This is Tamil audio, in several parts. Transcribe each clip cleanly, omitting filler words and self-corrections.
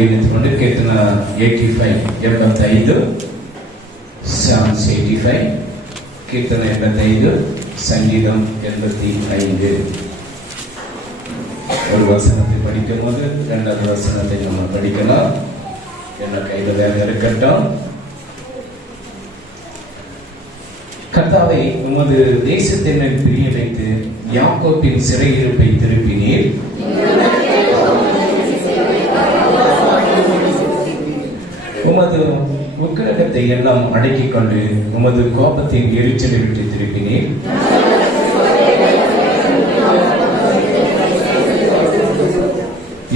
ಚೆನ್ನಾಗಿ ನಿಂತ್ಕೊಂಡು ಕೀರ್ತನ 85 Psalms 85 கீர்த்தனை 85 சங்கீதம் 85 ஒரு வசனத்தை படிக்கும் போது இரண்டாவது வசனத்தை நம்ம படிக்கலாம். என்ன கையில் வேலை இருக்கட்டும். கர்த்தாவே, உமது தேசத்தின் மேல் பிரிய வைத்து யாக்கோபின் சிறையிருப்பை திருப்பினீர். உமது உக்கிரகத்தை எல்லாம் அடக்கிக் கொண்டு உமது கோபத்தின் எரிச்சலை விட்டு திருப்பினீர்.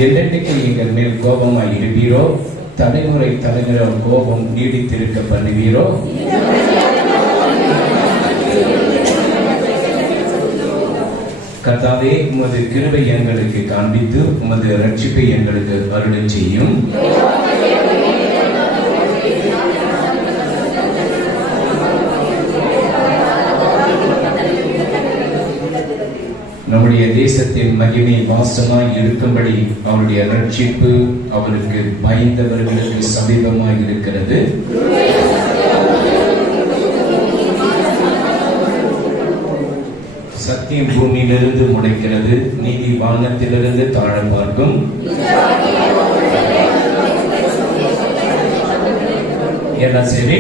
என்னென்னைக்கு எங்கள் மேல் கோபமாய் இருப்பீரோ, தலைமுறை தலைமுறை கோபம் நீடித்திருக்க பண்ணுவீரோ. கர்த்தாவே, உமது கிருபை எங்களுக்கு காண்பித்து உமது ரட்சிப்பை எங்களுக்கு அருளச் செய்யும். நம்முடைய தேசத்தின் மகிமை வாசமாய் இருக்கும்படி அவருடைய ரட்சிப்பு அவருக்கு பயந்தவர்களுக்கு சமீபமாய் இருக்கிறது. சத்தியம் பூமியிலிருந்து முளைக்கிறது, நீதி வானத்திலிருந்து தாழ பார்க்கும். என்ன சரி,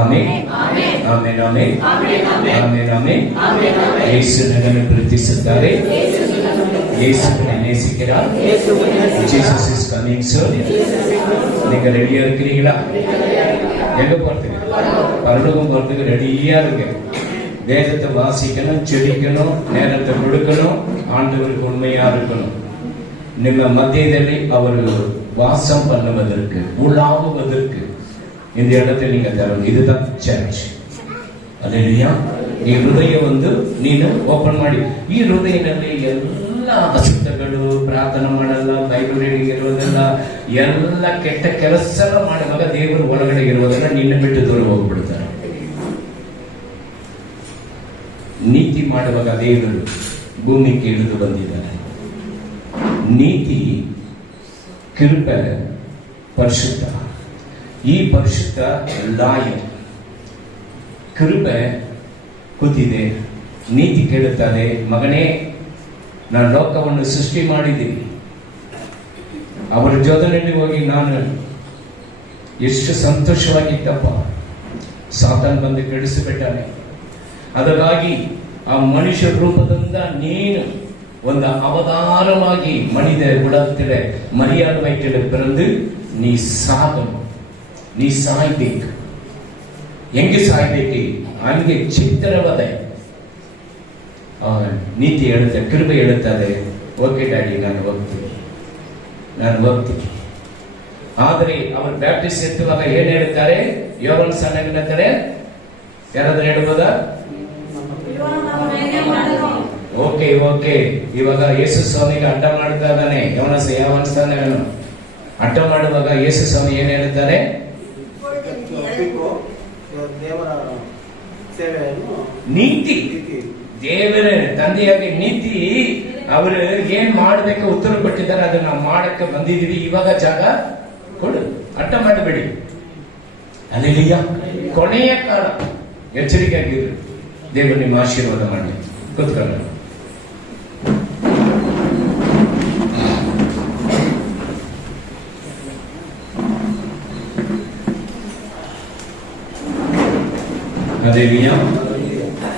ஆமென் ಆಮೇನ್ ಆಮೇನ್ ಆಮೇನ್ ಆಮೇನ್. ಯೇಸು ನನ್ನನ್ನು ಪ್ರೀತಿಸುತ್ತಾರೆ, ಯೇಸುவை நேசிக்கிறார். Jesus is coming soon. நீங்க ரெடியா இருக்கிறீங்களா? எங்க போறதுக்கு? பரலோகம் போறதுக்கு ரெடியா இருங்க. வேதத்தை வாசிக்கணும், செபிக்கணும், நேரத்தை கொடுக்கணும், ஆண்டவருக்கு உண்மையா இருக்கணும். ನಿಮ್ಮ ಮಧ್ಯದಲ್ಲಿ ಅವರು ವಾಸ பண்ணுவதற்கு, உலாவுவதற்கு இந்த இடத்துல நீங்க தரணும். இதுதான் சர்ச். ಅಲ್ಲೆಲ್ಲಾ ಈ ಹೃದಯ ನೀನು ಓಪನ್ ಮಾಡಿ. ಈ ಹೃದಯದಲ್ಲಿ ಎಲ್ಲ ಅಶುದ್ಧಗಳು, ಪ್ರಾರ್ಥನೆ ಮಾಡಲ್ಲ, ಬೈಬಲ್ ರೀಡಿಂಗ್ ಇರೋದಲ್ಲ, ಎಲ್ಲ ಕೆಟ್ಟ ಕೆಲಸ ಮಾಡುವಾಗ ದೇವರು ಒಳಗಡೆ ಇರುವುದನ್ನ ನಿನ್ನ ಬಿಟ್ಟು ದೂರ ಹೋಗ್ಬಿಡ್ತಾರೆ. ನೀತಿ ಮಾಡುವಾಗ ದೇವರು ಭೂಮಿಗೆ ಇಳಿದು ಬಂದಿದ್ದಾರೆ. ನೀತಿ, ಕೃಪೆ, ಪರಿಶುದ್ಧ. ಈ ಪರಿಶುದ್ಧ ಲಾಯರ್, ಕೃಪೆ ಕೂತಿದೆ, ನೀತಿ ಕೇಳುತ್ತದೆ. ಮಗನೇ, ನಾನು ಲೋಕವನ್ನು ಸೃಷ್ಟಿ ಮಾಡಿದ್ದೀನಿ, ಅವರ ಜೊತೆಯಲ್ಲಿ ಹೋಗಿ ನಾನು ಎಷ್ಟು ಸಂತೋಷವಾಗಿದ್ದಪ್ಪ. ಸಾತಾನ್ ಬಂದು ಕೆಡಿಸಿಬಿಟ್ಟಾನೆ. ಅದಕ್ಕಾಗಿ ಆ ಮನುಷ್ಯ ರೂಪದಿಂದ ನೀನು ಒಂದು ಅವತಾರವಾಗಿ ಮನಿದ ಗುಡತ್ತಿல ಮರಿಯಾದ ವೈಟಿல பிறந்து நீ சாகணும், நீ சாய்ಬೇಕು. ಹೆಂಗೆ ಸಾಯ್ಬೇಕು? ಹಂಗೆ ಚಿತ್ರವದೆ. ನೀತಿ ಹೇಳುತ್ತೆ, ಕೃಪೆ ಹೇಳುತ್ತದೆ, ಓಕೆ ಡ್ಯಾಡಿ ನಾನು ಹೋಗ್ತೀನಿ. ಆದರೆ ಅವರು ಬ್ಯಾಪ್ಟಿಸ್ಟ್ ಎತ್ತುವಾಗ ಏನ್ ಹೇಳ್ತಾರೆ? ಯೋವನ್ ಸಣ್ಣಗೆ ಹೇಳ್ತಾರೆ. ಯಾರಾದ್ರೂ ಹೇಳ್ಬೋದಾ? ಓಕೆ. ಇವಾಗ ಯೇಸು ಸ್ವಾಮಿಗೆ ಅಡ್ಡ ಮಾಡ್ತಾ ಇದ್ದಾನೆ ಯಾವನ ಸ್ಥಾನಗಳನ್ನು ಅಡ್ಡ ಮಾಡುವಾಗ ಯೇಸು ಸ್ವಾಮಿ ಏನ್ ಹೇಳ್ತಾರೆ? ನೀತಿ, ದೇವರ ತಂದೆಯಾಗಿ ನೀತಿ ಅವರು ಏನ್ ಮಾಡ್ಬೇಕು ಉತ್ತರ ಕೊಟ್ಟಿದ್ದಾರೆ, ಅದನ್ನ ಮಾಡಕ್ಕೆ ಬಂದಿದ್ದೀವಿ. ಇವಾಗ ಜಾಗ ಕೊಡು, ಅಡ್ಡ ಮಾಡಬೇಡಿ. ಅಲ್ಲೆಲ್ಲ ಕೊನೆಯ ಕಾಲ, ಎಚ್ಚರಿಕೆ ಆಗಿದ್ರು. ದೇವರು ನಿಮ್ಮ ಆಶೀರ್ವಾದ ಮಾಡಿ. ಕೂತ್ಕೊಳ್ಳ.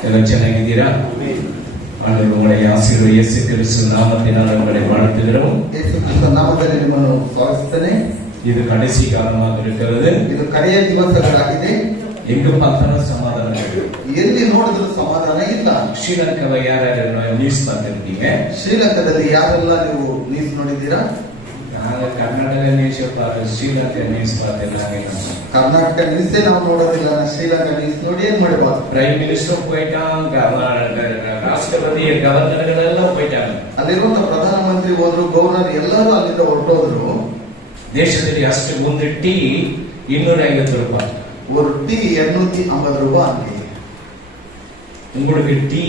ಎಲ್ಲ ಚೆನ್ನಾಗಿದ್ದೀರಾ? உங்களை ஆசீர்வதித்து இயேசு கிறிஸ்து நாமத்தினால் உங்களை வாழ்த்துகிறோம். இயேசு கிறிஸ்து ನಾಮದಲ್ಲಿ ನಿಮ್ಮನ್ನು ಸ್ವಾಗತಿಸುತ್ತೇನೆ. ಇದು ಕಡೆಸಿ ಕಾಲமாக இருக்கிறது. ಇದು ಕಡೆಯ ದಿವಸಗಳಾಗಿದೆ. ಎಲ್ಲಿ பார்த்தாலும் ಸಮಾಧಾನ ಇಲ್ಲ, ಎಲ್ಲಿ ನೋಡಿದ್ರು ಸಮಾಧಾನ ಇಲ್ಲ. ಶ್ರೀಲಂಕಾದ ಯಾರ್ಯಾರು ನ್ಯೂಸ್ பார்த்திருக்கீங்க? ಶ್ರೀಲಂಕಾದಲ್ಲಿ ಯಾರೆಲ್ಲ ನೀವು ನ್ಯೂಸ್ ನೋಡಿದ್ದೀರಾ? ನಾನು ಕರ್ನಾಟಕ ನ್ಯೂಸ್, ಶ್ರೀಲಂಕಾ ನ್ಯೂಸ್ பார்த்திருக்கேன். ಕರ್ನಾಟಕ ನ್ಯೂಸ್ ನಾವು ನೋಡೋದಿಲ್ಲ, ಶ್ರೀಲಂಕಾ ನ್ಯೂಸ್ ನೋಡಿ ಏನ್ ಮಾಡಬಹುದು? ಪ್ರೈಮ್ ಮಿನಿಸ್ಟರ್ போயிட்டாங்க, ರಾಷ್ಟ್ರಪತಿ ಗವರ್ನರ್ಗಳೆಲ್ಲ போயிட்டாங்க. ಅಲ್ಲಿರುವಂತ ಪ್ರಧಾನಮಂತ್ರಿ ಹೋದ್ರು, ಗವರ್ನರ್ ಎಲ್ಲರೂ ಅಲ್ಲಿಂದ ಹೊರಟೋದ್ರು. ದೇಶದಲ್ಲಿ ಅಷ್ಟು ಒಂದು ಟೀ 250 ರೂಪಾಯಿ. ஒரு டீ 250 ரூபாய். உங்களுக்கு டீ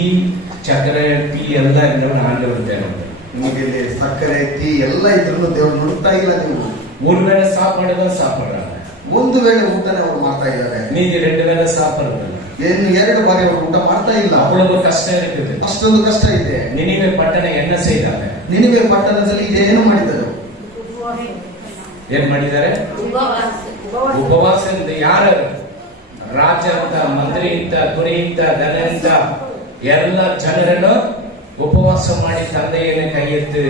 சக்கரை டீ எல்லாம் இருந்தாலும் ஆண்டவர் தேவை. ನಿಮಗೆ ಇಲ್ಲಿ ಸಕ್ಕರೆ ಟೀ ಎಲ್ಲ ಇದ್ರೂ ದೇವರು ನುಡ್ತಾ ಇಲ್ಲ. ನೀವು ஒரு வேளை சாப்பாடு தான் சாப்பிடுறாங்க, ಒಂದು ವೇಳೆ ಊಟನೇ ಅವರು ಮಾಡ್ತಾ ಇದ್ದಾರೆ, நீங்க 2 வேளை சாப்பிடுறது ಇನ್ನು 2 ಬಾರಿ ಅವರು ಊಟ ಮಾಡ್ತಾ ಇಲ್ಲ. அவ்வளவு கஷ்டம் இருக்குது. ಅಷ್ಟೊಂದು ಕಷ್ಟ ಇದೆ. நினிவே பட்டಣ என்ன செய்தாங்க? ನಿನಿವೆ ಪಟ್ಟಣದಲ್ಲಿ ಏನು ಮಾಡಿದರು? ಏನ್ ಮಾಡಿದ್ದಾರೆ? ಉಪವಾಸ. ಯಾರು? ರಾಜ ಅಂತ, ಮಂತ್ರಿ ಅಂತ, ಕುರಿ ಅಂತ, ದನ ಅಂತ ಎಲ್ಲ ಜನರನ್ನು ಉಪವಾಸ ಮಾಡಿ ತಂದೆಯನ್ನು ಕೈ ಎತ್ತಿ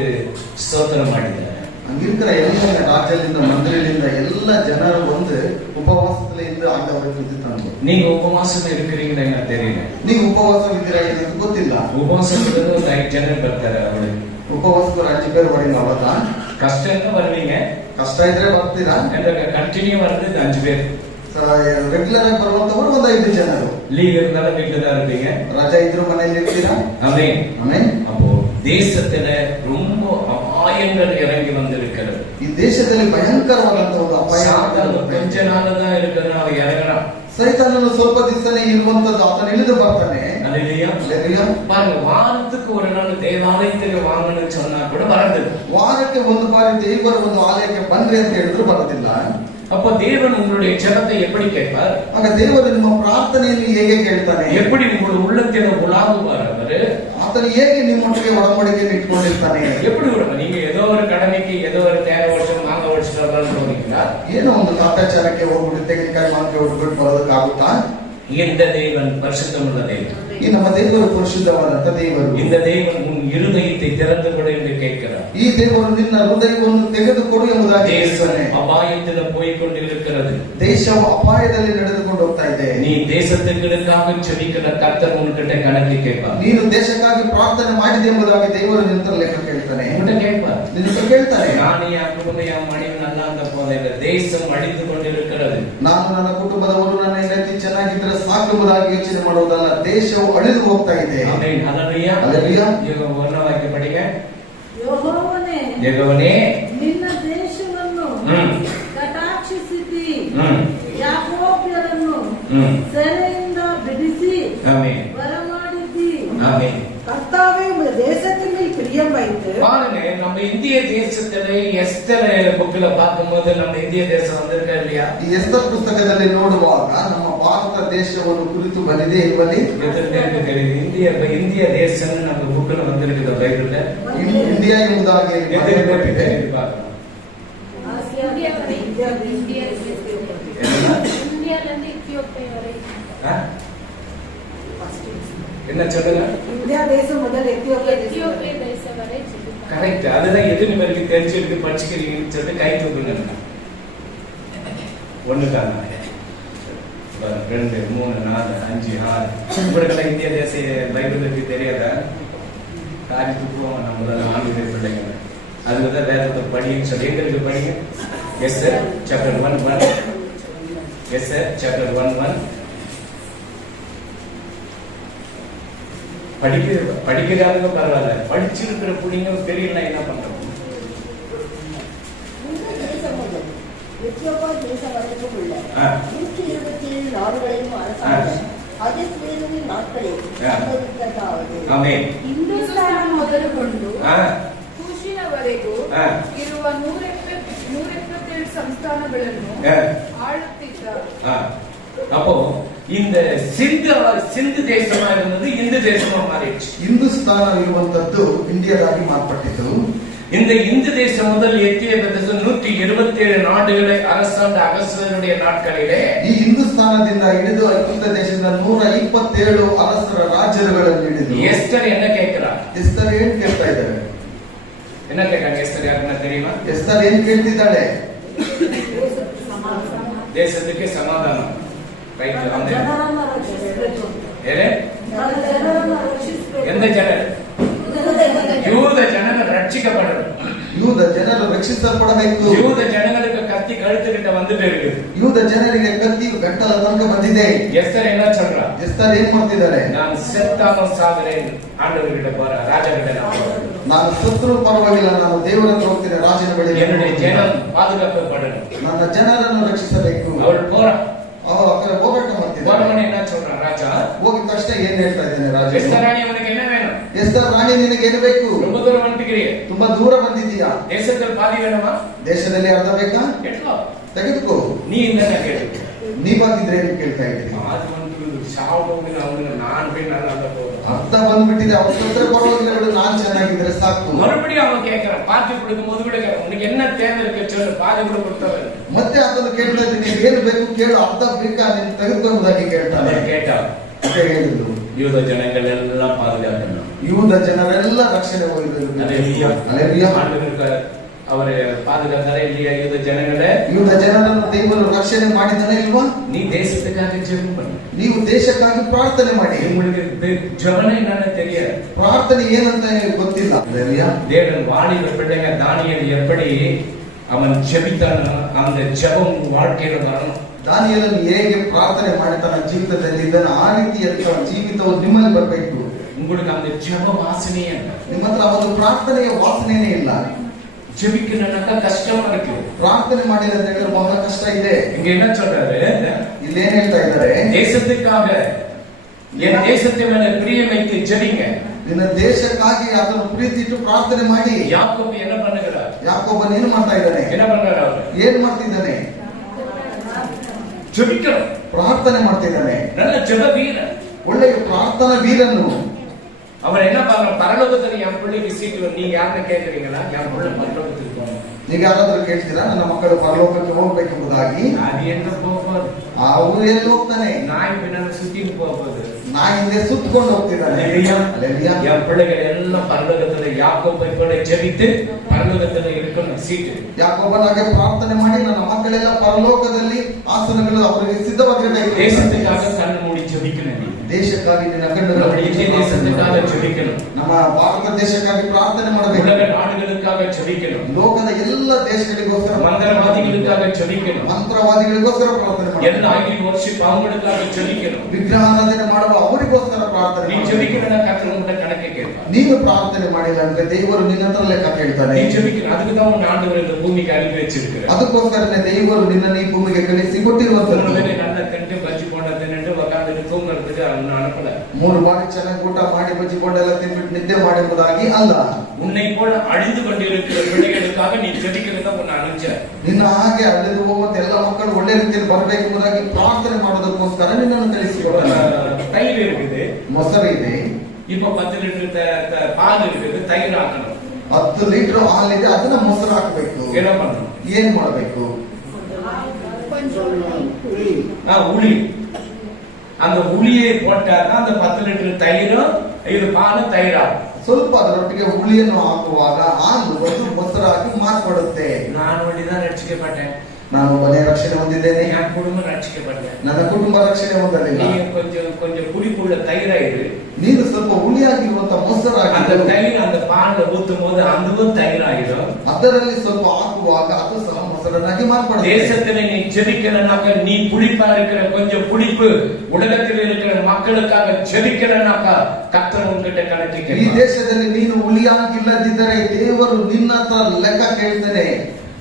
ಸ್ತೋತ್ರ ಮಾಡಿದ್ದಾರೆ. அங்கிருக்கிற எல்லா ராஜ்யலிந்த மந்திரிலிந்த எல்லா ஜனரும் வந்து உபவாசத்துல இருந்து ஆண்டவரை துதித்தாங்க. நீங்க உபவாசம் இருக்கிறீங்களா எனக்கு தெரியல. நீங்க உபவாசம் இருக்கிறீங்களா எனக்கு ಗೊತ್ತಿಲ್ಲ. உபவாசம் ಇರೋದು 5 ಜನ ಬರ್ತಾರೆ. ಅವಳು ಉಪವಾಸಕ್ಕೆ 5 பேர் வரீங்க அவ்வளவுதான். ಕಷ್ಟ வருவீங்க, ಕಷ್ಟ ಇದ್ರೆ ಬರ್ತೀರಾ. ಕಂಟಿನ್ಯೂ வருது 5 பேர். ರೆಗ್ಯುಲರ್ ಆಗಿ ಬರುವಂತವರು ಒಂದು 5 ಜನರು. லீவ் இருந்தாலும் வீட்டுல தான் இருப்பீங்க, ರಜಾ ಇದ್ರು ಮನೆಯಲ್ಲಿ ಇರ್ತೀರಾ. ஆமென் ஆமென். அப்போ தேசத்துல ரொம்ப அபாயங்கள் இறங்கி வந்திருக்கிறது. ಈ ದೇಶದಲ್ಲಿ ಭಯಂಕರವಾದಂತ ಒಂದು ಅಪಾಯ கொஞ்ச நாள் தான் இருக்கிறது, அவன் இறங்குறான். ಸೈತಾನನು ಸ್ವಲ್ಪ ದಿವಸನೇ ಇರುವಂತದ್ದು, ಆತನ ಇಳಿದು ಬರ್ತಾನೆ. அல்லேலூயா. பாருங்க, வாரத்துக்கு ஒரு நாள் தேவாಲಯಕ್ಕೆ வாங்கணும்னு சொன்னா கூட வரது. ವಾರಕ್ಕೆ ಒಂದು ಬಾರಿ ದೇವರ ಒಂದು ಆಲಯಕ್ಕೆ ಬನ್ರಿ ಅಂತ ಹೇಳಿದ್ರು ಬರೋದಿಲ್ಲ. அப்போ தேவன் உங்களுடைய ஜெபத்தை எப்படி கேட்பார்? ಆಗ ದೇವರು ನಿಮ್ಮ ಪ್ರಾರ್ಥನೆಯನ್ನು ಹೇಗೆ ಕೇಳ್ತಾನೆ? எப்படி உங்களுடைய உள்ளத்தில உலாவுவார் அவரு? ಆತನು ಹೇಗೆ ನಿಮ್ಮೊಟ್ಟಿಗೆ ಒಡಂಬಡಿಕೆಯನ್ನು ಇಟ್ಕೊಂಡಿರ್ತಾನೆ? எப்படி நீங்க ஏதோ ஒரு கடமைக்கு ஏதோ ஒரு தேவை வருஷம் மாங்க வருஷம் போறீங்களா? ಏನೋ ಒಂದು ಕಾಟಾಚಾರಕ್ಕೆ ಹೋಗ್ಬಿಟ್ಟು ತೆಂಗಿನಕಾಯಿ ಮಾವಿನಕಾಯಿ ಹೊಡ್ಬಿಟ್ಟು ಬರೋದಕ್ಕಾಗುತ್ತಾ? இந்த தேவன் பரிசுத்தமுள்ள தேவன். ಈ ನಮ್ಮ ದೇವರು ಪರಿಶುದ್ಧವಾದಂತ ದೇವರು. இந்த தேவன் உன் இருதயத்தை திறந்து கொடு என்று கேட்கிறார். ಈ ದೇವರು ನಿನ್ನ ಹೃದಯವನ್ನು ತೆಗೆದುಕೊಡು ಎಂಬುದಾಗಿ ಹೇಳ್ತಾನೆ. ಅಪಾಯದಲ್ಲಿ போய்க்கொண்டிருக்கிறது. ದೇಶವು ಅಪಾಯದಲ್ಲಿ ನಡೆದುಕೊಂಡು ಹೋಗ್ತಾ ಇದೆ. நீ தேசத்துக்காக ஜெபிக்கிற கர்த்தர் உன்கிட்ட கணக்கு கேட்பார். ನೀನು ದೇಶಕ್ಕಾಗಿ ಪ್ರಾರ್ಥನೆ ಮಾಡಿದೆ ಎಂಬುದಾಗಿ ದೇವರು ನಿನ್ನ ಲೆಕ್ಕ ಕೇಳ್ತಾನೆ. உன்கிட்ட கேட்பார். ನಿನ್ನ ಕೇಳ್ತಾನೆ. ನಾನು என் குடும்பம் என் மனைவி நல்லா இருந்த போதில்லை, தேசம் அழிந்து கொண்டிருக்கிறது. ನಾನು ನನ್ನ ಕುಟುಂಬದವರು ನನ್ನ ಹೆಂಡತಿ ಚೆನ್ನಾಗಿದ್ರೆ ಸಾಕು ಎಂಬುದಾಗಿ ಯೋಚನೆ ಮಾಡುವುದಲ್ಲ, ದೇಶವು ಅಳಿದು ಹೋಗ್ತಾ ಇದೆ. ಆಮೆನ್. ಹಲ್ಲೆಲೂಯಾ. ಹಲ್ಲೆಲೂಯಾ. ಈಗ ವರ್ಣವಾಕ್ಯ ಪಡಿಗ. ಯೆಹೋವನೇ, ಯೆಹೋವನೇ, ನಿನ್ನ ದೇಶವನ್ನು ಕಟಾಕ್ಷಿಸಿದಿ, ಯಾಕೋಬ್ಯರನ್ನು ಸೆರೆಯಿಂದ ಬಿಡಿಸಿ ಬರಮಾಡಿದ್ದಿ. ஆமென். கர்த்தாவே உம்முடைய தேசத்தின் மேல் பிரியம் வைத்து. பாருங்க, நம்ம இந்திய தேசத்துல எஸ்தர் புக்ல பார்க்கும்போது நம்ம இந்திய தேசம் வந்திருக்கா இல்லையா? ಈ ಎಸ್ತರ್ ಪುಸ್ತಕದಲ್ಲಿ ನೋಡುವಾಗ ನಮ್ಮ ಭಾರತ ದೇಶವನ್ನು ಕುರಿತು ಬಂದಿದೆ ಇರುವಲ್ಲಿ இந்திய தேசம் நம்ம புக்ல வந்திருக்குது பைபிள்ல. ಇಂಡಿಯಾ ಎಂಬುದಾಗಿ இந்தியால என்ன சொல்லுங்க? இந்தியா தேசம் முதல் எத்தியோப்பியா தேசம் வரை. கரெக்ட். அதுதான் எத்தனை பேருக்கு தெரிஞ்சிருக்கு படிச்சுக்கிறீங்கன்னு சொல்லிட்டு கை தூக்குங்க. 1 தான் 2 3 4 5 6 உங்களுக்கு இந்திய தேச பைபிள் பத்தி தெரியாதா? காரி தூக்குவோம் நம்ம ஆங்கில பிள்ளைங்க. அதுதான் வேதத்தை படின்னு சொல்லி எங்களுக்கு படிங்க. Yes sir, chapter 1:1. Yes sir, chapter 1:1. படிக்கிறாங்க பரவாயில்ல, படிச்சிருக்கிற பிள்ளைங்க தெரியல என்ன பண்றோம்? ಹಿಂದೂಸ್ತಾನ ಮೊದಲುಗೊಂಡು ಕೂಶಿನವರೆಗೂ ಇರುವ 177 ಸಂಸ್ಥಾನಗಳನ್ನು ಆಳುತ್ತಿದ್ದ. அப்போ இந்த சிந்து தேசமா இருந்தது இந்து தேசமா மாறிடுச்சு. ಹಿಂದೂಸ್ತಾನ ಇರುವಂತದ್ದು ಇಂಡಿಯಾದಾಗಿ ಮಾರ್ಪಟ್ಟಿತು. இந்த இந்து தேசம் முதல் எத்தியோப்பிய தேசம் 127 நாடுகளை அரசாண்ட அகஸ்வருடைய நாட்களிலே ಈ ಹಿಂದೂಸ್ತಾನದಿಂದ ಹಿಡಿದು ಐಗುಪ್ತ ದೇಶದಿಂದ 127 ಅರಸರ ರಾಜ್ಯಗಳನ್ನು ಹಿಡಿದು எஸ்தர் என்ன கேட்கிறா? ಎಸ್ತರ್ ಏನ್ ಕೇಳ್ತಾ ಇದ್ದಾರೆ? என்ன கேட்காங்க எஸ்தர்? யாருன்னா தெரியுமா? ಎಸ್ತರ್ ಏನ್ ಕೇಳ್ತಿದ್ದಾಳೆ? தேசத்துக்கு சமாதானம். ரைட். எந்த ஜனர்? யூத ஜனங்கள் ரட்சிக்கப்படணும். ಯೂದ ಜನರು ರಕ್ಷಿಸಲ್ಪಡಬೇಕು. யூத ஜனங்களுக்கு கத்தி கழுத்துக்கிட்ட வந்துட்டு இருக்குது. ಯೂದ ಜನರಿಗೆ ಕತ್ತಿ ಗಂಟಲ ತನಕ ಬಂದಿದೆ. எஸ்தர் என்ன சொல்றா? ಎಸ್ತರ್ ಏನ್ ಮಾಡ್ತಿದ್ದಾರೆ? நான் செத்தாலும் சாகிறேன், ஆண்டவர்கிட்ட போறேன், ராஜா கிட்ட நான் போறேன். ನಾನು ಸತ್ರು ಪರವಾಗಿಲ್ಲ, ನಾನು ದೇವರ ಹತ್ರ ಹೋಗ್ತೀನಿ, ರಾಜನ ಬಳಿ. என்னுடைய ஜனம் பாதுகாக்கப்படணும், ನನ್ನ ಜನರನ್ನು ರಕ್ಷಿಸಬೇಕು. அவள் போறா. ಹೋರಾಟ ಮಾಡ್ತಿದ್ದಾರೆ. என்ன சொல்றான் ராஜா? ಹೋಗಿದ ತಕ್ಷಣ ಏನ್ ಹೇಳ್ತಾ ಇದ್ದೇನೆ ರಾಜ? எஸ்தர் ராணி உனக்கு என்ன வேணும்? ಎಸ್ತರ್ ರಾಣಿ ನಿನಗೆ ಏನು ಬೇಕು? ரொம்ப தூரம் வந்துக்கிறீ, ತುಂಬಾ ದೂರ ಬಂದಿದ್ದೀಯಾ? தேசத்தில் பாதி வேணுமா? ದೇಶದಲ್ಲಿ ಅರ್ಧ ಬೇಕಾ? எட்லோ ತೆಗೆದುಕೋ. நீ என்ன கேட்டு ನೀವಾಗಿದ್ರೆ ಏನು ಕೇಳ್ತಾ ಇದ್ದೀರಿ? அது வந்து சாவு அவங்க நான் போய் நல்லா போறேன். ಅರ್ಥ ಬಂದ್ಬಿಟ್ಟಿದೆ. ಅವ್ರ ತೊಂದರೆ ಪರವಾಗಿಲ್ಲ ಬಿಡು, ನಾನ್ ಚೆನ್ನಾಗಿದ್ರೆ ಸಾಕು. மறுபடியும் அவன் கேட்கிறான், பாத்தி கொடுக்கும் போது கூட கேட்கிறான், உனக்கு என்ன தேவை இருக்கு சொல்லு, பாதி கூட கொடுத்தவன். ಮತ್ತೆ ಅದನ್ನು ಕೇಳ್ತಾ ಇದ್ದೀನಿ, ಏನು ಬೇಕು ಕೇಳು, ಅರ್ಧ ಬೇಕಾ ನೀನು ತೆಗೆದುಕೊಂಬುದಾಗಿ ಕೇಳ್ತಾನೆ. கேட்டா ಅಂತ ಹೇಳಿದ್ರು. யூத ஜனங்கள் எல்லாம் பாதுகாக்கணும். ಯೂದ ಜನರೆಲ್ಲ ರಕ್ಷಣೆ ಹೋಗಿದ್ರು. அவரு பாதுகாத்தாரே இல்லையா யூத ஜனங்களே? ಯೂದ ಜನರನ್ನು ದೇವರು ರಕ್ಷಣೆ ಮಾಡಿದಾನೆ ಇಲ್ವಾ? நீ தேசத்துக்காக ஜெபம் பண்ணு. ನೀವು ದೇಶಕ್ಕಾಗಿ ಪ್ರಾರ್ಥನೆ ಮಾಡಿ. உங்களுக்கு ஜெபமே என்னன்னு தெரியாது, ಪ್ರಾರ್ಥನೆ ಏನಂತ ಗೊತ್ತಿಲ್ಲ. தேவன் வாலிப பிள்ளைங்க தானியேல் எப்படி அவன் ஜெபித்தானோ அந்த ஜெபம் வாழ்க்கையில வரணும். ದಾನಿಯೇಲನು ಹೇಗೆ ಪ್ರಾರ್ಥನೆ ಮಾಡಿ ತನ್ನ ಜೀವಿತದಲ್ಲಿ ಇದನ್ನು ಆ ರೀತಿಯ ಜೀವಿತವು ನಿಮ್ಮಲ್ಲಿ ಬರಬೇಕು. உங்களுக்கு அந்த ஜெப வாசனையே ಇಲ್ಲ, ನಿಮ್ಮ ಹತ್ರ ಒಂದು ಪ್ರಾರ್ಥನೆಯ ವಾಸನೆನೇ ಇಲ್ಲ. ஜெபிக்கணும்னாக்கா கஷ்டமா இருக்கு. ಪ್ರಾರ್ಥನೆ ಮಾಡಿಲ್ಲ ಅಂತ ಹೇಳಿದ್ರೆ ಬಹಳ ಕಷ್ಟ ಇದೆ. இங்க என்ன சொல்றாரு? ಇಲ್ಲಿ ಏನ್ ಹೇಳ್ತಾ ಇದ್ದಾರೆ? தேசத்துக்காக என் தேசத்தை மேல பிரியம் வைத்து ஜெபிங்க. ನಿನ್ನ ದೇಶಕ್ಕಾಗಿ ಅದನ್ನು ಪ್ರೀತಿ ಇಟ್ಟು ಪ್ರಾರ್ಥನೆ ಮಾಡಿ. யாக்கோபு என்ன பண்ணுகிறார்? ಯಾಕೋಬನು ಏನು ಮಾಡ್ತಾ ಇದ್ದಾನೆ? என்ன பண்றாரு அவர்? ಏನ್ ಮಾಡ್ತಿದ್ದಾನೆ? ஜெபிக்கணும், ಪ್ರಾರ್ಥನೆ ಮಾಡ್ತಿದ್ದಾನೆ. நல்ல ஜெப வீரன், ಒಳ್ಳೆಯ ಪ್ರಾರ್ಥನಾ ವೀರನು. அவர் என்ன பண்ற? பரலோகத்துல என் பிள்ளைக்கு சீட்டு, நீங்க யாருன்னு கேக்குறீங்களா? என் பிள்ளை பரலோகத்துக்கு போகணும். ನೀವು ಯಾರಾದ್ರೂ ಕೇಳ್ತೀರಾ ನನ್ನ ಮಕ್ಕಳು ಪರಲೋಕಕ್ಕೆ ಹೋಗ್ಬೇಕೆಂಬುದಾಗಿ? அது என்ன போகுது? ಅವರು ಎಲ್ಲಿ ಹೋಗ್ತಾನೆ? நாய் பின்னால சுத்திட்டு போகுது. ನಾ ಹಿಂದೆ ಸುತ್ತಕೊಂಡು ಹೋಗ್ತಿದ್ದಾನೆ. அல்லேலூயா. என் பிள்ளைகள் எல்லாம் பரலோகத்துல யாக்கோபை போல ஜெபித்து பரலோகத்துல இருக்கணும் சீட்டு. ಯಾಕೋಬನಾಗೆ ಪ್ರಾರ್ಥನೆ ಮಾಡಿ ನನ್ನ ಮಕ್ಕಳೆಲ್ಲ ಪರಲೋಕದಲ್ಲಿ ಆಸನಗಳು ಅವರಿಗೆ ಸಿದ್ಧವಾಗಿರಬೇಕು. தேசத்துக்காக கண்ணு மூடி ஜெபிக்கணும். ದೇಶಕ್ಕಾಗಿ ನಿನ್ನ ಕಣ್ಣು தேசத்துக்காக ஜெபிக்கணும். ನಮ್ಮ ಭಾರತ ದೇಶಕ್ಕಾಗಿ ಪ್ರಾರ್ಥನೆ ಮಾಡಬೇಕು. உலக நாடுகளுக்காக ஜெபிக்கணும். ಲೋಕದ ಎಲ್ಲ ದೇಶಗಳಿಗೋಸ್ಕರ, மந்திரவாதிகளுக்காக ஜெபிக்கணும். ಮಂತ್ರವಾದಿಗಳಿಗೋಸ್ಕರ ಪ್ರಾರ್ಥನೆ ಮಾಡಬೇಕು. ಎಲ್ಲ ಐಡಲ್ ವರ್ಷಿಪ್ அவங்களுக்காக ஜெபிக்கணும். ವಿಗ್ರಹಾರಾಧನೆ ಮಾಡುವ ಅವರಿಗೋಸ್ಕರ ಪ್ರಾರ್ಥನೆ நீ ಮಾಡಬೇಕು. ஜெபிக்கணும்னா கர்த்தர் உன்கிட்ட கணக்கு கேட்பார். ನೀನು ಪ್ರಾರ್ಥನೆ ಮಾಡಿಲ್ಲ ಅಂದ್ರೆ ದೇವರು ನಿನ್ನ ಹತ್ರ ಲೆಕ್ಕ ಕೇಳ್ತಾನೆ. நீ ஜெபிக்கணும், அதுக்கு தான் உன் ஆண்டவர் இந்த பூமிக்கு அனுப்பி வச்சிருக்கிறார். ಅದಕ್ಕೋಸ್ಕರನೇ ದೇವರು ನಿನ್ನನ್ನು ಈ ಭೂಮಿಗೆ ಕಳಿಸಿ ಕೊಟ್ಟಿರುವಂತದ್ದು. நல்ல திண்டு பஜ்ஜி போண்டா தின்னுட்டு உட்கார்ந்துட்டு தூங்குறதுக்கு அவன் அனுப்பல. 3 ಬಾರಿ ಚೆನ್ನಾಗಿ ಊಟ ಮಾಡಿ ಬಜ್ಜಿ ಬೋಂಡೆಲ್ಲ ತಿನ್ಬಿಟ್ಟು ನಿದ್ದೆ ಮಾಡುವುದಾಗಿ ಅಲ್ಲ. உன்னை போல அழிந்து கொண்டிருக்கிற பிள்ளைகளுக்காக நீ ஜெபிக்கிறதா உன்னை அனுப்பிச்சார். ನಿನ್ನ ಹಾಗೆ ಅಳೆದು ಹೋಗುವಂತ ಎಲ್ಲ ಮಕ್ಕಳು ಒಳ್ಳೆ ರೀತಿಯಲ್ಲಿ ಬರಬೇಕೆಂಬುದಾಗಿ ಪ್ರಾರ್ಥನೆ ಮಾಡೋದಕ್ಕೋಸ್ಕರ ನಿನ್ನನ್ನು ಕಳಿಸಿಕೊಡ್ತಾನೆ. தயிர் இருக்குது, ಮೊಸರು ಇದೆ, இப்ப 10 லிட்டர் பால் இருக்குது, தயிர் ஆக்கணும். 10 ಲೀಟರ್ ಹಾಲಿದೆ, ಅದನ್ನ ಮೊಸರು ಹಾಕಬೇಕು. என்ன பண்ணணும்? ಏನ್ ಮಾಡಬೇಕು? உளி. அந்த உளியை போட்டாதான் அந்த 10 லிட்டர் தயிரும் இது பாலும் தயிராகும். ಸ್ವಲ್ಪ ಅದರೊಟ್ಟಿಗೆ ಹುಳಿಯನ್ನು ಹಾಕುವಾಗ ಹಾಲು ಒಂದು ಮೊಸರಾಗಿ ಮಾರ್ಪಡುತ್ತೆ. நான் ஒண்டிதான் ரட்சிக்கப்பட்டேன், ನಾನು ಒಬ್ಬನೇ ರಕ್ಷಣೆ ಹೊಂದಿದ್ದೇನೆ, என் குடும்பம் ரட்சிக்கப்பட்டேன். ನನ್ನ ಕುಟುಂಬ ರಕ್ಷಣೆ ಹೊಂದಲಿಲ್ಲ. நீ கொஞ்சம் குடிப்புள்ள தயிராயிரு. ನೀನು ಸ್ವಲ್ಪ ಹುಳಿಯಾಗಿರುವಂತ அந்த ಮೊಸರಾಗಿ தயிர் அந்த பால்ல ஊத்தும் போது அதுவும் தயிராயிடும். ಅದರಲ್ಲಿ ಸ್ವಲ್ಪ ಹಾಕುವಾಗ ಅದು ಸಹ ಮೊಸರನ್ನಾಗಿ ಮಾರ್ಪಡುತ್ತೆ. தேசத்துல நீ ஜெபிக்கலனாக்க நீ புளிப்பா இருக்கிற கொஞ்சம் புளிப்பு உலகத்தில் இருக்கிற மக்களுக்காக ஜெபிக்கலனாக்க கர்த்தர் உன்கிட்ட கணக்கு ಈ கேட்பார். ದೇಶದಲ್ಲಿ ನೀನು ಹುಳಿಯಾಗಿಲ್ಲದಿದ್ದರೆ ದೇವರು ನಿನ್ನ ಹತ್ರ ಲೆಕ್ಕ ಕೇಳ್ತಾನೆ.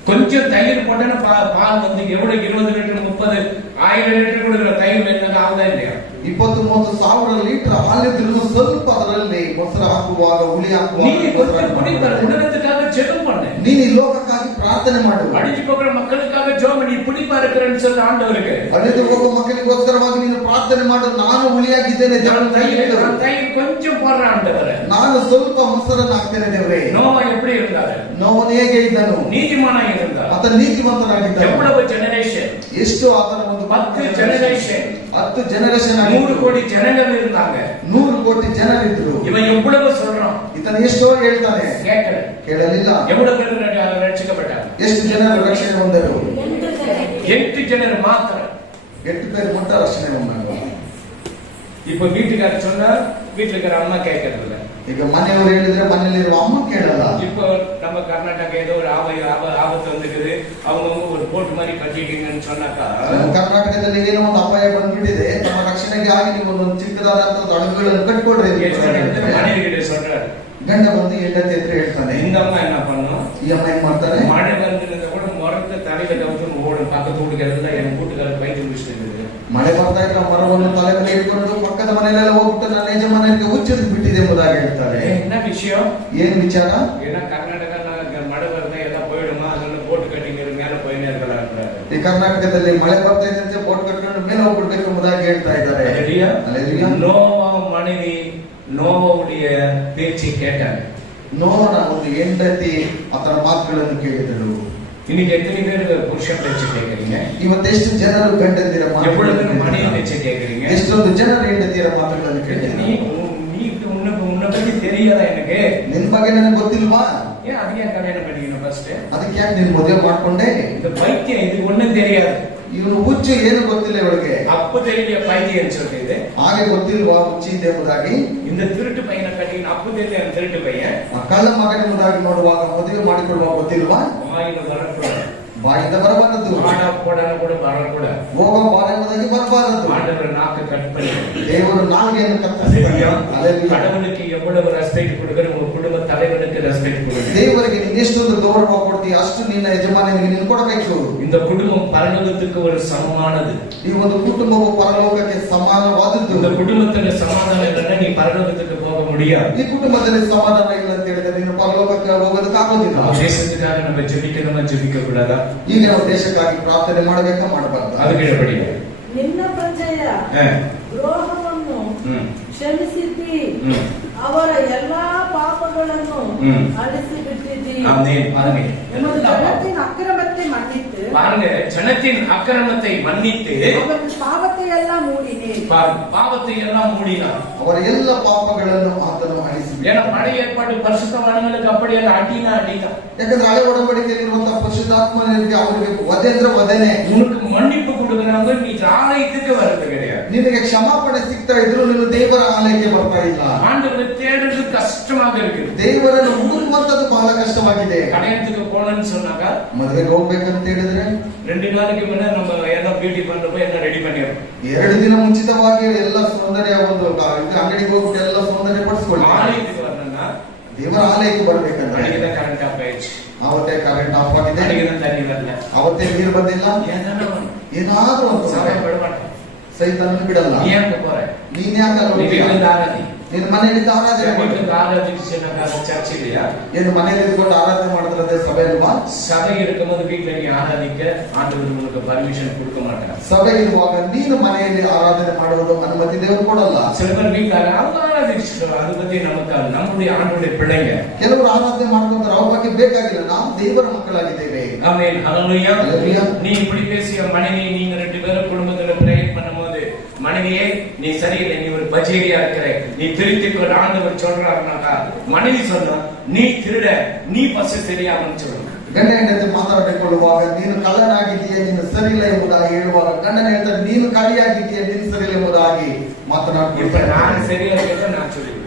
கொஞ்சம் தயிர் போட்டேன்னா பால் வந்து எவ்வளவு 20 லிட்டர் 30 1000 லிட்டர் கொடுக்குற தயிர் வேணும்னா ஆகுதா இல்லையா? 20-30 ಸಾವಿರ ಲೀಟರ್ ಹಾಲಿದ್ರು ಸ್ವಲ್ಪ ಅದರಲ್ಲಿ ಮೊಸರು ಹಾಕುವಾಗ ಹುಳಿ நீ ಹಾಕುವಾಗ புளிப்பார் உலகத்துக்காக ஜெபம் பண்ணு. ನೀನು ಈ ಲೋಕಕ್ಕಾಗಿ ಪ್ರಾರ್ಥನೆ ಮಾಡು. அடிச்சு போகிற மக்களுக்காக ஜெபம் நீ புளிப்பா இருக்கிறேன்னு சொல்லி ஆண்டவருக்கு ಅಳಿದು ಹೋಗುವ ಮಕ್ಕಳಿಗೋಸ್ಕರವಾಗಿ ನೀನು ಪ್ರಾರ್ಥನೆ ಮಾಡು. ನಾನು ಹುಳಿಯಾಗಿದ್ದೇನೆ ದೇವರು ಹೇಳಿದರು. தயிர் கொஞ்சம் போடுற ஆண்டவரே, ನಾನು ಸ್ವಲ್ಪ ಮೊಸರನ್ನು ಹಾಕ್ತೇನೆ ದೇವರೇ. நோவா எப்படி இருந்தாரு? ನೋವನು ಹೇಗೆ ಇದ್ದನು? நீதிமான இருந்தார். ಆತ ನೀತಿವಂತನಾಗಿದ್ದನು. எவ்வளவு ஜெனரேஷன்? ಎಷ್ಟು ಆತನ ಒಂದು 10 ஜெனரேஷன் 10 ಜನರೇಷನ್ 100 கோடி ஜனங்கள் இருந்தாங்க. 100 ಕೋಟಿ ಜನರಿದ್ರು. இவன் எவ்வளவு சொல்றான்? ಈತನ ಎಷ್ಟೋ ಹೇಳ್ತಾನೆ, கேட்கல. ಕೇಳಲಿಲ್ಲ. எவ்வளவு பேர் ரட்சிக்கப்பட்டாங்க? ಎಷ್ಟು ಜನರು ರಕ್ಷಣೆ ಹೊಂದರು? 8 ಜನರು ಮಾತ್ರ. 8 பேர் மட்டும் ರಕ್ಷಣೆ ಹೊಂದರು. இப்ப வீட்டுக்காரர் சொன்னா வீட்டுல இருக்கிற அம்மா கேட்கறது இல்ல. ಈಗ ಮನೆಯವರು ಹೇಳಿದ್ರೆ ಮನೆಯಲ್ಲಿರುವ ಅಮ್ಮ ಕೇಳಲ್ಲ. இப்போ நம்ம கர்நாடகா ஏதோ ஒரு ஆபத்து வந்துக்குது, அவங்க ஒரு போட்டு மாதிரி கட்டிட்டீங்கன்னு சொன்னாக்கா ಕರ್ನಾಟಕದಲ್ಲಿ ಏನೋ ಒಂದು ಅಪಾಯ ಬಂದ್ಬಿಟ್ಟಿದೆ, ತಮ್ಮ ರಕ್ಷಣೆಗೆ ಆಗಿ ನೀವು ಒಂದು ಚಿಕ್ಕದಾದಂತ ಅಡುಗೆಗಳನ್ನು ಕಟ್ಕೊಡ್ರಿ. மனைவி கிட்ட சொல்றாரு. ಗಂಡ ಬಂದು ಹೆಂಡತಿ ಹತ್ರ ಹೇಳ್ತಾನೆ. இந்த அம்மா என்ன பண்ணும்? ಈ ಅಮ್ಮ ಏನ್ ಮಾಡ್ತಾರೆ? மழை வந்து கூட முறந்து தலையில கவுத்து ஓடும். பக்கத்து வீட்டுக்காரத்துல என் கூட்டுக்காரர் பைத்தியம் முடிச்சுட்டு இருக்குது. ಮಳೆ ಬರ್ತಾ ಇದ್ರೆ ಮರವನ್ನು ತಲೆ ಮೇಲೆ ಇಟ್ಕೊಂಡು ಪಕ್ಕದ ಮನೆಯಲ್ಲೆಲ್ಲ ಹೋಗ್ಬಿಟ್ಟು விஷயம்? ಏನ್ ವಿಚಾರ? ஏன்னா கர்நாடகா மழை வருதா எல்லாம் போயிடுமா, அதனால போட்டு கட்டிங்க மேல போயினே இருக்கலாம். ಈ ಕರ್ನಾಟಕದಲ್ಲಿ ಮಳೆ ಬರ್ತಾ ಇದೆ ಅಂತ ಬೋಟ್ ಕಟ್ಕೊಂಡು ಮೇಲೆ ಹೋಗ್ಬಿಡ್ಬೇಕು ಎಂಬುದಾಗಿ ಹೇಳ್ತಾ ಇದ್ದಾರೆ. அல்லேலூயா. நோவா மனைவி நோவாவுடைய பேச்சை கேட்டாங்க. ನೋವನ ಒಂದು ಹೆಂಡತಿ ಆತನ ಮಾತುಗಳನ್ನು ಕೇಳಿದಳು. இன்னைக்கு எத்தனை பேர் புருஷன் பேச்சு கேட்கறீங்க? ಇವತ್ತೆಷ್ಟು ಜನರು ಗಂಡಂದಿರ எவ்வளவு பேர் ಮಾತುಗಳನ್ನು மனைவி பேச்சு கேட்கறீங்க? ಎಷ್ಟೊಂದು ಜನರು ಹೆಂಡತಿಯರ ಮಾತುಗಳನ್ನು நீ ಕೇಳಿದ್ದಾರೆ. உன்னை பத்தி தெரியாதா எனக்கு? ನಿನ್ ಬಗ್ಗೆ ನನಗೆ ಗೊತ್ತಿಲ್ವಾ? ஏன் அதையே கல்யாணம் பண்ணிக்கணும் ஃபர்ஸ்ட்? ಅದಕ್ಕೆ ಯಾಕೆ ನೀನ್ ಮದುವೆ ಮಾಡ್ಕೊಂಡೆ? இந்த பைத்தியம் இது ஒண்ணும் தெரியாது. ಇವನು ಹುಚ್ಚು ಏನು ಗೊತ್ತಿಲ್ಲ ಇವಳಿಗೆ. அப்ப தெரியல பைத்தியம் சொல்றது. ಹಾಗೆ ಗೊತ್ತಿಲ್ವಾ ಹುಚ್ಚಿ ಇದೆ ಎಂಬುದಾಗಿ? இந்த திருட்டு பையனை கட்டிக்கின்னு அப்ப தெரியல திருட்டு பையன். ಕಳ್ಳ ಮಗನ ಎಂಬುದಾಗಿ ನೋಡುವಾಗ ಮದುವೆ ಮಾಡಿಕೊಳ್ಳುವಾಗ ಗೊತ್ತಿಲ್ವಾ? வாயில வரக்கூடாது, ಬಾಯಿಂದ ಬರಬಾರದು, ஆடா போடான கூட வரக்கூடாது. ಹೋಗ ಬಾರ ಎಂಬುದಾಗಿ ಬರಬಾರದು. ஆண்டவர் நாக்கு கட் பண்ணி ದೇವರು ನಾಲ್ಗೆಯನ್ನು ಕತ್ತರಿಸಿದ್ದಾನೆ. ಹಲ್ಲೆಲೂಯಾ. கடவுளுக்கு எவ்வளவு ரெஸ்பெக்ட் கொடுக்கிற உங்க குடும்ப தலைவனுக்கு ரெஸ்பெக்ட் கொடுங்க. ದೇವರಿಗೆ ನೀನು ಎಷ್ಟೊಂದು ಗೌರವ ಕೊಡ್ತೀಯ ಅಷ್ಟು ನಿನ್ನ ಯಜಮಾನನಿಗೆ ನೀನು ಕೊಡಬೇಕು. இந்த குடும்பம் பரலோகத்துக்கு ஒரு சமமானது. ಈ ಒಂದು ಕುಟುಂಬವು ಪರಲೋಕಕ್ಕೆ ಸಮಾನವಾದದ್ದು. இந்த குடும்பத்துல சமாதானம் இல்லைன்னா நீ பரலோகத்துக்கு போக முடியாது. ಈ ಕುಟುಂಬದಲ್ಲಿ ಸಮಾಧಾನ ಇಲ್ಲ ಅಂತ ಹೇಳಿದ್ರೆ ನೀನು ಪರಲೋಕಕ್ಕೆ ಹೋಗೋದಕ್ಕಾಗೋದಿಲ್ಲ. தேசத்துக்காக நம்ம ஜெபிக்கணுமா ஜெபிக்க கூடாதா? ಈಗ ನಾವು ದೇಶಕ್ಕಾಗಿ ಪ್ರಾರ್ಥನೆ ಮಾಡಬೇಕಾ ಮಾಡಬಾರ್ದು? அது கீழப்படியா? ನಿನ್ನ ಪ್ರಜೆಯ ದ್ರೋಹವನ್ನು ಕ್ಷಮಿಸಿದ್ದಿ, ಅವರ ಎಲ್ಲಾ ಪಾಪಗಳನ್ನು ಅಳಿಸಿ ಬಿಟ್ಟಿದ್ದಿ. ஆமென். பாருங்க, உமது ஜனத்தின் அக்கிரமத்தை மன்னித்து, பாருங்க, ஜனத்தின் அக்கிரமத்தை மன்னித்து அவர்கள் பாவத்தை எல்லாம் மூடினே. பாவத்தை எல்லாம் மூடினார். ಅವರ ಎಲ್ಲ ಪಾಪಗಳನ್ನು ಆತನು ಅಳಿಸಿಬಿಟ್ಟ. ஏன்னா பழைய ஏற்பாடு பரிசுத்தவான்களுக்கு அப்படி அந்த அடினா அடிதான். ಯಾಕಂದ್ರೆ ಹಳೆ ಒಡಂಬಡಿಕೆಯಲ್ಲಿರುವಂತಹ ಪರಿಶುದ್ಧಾತ್ಮನಿಗೆ ಅವರಿಗೆ ವಧೆ ಅಂದ್ರೆ ವಧೆನೆ. உனக்கு மன்னிப்பு கொடுக்கறாங்க, நீ ஆலயத்துக்கு வரது கிடையாது. ನಿನಗೆ ಕ್ಷಮಾಪಣೆ ಸಿಗ್ತಾ ಇದ್ರು ನೀನು ದೇವರ ಆಲಯಕ್ಕೆ ಬರ್ತಾ ಇಲ್ಲ. ஆண்டவரை தேடுறது கஷ்டமாக இருக்குது. ದೇವರನ್ನು ಹುಡುಕುವಂತದ್ದು ಬಹಳ ಕಷ್ಟವಾಗಿದೆ. கல்யாணத்துக்கு போனேன்னு சொன்னாங்க, ಮದುವೆಗೆ ಹೋಗ್ಬೇಕಂತ ಹೇಳಿದ್ರೆ 2 நாளைக்கு முன்ன நம்ம ಏನೋ ಬ್ಯೂಟಿ பண்றப்ப என்ன ரெடி பண்ணிರೋದು. 2 ದಿನ ಮುಂಚಿತವಾಗಿ ಎಲ್ಲ ಸೌಂದರ್ಯ ಒಂದು ಅಂಗಡಿಗೆ ಹೋಗ್ಬಿಟ್ಟು ಎಲ್ಲ ಸೌಂದರ್ಯ ಪಡಿಸ್ಕೊಳ್ಳಿ. ஆலயத்துக்கு வரணும்னா ದೇವರ ಆಲಯಕ್ಕೆ ಬರ್ಬೇಕಂದ್ರೆ அன்னைக்கு தான் கரண்ட் ஆஃப் ஆயிடுச்சு, ಅವತ್ತೇ ಕರೆಂಟ್ ಆಫ್ ಆಗಿದೆ, அன்னைக்கு தான் தண்ணி வரல, ಅವತ್ತೇ ನೀರು ಬಂದಿಲ್ಲ. ಏನಾದ್ರೂ ಒಂದು சபை விட மாட்டேன். ಸೈತಾನನ್ನು ಬಿಡಲ್ಲ. நீ ஏன் போற? ನೀನ್ ಯಾಕೆ நீ வீட்டுல ஆராதி. ನಿನ್ನ ಮನೆಯಲ್ಲಿ ಆರಾಧನೆ ಮಾಡು. வீட்டுல ஆராதிச்சுனாக்கா சர்ச் இல்லையா? ಏನು ಮನೆಯಲ್ಲಿ ಇದ್ಕೊಂಡು ಆರಾಧನೆ ಮಾಡಿದ್ರೆ ಸಭೆ ಅಲ್ವಾ? சபை இருக்கும்போது வீட்டுல நீ ஆராதிக்க ஆண்டவர் உங்களுக்கு பர்மிஷன் கொடுக்க மாட்டாங்க. ಸಭೆ ಇರುವಾಗ ನೀನು ಮನೆಯಲ್ಲಿ ಆರಾಧನೆ ಮಾಡುವುದು ಅನುಮತಿ ದೇವರು ಕೊಡಲ್ಲ. சில பேர் வீட்டுல அவங்க ஆராதிச்சுட்டு அதை பத்தி நமக்கு நம்முடைய ஆண்டவருடைய பிள்ளைங்க. ಕೆಲವರು ಆರಾಧನೆ ಮಾಡ್ಕೊಂತಾರೆ, ಅವ್ರ ಬಗ್ಗೆ ಬೇಕಾಗಿಲ್ಲ. ನಾವು ದೇವರ ಮಕ್ಕಳಾಗಿದ್ದೇವೆ. ஆமென். ஹல்லேலூயா. ஹல்லேலூயா. நீ இப்படி பேசிய மனைவி, நீங்க 2 பேரும் குடும்பத்துல பிரேயர் பண்ணும்போது, மனைவியே நீ சரியில்லை, நீ ஒரு பஜேரியா இருக்கிற, நீ திருத்திக்கொள் ஆண்டவர் சொல்றாருனாக்கா, மனைவி சொன்னா நீ திருட, நீ பசு சரியாமன்னு சொல்லணும். ಗಂಡ ಹೆಂಡತಿ ಮಾತಾಡಿಕೊಳ್ಳುವಾಗ ನೀನು ಕಳ್ಳನಾಗಿದ್ದೀಯ, ನೀನು ಸರಿಯಿಲ್ಲ ಎಂಬುದಾಗಿ ಹೇಳುವಾಗ ಗಂಡನ ಹೇಳ್ತಾರೆ ನೀನು ಕಳಿಯಾಗಿದ್ದೀಯ, ನೀನು ಸರಿಯಿಲ್ಲ ಎಂಬುದಾಗಿ இப்ப ಮಾತನಾಡ್ಕೊಳ್ತಾರೆ. நான் சரியா இருக்கேன் நான் சொல்லிடுவேன்.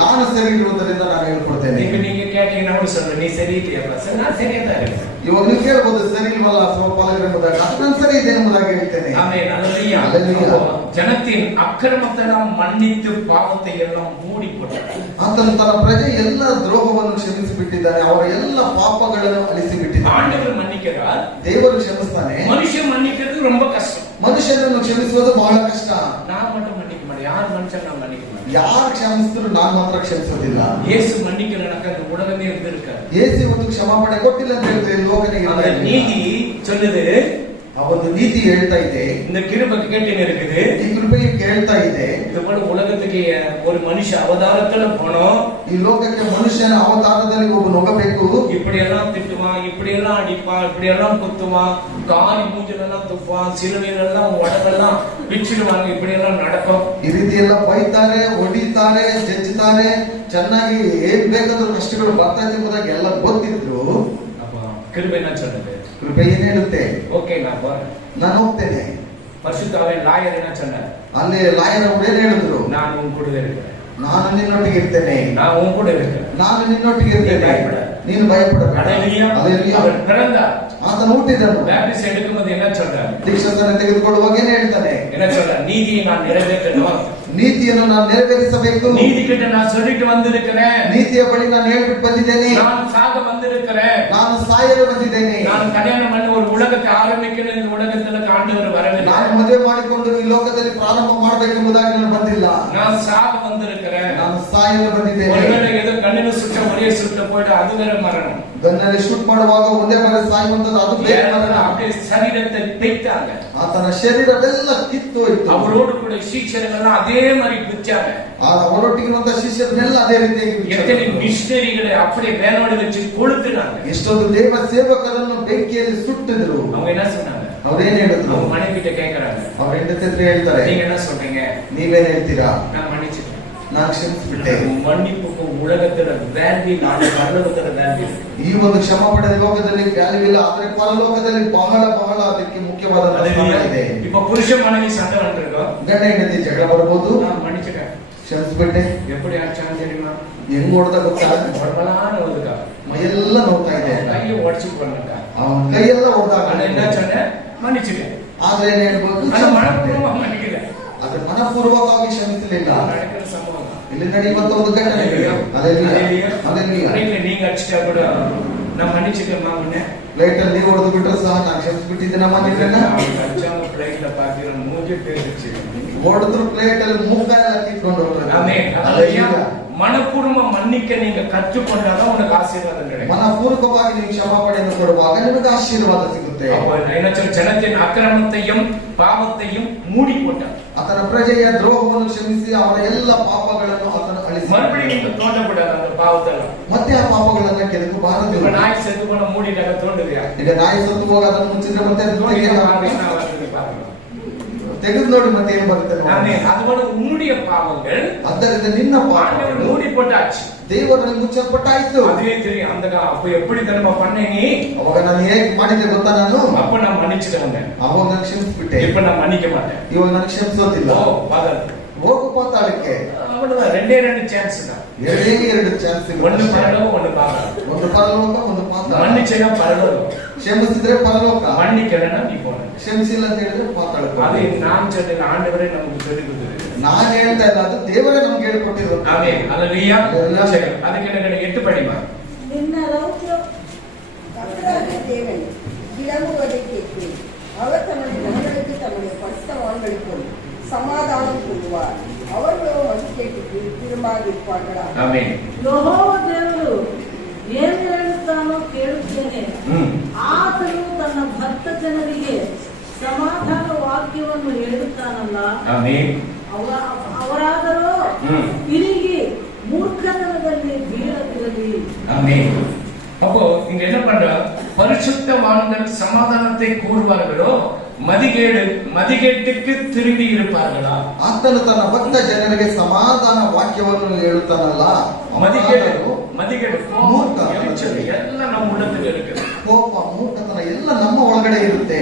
ನಾನು ಸರಿ ಇರುವುದರಿಂದ ನಾನು ಹೇಳ್ಕೊಡ್ತೇನೆ. இப்ப நீங்க கேட்டீங்கன்னா கூட சொல்றேன், நீ சரியில்லையா சார்? நான் சரியா தான் இருக்கேன். ಇವಾಗ ನೀವು ಕೇಳಬಹುದು ಸರಿ ಇಲ್ವಲ್ಲ ಸ್ವಲ್ಪ ಎಂಬುದಾಗಿ, ಅದು ನಾನು ಸರಿ ಇದೆ ಎಂಬುದಾಗಿ ಹೇಳ್ತೇನೆ. ஆமென். ஹல்லேலூயா. ஹல்லேலூயா. ஜனத்தின் அக்கிரமத்தை எல்லாம் மன்னித்து பாவத்தை எல்லாம் மூடி போட்டார். ಆತನು ತನ್ನ ಪ್ರಜೆ ಎಲ್ಲ ದ್ರೋಹವನ್ನು ಕ್ಷಮಿಸಿ ಬಿಟ್ಟಿದ್ದಾನೆ, ಅವರ ಎಲ್ಲ ಪಾಪಗಳನ್ನು ಅಳಿಸಿ ಬಿಟ್ಟಿದ್ದಾನೆ. ஆண்டவர் மன்னிக்கிறார், ದೇವರು ಕ್ಷಮಿಸ್ತಾನೆ. மனுஷன் மன்னிக்கிறது ரொம்ப கஷ்டம். ಮನುಷ್ಯನನ್ನು ಕ್ಷಮಿಸುವುದು ಬಹಳ ಕಷ್ಟ. நான் மட்டும் மன்னிக்க மாட்டேன், யார் மனுஷன் நான் மன்னிக்க மாட்டேன். ಯಾರು ಕ್ಷಮಿಸಿದ್ರು ನಾನು ಮಾತ್ರ ಕ್ಷಮಿಸೋದಿಲ್ಲ. இயேசு மன்னிக்கிறனாக்க அந்த உலகமே இருந்திருக்காரு. ಯೇಸು ಒಂದು ಕ್ಷಮಾಪಣೆ ಕೊಟ್ಟಿಲ್ಲ ಅಂತ ಹೇಳಿದ್ರೆ ಲೋಕನಿಗೆ அந்த நீதி சொல்லுது, ಆ ಒಂದು ನೀತಿ ಹೇಳ್ತಾ ಇದೆ, இந்த கிருபை கேட்டுன்னு இருக்குது. ಈ ಕೃಪೆಯು ಕೇಳ್ತಾ ಇದೆ. இது போல உலகத்துக்கு ஒரு மனுஷ அவதாரத்துல போனோம், ಈ ಲೋಕಕ್ಕೆ ಮನುಷ್ಯನ ಅವತಾರದಲ್ಲಿ ಒಬ್ಬ ಹೋಗಬೇಕು. இப்படி எல்லாம் திட்டுவான், இப்படி எல்லாம் அடிப்பான், இப்படி எல்லாம் குத்துவான், காரி மூஞ்சில எல்லாம் துப்பான், சிலுவையில எல்லாம் உடம்பெல்லாம் பிச்சுடுவாங்க, இப்படி எல்லாம் நடக்கும். ಈ ರೀತಿ ಎಲ್ಲ ಬೈತಾರೆ, ಹೊಡಿತಾರೆ, ಜಜ್ಜುತ್ತಾರೆ, ಚೆನ್ನಾಗಿ ಏನ್ ಬೇಕಾದ್ರೂ ಕಷ್ಟಗಳು ಬರ್ತಾ ಇದೆ ಎಂಬುದಾಗಿ ಎಲ್ಲ ಗೊತ್ತಿದ್ರು அப்ப கிருபை என்ன சொன்னது? ಕೃಪೆ ಏನ್ ಹೇಳುತ್ತೆ, ஓகே நான் போறேன். ನಾನು ಹೋಗ್ತೇನೆ. பரிசுத்தாவே லாயர் என்ன சொன்னார்? ಅಲ್ಲಿ ಲಾಯರ್ ಅವರು ಏನ್ ಹೇಳಿದ್ರು, நான் உன் கூட இருக்கிறேன், ನಾನು ನಿನ್ನೊಟ್ಟಿಗೆ ಇರ್ತೇನೆ, நான் உன் கூட இருக்கிறேன். ನಾನು ನಿನ್ನೊಟ್ಟಿಗೆ ಇರ್ತೇನೆ, ನೀನು ಭಯಪಡಬೇಡ. ஹல்லேலூயா. ಹಲ್ಲೆಲೂಯಾ. அவர் பிறந்தார், ಆತನು ಹುಟ್ಟಿದನು. பேப்டிஸ்ட் எடுக்கும்போது என்ன சொல்றார்? ದೀಕ್ಷಾಸ್ನಾನ ತೆಗೆದುಕೊಳ್ಳುವಾಗ ಏನ್ ಹೇಳ್ತಾನೆ, என்ன சொல்றார்? நீதியை நான் நிறைவேற்றணும், ನೀತಿಯನ್ನು ನಾನು ನೆರವೇರಿಸಬೇಕು, நீதி கிட்ட நான் சொல்லிட்டு வந்திருக்கிறேன், ನೀತಿಯ ಬಳಿ ನಾನು ಹೇಳ್ಬಿಟ್ಟು ಬಂದಿದ್ದೇನೆ, நான் சாக வந்திருக்கிறேன், ನಾನು ಸಾಯಲು ಬಂದಿದ್ದೇನೆ, நான் கல்யாணம் பண்ண ஒரு உலகத்தை ஆரம்பிக்கணும், இந்த உலகத்துல ஆண்டவர் வரவில்லை, ನಾನು ಮದುವೆ ಮಾಡಿಕೊಂಡು ಈ ಲೋಕದಲ್ಲಿ ಪ್ರಾರಂಭ ಮಾಡಬೇಕೆಂಬುದಾಗಿ ನಾನು ಬಂದಿಲ್ಲ, நான் சாக வந்திருக்கிறேன். ನಾನು ಸಾಯಲು ಬಂದಿದ್ದೇನೆ. ஒருவேளை ஏதோ கண்ணில் ಸುಟ್ಟು போயிட்டு அது வேற மரணம். ಗನ್ನಲ್ಲಿ ಶೂಟ್ ಮಾಡುವಾಗ ಒಂದೇ ಬಾರಿ ಸಾಯುವಂತದ್ದು ಅದು ಬೇರೆ ಮರಣ. அப்படியே சரீரத்தை தைத்தாங்க. ಆತನ ಶರೀರವೆಲ್ಲ ಕಿತ್ತೋಯ್ತು. அவரோடு கூட சீஷர்களெல்லாம் அதே மாதிரி பிச்சாங்க. ಅವರೊಟ್ಟಿಗಿರುವಂತ ಶಿಷ್ಯರನ್ನೆಲ್ಲ ಅದೇ ರೀತಿಯಾಗಿ எத்தனை மிஷனரிகளை அப்படியே வேனோடு வச்சு கொளுத்துனாங்க. ಎಷ್ಟೊಂದು ದೇವ ಸೇವಕರನ್ನು ಬೆಂಕಿಯಲ್ಲಿ ಸುಟ್ಟಿದ್ರು. அவங்க என்ன சொன்னாங்க? ಅವ್ರೇನ್ ಹೇಳಿದ್ರು? அவங்க மனைவி கிட்ட கேக்குறாங்க. ಅವ್ರ ಹೆಂಡತಿ ಹತ್ರ ಹೇಳ್ತಾರೆ, நீங்க என்ன சொல்றீங்க? ನೀವೇನ್ ಹೇಳ್ತೀರಾ? நான் மன்னிச்சிட்டேன், ನಾನು ಕ್ಷಮಿಸಿಬಿಟ್ಟೆ. மன்னிப்புக்கு உலகத்துல வேல்யூ நாடு பரலோகத்துல வேல்யூ. ಈ ಒಂದು ಕ್ಷಮಾಪಣೆ ಲೋಕದಲ್ಲಿ ವ್ಯಾಲ್ಯೂ ಇಲ್ಲ, ಆದ್ರೆ ಪರಲೋಕದಲ್ಲಿ ಬಹಳ ಬಹಳ ಅದಕ್ಕೆ ಮುಖ್ಯವಾದ ಸ್ಥಾನ ಇದೆ. இப்ப புருஷ மனைவி சண்டை வந்துருக்கோம், ಗಂಡ ಹೆಂಡತಿ ಜಗಳ ಬರ್ಬೋದು. நான் மன்னிச்சிட்டேன், ಕ್ಷಮಿಸಿಬಿಟ್ಟೆ. எப்படி ஆச்சான்னு தெரியுமா? ಹೆಂಗ್ ಹೊಡೆದ ಗೊತ್ತಾ? ಹೊರಬಲಾன ಹೋதுக்கா, ಮೈಯೆಲ್ಲ ನೋಡ್ತಾ ಇದೆ, கையை உடச்சு போனாக்கா, ಅವನ ಕೈಯೆಲ್ಲ ಹೊಡೆದಾಗ நான் என்ன சொன்னேன்? மன்னிச்சிட்டேன். ಆದ್ರೆ ಏನ್ ಹೇಳ್ಬೋದು? ஆனா மனப்பூர்வமா மன்னிக்கல. ಆದ್ರೆ ಮನಪೂರ್ವಕವಾಗಿ ಕ್ಷಮಿಸಲಿಲ್ಲ. நடக்கிற சம்பவம் தான். ಇಲ್ಲಿ ನಡೆಯುವಂತ ಒಂದು ಘಟನೆ. ಪ್ಲೇಟ್ல நீங்க அடிச்சிட்டா கூட நான் மன்னிச்சிட்டேன் உன்னை. ಪ್ಲೇಟ್ ಅಲ್ಲಿ ನೀವು ಹೊಡೆದು ಬಿಟ್ರು ಸಹ ನಾನು ಕ್ಷಮಿಸಿಬಿಟ್ಟಿದ್ದೇನೆ ಮನ್ನಿದ್ರನ್ನ. அடிச்சாங்க ಪ್ಲೇಟ್ல பாக்கிற ಮೂಜೆ பேசிச்சு. ಹೊಡೆದ್ರು ಪ್ಲೇಟ್ ಅಲ್ಲಿ ಮೂಗ ಎಲ್ಲ ಕಿತ್ಕೊಂಡು ಹೋಗ್ತಾರೆ. ஆமென். ஹalleluya. மனப்பூர்வமா மன்னிக்க நீங்க கற்றுக்கொண்டாதான் உங்களுக்கு ஆசீர்வாதம் கிடைக்கும். ಮನಪೂರ್ವಕವಾಗಿ ನೀವು ಕ್ಷಮಾಪಣೆಯನ್ನು ಕೊಡುವಾಗ ನಿಮಗೆ ಆಶೀರ್ವಾದ ಸಿಗುತ್ತೆ. ಜನத்தின் அக்கிரமத்தையும் பாவத்தையும் மூடி போட்டார். ಆತನ ಪ್ರಜೆಯ ದ್ರೋಹವನ್ನು ಕ್ಷಮಿಸಿ ಅವರ ಎಲ್ಲ ಪಾಪಗಳನ್ನು ಆತನು ಅಳಿಸಿ மறுபடியும் நீங்க தோண்டக்கூடாது அந்த பாவத்தெல்லாம். ಮತ್ತೆ ಆ ಪಾಪಗಳನ್ನ ಕೆದಕಬಾರದು. இப்ப நாய் செத்து போன மூடிட்டாಗ தோண்டுதியா? ಈಗ ನಾಯಿ ಸತ್ತು ಹೋಗ ಅದನ್ನು ಮುಚ್ಚಿದ್ರೆ ಮತ್ತೆ ತೆಗೆದು ನೋಡಿ ಮತ್ತೆ ಏನ್ ಬರುತ್ತೆ. அதுபோல உன்னுடைய பாவங்கள் ಆದ್ದರಿಂದ ನಿನ್ನ ஆண்டவர் மூடி போட்டாச்சு, ದೇವರಲ್ಲಿ ಮುಚ್ಚಲ್ಪಟ್ಟಾಯ್ತು. அதுவே தெரியும். அந்த அப்ப எப்படி தர்ம பண்ண நீ? ಅವಾಗ ನಾನು ಹೇಗೆ ಮಾಡಿದ್ದೆ ಗೊತ್ತಾ? ನಾನು அப்ப நான் மன்னிச்சிட்டேன், ಅವಾಗ ನಾನು ಕ್ಷಮಿಸ್ಬಿಟ್ಟೆ. இப்ப நான் மன்னிக்க மாட்டேன். ಇವಾಗ ನಾನು ಕ್ಷಮಿಸೋದಿಲ್ಲ. ಹೋಗು ಪಾತಾಳಕ್ಕೆ. அவ்வளவுதான், ரெண்டே ரெண்டு சான்ஸ் தான். ಎರಡು ಚಾನ್ಸ್. ஒன்னு பரலோகம், ஒன்னு பாதாளம். ಒಂದು ಪರಲೋಕ, ಒಂದು ಪಾತಾಳ. மன்னிச்சேனா பரலோகம், ಕ್ಷಮಿಸಿದ್ರೆ ಪರಲೋಕ, மன்னிக்கலன்னா நீ போன. ಕ್ಷಮಿಸಿಲ್ಲ ಅಂತ ಹೇಳಿದ್ರೆ ಪಾತಾಳ. அது நான் சொன்ன ஆண்டவரே நமக்கு சொல்லி கொடுத்தது. ನಾನು ಹೇಳ್ತಾ ಇಲ್ಲ, ಅದು ದೇವರೇ ನಮ್ಗೆ ಹೇಳಿಕೊಟ್ಟಿರೋದು. ஆமென். ஹalleluya. அதுக்கு என்ன 8 படிமா. ನಿನ್ನ ರೌದ್ರ கர்த்தராகிய தேவன் விளங்குவதை கேட்கிறேன். அவர் தம்முடைய ஜனங்களுக்கு தம்முடைய பரிசுத்தவான்களுக்கும் சமாதானம் கொள்வார். அவர்களோ மதிக்கேட்டுக்கு திரும்பாதிருப்பார்களா? ஆமென். ಯೆಹೋವ ದೇವರು ಏನು ಹೇಳುತ್ತಾನೋ ಕೇಳುತ್ತೇನೆ. ಆತನು ತನ್ನ ಭಕ್ತ ಜನರಿಗೆ ಸಮಾಧಾನ ವಾಕ್ಯವನ್ನು ಹೇಳುತ್ತಾನಲ್ಲ. ஆமென். ಅವರಾದರೂ ತಿರುಗಿ ಮೂರ್ಖತನದಲ್ಲಿ ಬೀಳದಿರಲಿ. ஆமென். அப்போ இங்க என்ன பண்ற? பரிசுத்தவான்கள் சமாதானத்தை கூறுவார்களோ மதிகேட்டுக்கு திரும்பி இருப்பார்களா? ಆತನು ತನ್ನ ಭಕ್ತ ಜನರಿಗೆ ಸಮಾಧಾನ ವಾಕ್ಯವನ್ನು ಹೇಳುತ್ತಾನಲ್ಲ. மதிகேடு எல்லாம் நம்ம உள்ளத்துல இருக்கு. ಕೋಪ, ಮೂರ್ಖತನ ಎಲ್ಲ ನಮ್ಮ ಒಳಗಡೆ ಇರುತ್ತೆ.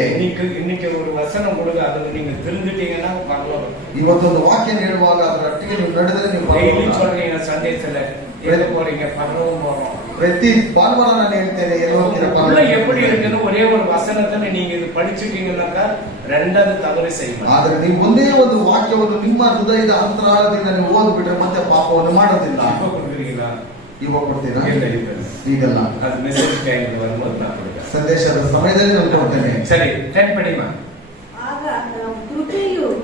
இன்னைக்கு ஒரு வசனம் கொடுங்க, ಅದನ್ನ நீங்க தெரிஞ்சிட்டீங்கன்னா பரலோகம். ಇವತ್ತೊಂದು ವಾಕ್ಯ ಹೇಳುವಾಗ ಅದರ ಒಟ್ಟಿಗೆ ನೀವು ನಡೆದರೆ ನೀವು டெய்லி சொல்றீங்க சண்டேஸ்ல எங்க போறீங்க? பரலோகம் போறோம். ಪ್ರತಿ ಭಾನುವಾರ ನಾನು ಹೇಳ್ತೇನೆ உள்ள எப்படி இருக்குன்னு ஒரே ஒரு வசனத்தை நீங்க இது படிச்சிட்டீங்கன்னாக்கா ரெண்டாவது தவறு செய்யணும். ಆದ್ರೆ ನೀವು ಒಂದೇ ಒಂದು ವಾಕ್ಯವನ್ನು ನಿಮ್ಮ ಹೃದಯದ ಅಂತರಾಳದಿಂದ ನೀವು ಓದ್ಬಿಟ್ರೆ ಮತ್ತೆ ಪಾಪವನ್ನು ಮಾಡೋದಿಲ್ಲ. ಇವಾಗ ಕೊಡ್ತೀರಾ? ಈಗಲ್ಲ, அது மெசேஜ் டைம்ல வரும்போது நான் கொடுக்கிறேன். ಸಂದೇಶದ ಸಮಯದಲ್ಲಿ ನಾನು ಕೊಡ್ತೇನೆ. சரி, 10 படிமா. ಆಗ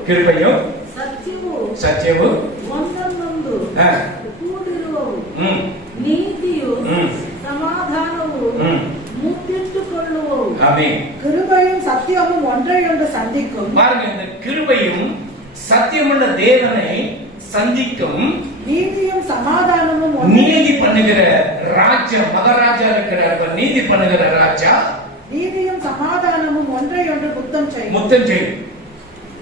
ಕೃಪೆಯು ಸತ್ಯವು ಒಂದನ್ನೊಂದು ಕೂಡಿರುವವು, ನೀತಿಯು சமாதானವು முத்திட்டுக்கொள்ளுவோம். ஆமென். கிருபையும் சத்தியமும் ஒன்றையொன்று சந்திக்கும். பாருங்க, இந்த கிருபையும் சத்தியமுள்ள தேவனை சந்திக்கும். நீதியும் சமாதானமும் நீதி பண்ணுகிற ராஜா, மகாராஜா இருக்கிறார். நீதி பண்ணுகிற ராஜா. நீதியும் சமாதானமும் ஒன்றையொன்று முத்தம் செய்யும்.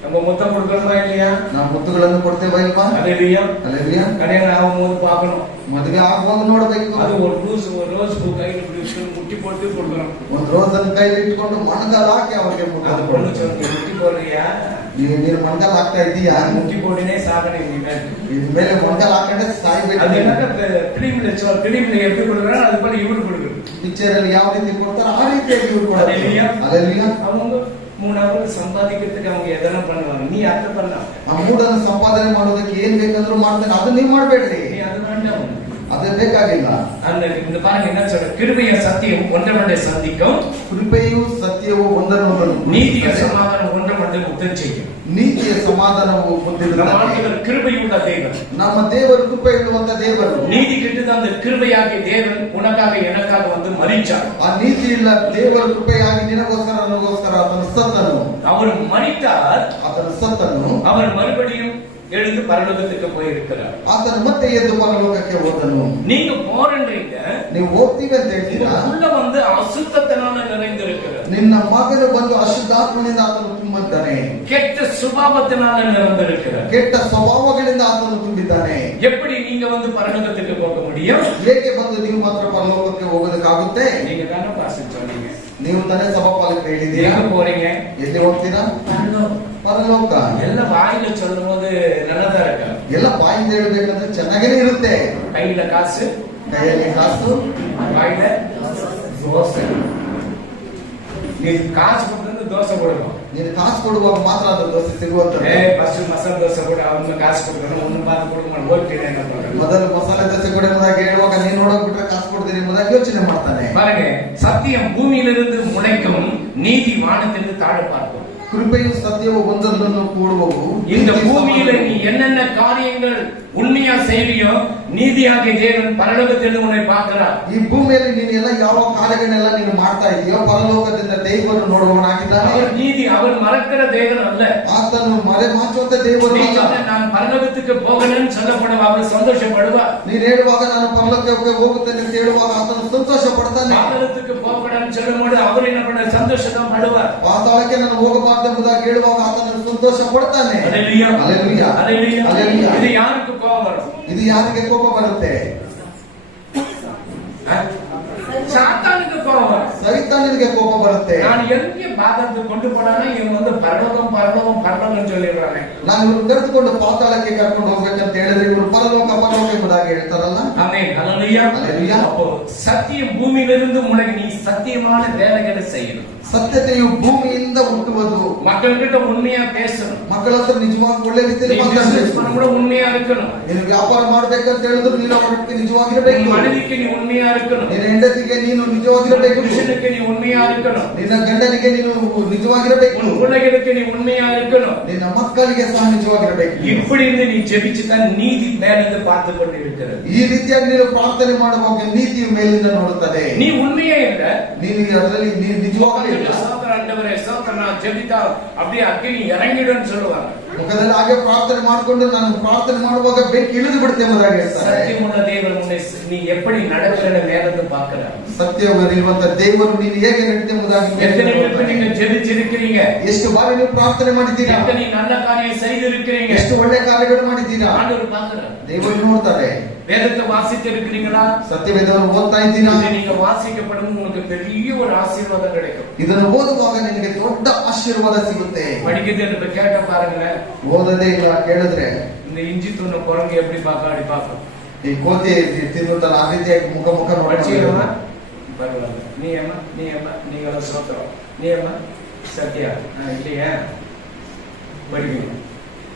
நம்ம முத்தம் கொடுக்கணுமா இல்லையா? ನಾವು ಮುತ್ತುಗಳನ್ನು ಕೊಡ್ತೇವೆ ಇಲ್ವಾ? அல்லேலூயா. அல்லேலೂಯಾ. கல்யாணம் ஆகும்போது பார்க்கணும், ಮದುವೆ ಆಗುವಾಗ ನೋಡಬೇಕು. அது ஒரு ரோஸ் பூ கையில முட்டி போட்டு கொடுக்கணும். ಒಂದು ರೋಸ್ ಅನ್ನು ಕೈಲಿ ಇಟ್ಕೊಂಡು ಮಣಗಾಲ ಹಾಕಿ ಅವರಿಗೆ முட்டி போடுறியா? ನೀನು ಮಣಗಾಲ ಹಾಕ್ತಾ ಇದೀಯಾ? முட்டி போட்டுனே சாகனை ಮೇಲೆ ಮಣಗಾಲ ಹಾಕೊಂಡೆ ಸಾಯ್ಬೇಕು. அது என்ன பிலிம்ல எப்படி கொடுக்குறாங்க அது போல இவரு கொடுக்குறது. ಪಿಕ್ಚರ್ ಅಲ್ಲಿ ಯಾವ ರೀತಿ ಕೊಡ್ತಾರೋ ಆ ರೀತಿಯಾಗಿ ಇವ್ರು ಕೊಡೋದು. அல்லேலூயா. அவங்க 3 அவர் சம்பாதிக்கிறதுக்கு அவங்க எதெல்லாம் பண்ணுவாங்க, நீ ಅರ್ಥ பண்ண. ಆ ಮೂಡನ್ನು ಸಂಪಾದನೆ ಮಾಡೋದಕ್ಕೆ ಏನ್ ಬೇಕಂದ್ರೂ ಮಾಡ್ತಾರೆ, ಅದು ನೀವು ಮಾಡ್ಬೇಡ್ರಿ. நீ அது வேண்டாம், ಅದು ಬೇಕಾಗಿಲ್ಲ. இந்த பாருங்க என்ன சொல்ற, கிருபையும் சத்தியம் ஒன்றை சந்திக்கும். ಕೃಪೆಯು ಸತ್ಯವು ಒಂದನ್ನೊಂದನ್ನು, நீதியும் சமாதானம் ஒன்றை முத்தம் முத்தம் செய்யும். ನೀತಿಯ ಸಮಾಧಾನವು ಹೊಂದಿರುತ್ತದೆ. ನಮ್ಮ ಆண்டவர் கிருபையுள்ள தேவன். ನಮ್ಮ ದೇವರು ಕೃಪೆ ಇರುವಂತ ದೇವರು. நீதி கெட்டது அந்த கிருபையாகிய தேவன் உனக்காக எனக்காக வந்து மரிச்சார். ಆ ನೀತಿ ಇಲ್ಲ ದೇವರ ಕೃಪೆಯಾಗಿ ನಿನಗೋಸ್ಕರ ನನಗೋಸ್ಕರ ಆತನು ಸತ್ತನು. அவர் மரித்தார். ಆತನು ಸತ್ತನು. அவர் மறுபடியும் எழுந்து பரலோகத்துக்கு போயிருக்கிறார். ಆತನು ಮತ್ತೆ ಎದ್ದು ಪರಲೋಕಕ್ಕೆ ಹೋದನು. நீங்க போறன்றீங்க, ನೀವು ಹೋಗ್ತೀವಿ ಅಂತ ಹೇಳ್ತೀರಾ? உள்ள வந்து அசுத்தத்தினால நிறைந்திருக்கிறார். ನಿನ್ನ ಮಗನು ಬಂದು ಅಶುದ್ಧಾತ್ಮನಿಂದ ಆತನು ತುಂಬಿದ್ದಾನೆ. கெட்ட சுபாவத்தினால நிறைந்திருக்கிறார். ಕೆಟ್ಟ ಸ್ವಭಾವಗಳಿಂದ ಆತನು ತುಂಬಿದ್ದಾನೆ. எப்படி நீங்க வந்து பரலோகத்துக்கு போக முடியும்? ಹೇಗೆ ಬಂದು ನೀವು ಮಾತ್ರ ಪರಲೋಕಕ್ಕೆ ಹೋಗೋದಕ್ಕಾಗುತ್ತೆ? நீங்க தானே பாஸ்டர் சொன்னீங்க. ನೀವು ತಾನೇ ಸಭಾಪಾಲಕ ಹೇಳಿದ್ದೀರಾ? எங்க போறீங்க? ಎಲ್ಲಿ ಹೋಗ್ತೀರಾ? ಪರಲೋಕ. ಎಲ್ಲ ಬಾಯಿல சொல்லும்போது நல்லதா இருக்கு. ಎಲ್ಲ ಬಾಯಿಂದ ಹೇಳ್ಬೇಕಂದ್ರೆ ಚೆನ್ನಾಗೇ ಇರುತ್ತೆ. கையில காசு, ಕೈಯಲ್ಲಿ ಕಾಸು, ಬಾಯಿல தோசை. நீ காசு கொடுத்து தோசை கொடுக்கும். ನೀನು ಕಾಸು ಕೊಡುವಾಗ ಮಾತ್ರ ಅದು ದೋಸೆ ಸಿಗುವಂತದ್ದು. ಫಸ್ಟ್ ಮಸಾಲೆ ದೋಸೆ ಕೂಡ ಅವನ್ನ ಕಾಸು ಕೊಡ್ತಾನೆ, ಒಂದು ಮಾತು ಕೊಡು ಮಾಡಿ ಹೋಗ್ತೀನಿ ಅನ್ನೋದು. ಮೊದಲು ಮಸಾಲೆ ದೋಸೆ ಕೂಡ ಎಂಬುದಾಗಿ ಹೇಳುವಾಗ ನೀನು ನೋಡೋಗ್ಬಿಟ್ರೆ ಕಾಸು ಕೊಡ್ತೀನಿ ಎಂಬುದಾಗಿ ಯೋಚನೆ ಮಾಡ್ತಾನೆ. பாருங்க, சத்தியம் பூமியிலிருந்து முளைக்கும், நீதி வானத்திலிருந்து தாழ பார்க்கும். ಕೃಪೆಯು ಸತ್ಯವು ಒಂದೊಂದನ್ನು ಕೂಡುವವು. இந்த பூமியில நீ என்னென்ன காரியங்கள் உண்மையா செய்வியோ, நீதியாகிய தேவன் பரலோகத்தில் உன்னை பார்க்கிறார். ಈ ಭೂಮಿಯಲ್ಲಿ ನೀನು ಎಲ್ಲ ಯಾವ ಕಾರ್ಯಗಳನ್ನೆಲ್ಲ ನೀನು ಮಾಡ್ತಾ ಇದೆಯೋ ಪರಲೋಕದಿಂದ ದೇವರು ನೋಡುವವನಾಗಿದ್ದಾನೆ. அவர் நீதி, அவர் மறக்கிற தேவன் அல்ல. ಆತನು ಮರೆಮಾಚುವಂತ ದೇವರು ಅಲ್ಲ. நான் பரலோகத்துக்கு போகணும்னு சொல்லப்படுவ அவர் சந்தோஷப்படுவார். ನೀನು ಹೇಳುವಾಗ ನಾನು ಪರಲೋಕಕ್ಕೆ ಹೋಗುತ್ತೇನೆ ಅಂತ ಹೇಳುವಾಗ ಆತನು ಸಂತೋಷ ಪಡ್ತಾನೆ. பாதாளத்துக்கு போகக்கூடாதுன்னு சொல்லும்போது அவர் என்ன பண்ண சந்தோஷம் படுவார். ಪಾತಾಳಕ್ಕೆ ನಾನು ಹೋಗಬಾರ್ದು ಎಂಬುದಾಗಿ ಹೇಳುವಾಗ ಆತನು ಸಂತೋಷ ಪಡ್ತಾನೆ. அல்லேலூயா, அல்லேಲೂಯಾ, அல்லேலூயா. அல்லேಲೂಯಾ. இது யாருக்கு கோபம் வரும்? ಇದು ಯಾರಿಗೆ ಕೋಪ ಬರುತ್ತೆ? சாத்தானுக்கு கோபம் வரும். ಸೈತಾನನಿಗೆ ಕೋಪ ಬರುತ್ತೆ. நான் எங்கே பாதாளத்துக்கு கொண்டு போனாலும் இவன் வந்து பரலோகம் பரலோகம் பரலோகம் சொல்லிடுறானே. ನಾನು ಇವ್ರು ಕರೆದುಕೊಂಡು ಪಾತಾಳಕ್ಕೆ ಕರ್ಕೊಂಡು ಹೋಗ್ಬೇಕಂತ ಹೇಳಿದ್ರೆ ಇವರು ಪರಲೋಕ ಪರಲೋಕ ಎಂಬುದಾಗಿ ಹೇಳ್ತಾರಲ್ಲ. ஆமென், அல்லேலூயா. அல்லேலூயா. அப்போ சத்தியம் பூமியிலிருந்து முளைக்கும், நீ சத்தியமான வேலைகளை செய்யணும். ಸತ್ಯತೆಯು ಭೂಮಿಯಿಂದ ಹುಟ್ಟುವುದು. மக்கள்கிட்ட உண்மையா பேசணும். ಮಕ್ಕಳ ಹತ್ರ ನಿಜವಾಗಿ ಒಳ್ಳೆ ರೀತಿಯಲ್ಲಿ நீ business பண்ண கூட உண்மையா இருக்கணும். ನೀನು ವ್ಯಾಪಾರ ಮಾಡ್ಬೇಕಂತ ಹೇಳಿದ್ರು ನೀನು ಅವರಿಗೆ உன் ನಿಜವಾಗಿರಬೇಕು. மனைவிக்கு நீ உண்மையா இருக்கணும். ನಿನ್ನ ಹೆಂಡತಿಗೆ ನೀನು ನಿಜವಾಗಿರಬೇಕು. புருஷனுக்கு நீ உண்மையா இருக்கணும். ನಿನ್ನ ಗಂಡನಿಗೆ ನೀನು ನಿಜವಾಗಿರಬೇಕು. உன் பிள்ளைகளுக்கு நீ உண்மையா இருக்கணும். ನಿನ್ನ ಮಕ್ಕಳಿಗೆ ಸಹ ನಿಜವಾಗಿರಬೇಕು. இப்படி இருந்து நீ ஜெபிச்சுதான் நீதி மேலிருந்து பார்த்து கொண்டு இருக்கிறது. ಈ ರೀತಿಯಾಗಿ ನೀನು ಪ್ರಾರ್ಥನೆ ಮಾಡುವಾಗ ನೀತಿಯು ಮೇಲಿಂದ ನೋಡುತ್ತದೆ. நீ உண்மையே இல்ல, ನೀನು ಅದರಲ್ಲಿ ನೀನು ನಿಜವಾಗಲೂ ಇಲ್ಲ. சோதர ஆண்டவரே சோதர, நான் ஜெபித்தா அப்படியே அக்கினி இறங்கிடுன்னு சொல்லுவாங்க. ಮುಖದಲ್ಲಿ ಹಾಗೆ ಪ್ರಾರ್ಥನೆ ಮಾಡಿಕೊಂಡು ನಾನು ಪ್ರಾರ್ಥನೆ ಮಾಡುವಾಗ ಬೆಂಕಿ ಇಳಿದು ಬಿಡುತ್ತೆ ಎಂಬುದಾಗಿ ಹೇಳ್ತಾರೆ. சத்தியமுள்ள தேவன் உன்னை நீ எப்படி நடக்கிறத மேலிருந்து பார்க்கிறார். ಸತ್ಯವಿರುವಂತ ದೇವರು ನೀನು ಹೇಗೆ ನಡೀತೆ ಎಂಬುದಾಗಿ எத்தனை பேருக்கு நீங்க ஜெபிச்சிருக்கிறீங்க? ಎಷ್ಟು ಬಾರಿ ನೀವು ಪ್ರಾರ್ಥನೆ ಮಾಡಿದ್ದೀರಾ? எத்தனை நல்ல காரியம் செய்திருக்கிறீங்க? ಎಷ್ಟು ಒಳ್ಳೆ ಕಾರ್ಯಗಳು ಮಾಡಿದ್ದೀರಾ? ஆண்டவர் பார்க்கிறார். ದೇವರು ನೋಡ್ತಾರೆ. வேதத்தை வாசித்து இருக்கிறீங்களா? ಸತ್ಯವೇದವನ್ನು ಓದ್ತಾ ಇದ್ದೀರಾ? இதை நீங்க வாசிக்கப்படும் உங்களுக்கு பெரிய ஒரு ஆசீர்வாதம் கிடைக்கும். ಇದನ್ನು ಓದುವಾಗ ನಿನಗೆ ದೊಡ್ಡ ಆಶೀರ್ವಾದ ಸಿಗುತ್ತೆ. படிக்கிறது கேட்ட பாருங்களேன். ಓದದೇ ಇಲ್ಲ ಕೇಳಿದ್ರೆ இந்த இஞ்சி துண்ண குரங்கு எப்படி பார்க்க அப்படி பார்க்கும். ಈ ಕೋತಿ ತಿನ್ನುತ್ತಲ್ಲ ಆ ರೀತಿಯಾಗಿ ಮುಖ ಮುಖ படிச்சீங்களா? ನೋಡಿ. பரவாயில்ல. நீ ஏமா நீங்க சோத்திரம். நீ ஏமா சத்யா இல்லையா? படிக்கணும்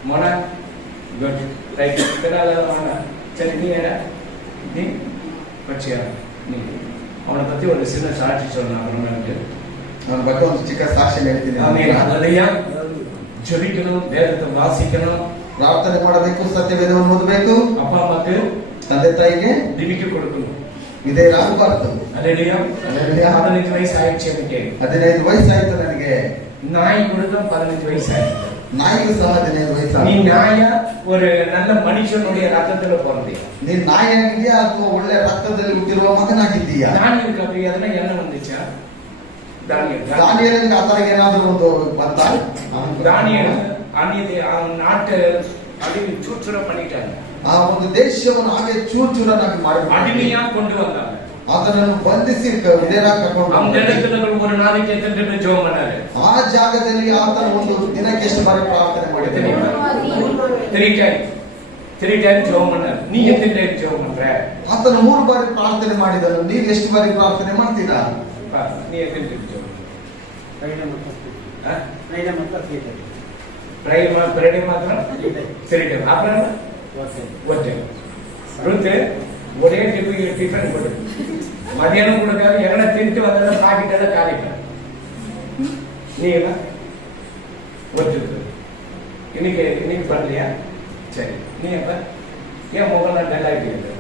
மோனா குட் ரைட். இதனால வாங்க. சரி, நீ யாரா? நீ படிச்சியா? நீ அவனை பத்தி ஒரு சின்ன சாட்சி சொல்லணும் அப்புறமேட்டு. ನನ್ನ ಬಗ್ಗೆ ಒಂದು ಚಿಕ್ಕ ಸಾಕ್ಷ್ಯ ಹೇಳ್ತೀನಿ. அல்லையா? ஜெபிக்கணும், வேதத்தை வாசிக்கணும், ಪ್ರಾರ್ಥನೆ ಮಾಡಬೇಕು, ಸತ್ಯವೇದವನ್ನು ಓದಬೇಕು. அப்பா அம்மாக்கு ತಂದೆ ತಾಯಿಗೆ திமிக்கு கொடுக்கணும். ಇದೇ ಆಗಬಾರ್ದು. அல்லையா? அல்லேலூயா. 15 வயசு ஆயிடுச்சு எனக்கு. 15 ವಯಸ್ಸಾಯ್ತು ನನಗೆ. நாய் கொடுக்க 15 வயசு ஆயிடுச்சு. ನಾಯಿಗೂ ಸಹ 15 நீ ವಯಸ್ಸಾಯ್ತು. நாயா ஒரு நல்ல மனுஷனுடைய ரத்தத்துல பிறந்தியா? ನೀನ್ ನಾಯಿಯಾಗಿದ್ಯಾ ಅಥವಾ ಒಳ್ಳೆ ರಕ್ತದಲ್ಲಿ ಹುಟ್ಟಿರುವ ಮಗನಾಗಿದ್ದೀಯಾ? தானியலுக்கு அப்படி எதனா எண்ணம் வந்துச்சா? தானியல் ದಾನಿಯೇಲನಿಗೆ ಆ ತರ ಏನಾದ್ರು ಒಂದು ಬಂತ? தானியல் அவன் நாட்டு அடிமை சூச்சுர பண்ணிட்டாங்க. ಆ ಒಂದು ದೇಶವನ್ನು ಹಾಗೆ ಚೂರ್ಚೂರನ್ನಾಗಿ ಮಾಡಿ அடிமையா கொண்டு வந்தாங்க. ಆತನನ್ನು ಬಂಧಿಸಿ ವಿಧೇಯರಾಗಿ ಕರ್ಕೊಂಡು அந்த ಹೋಗ್ತಾರೆ. இடத்துல ஒரு நாளைக்கு எத்தனை பேர் ஜெபம் பண்ணாரு? ಆ ಜಾಗದಲ್ಲಿ ಆತನ ಒಂದು ದಿನಕ್ಕೆ ಎಷ್ಟು ಬಾರಿ ಪ್ರಾರ್ಥನೆ ಮಾಡಿದ್ದಾನೆ? த்ரீ டைம் ஜெபம் பண்ணாரு. நீ எத்தனை டைம் ஜெபம் பண்ற? ಆತನ 3 ಬಾರಿ ಪ್ರಾರ್ಥನೆ ಮಾಡಿದನು. ನೀವು ಎಷ್ಟು ಬಾರಿ ಪ್ರಾರ್ಥನೆ ಮಾಡ್ತೀರಾ? நீ எத்தனை டைம் ஜெபம்? ஃப்ரைடே மாத்திரம் 3 டைம். அப்புறம் ஒரு டைம். ருத்து ஒரே டிஃபன் கொடு. மதியானம் கொடுக்காது. எங்கன்னா தின்ட்டு வந்ததை பாக்கிட்டெல்லாம் காலிட்டார். நீ என்ன ஒருத்தர் இன்னைக்கு பண்ணலையா? சரி, நீ எப்ப ஏன் முகம்லாம் நல்லா இருக்குது?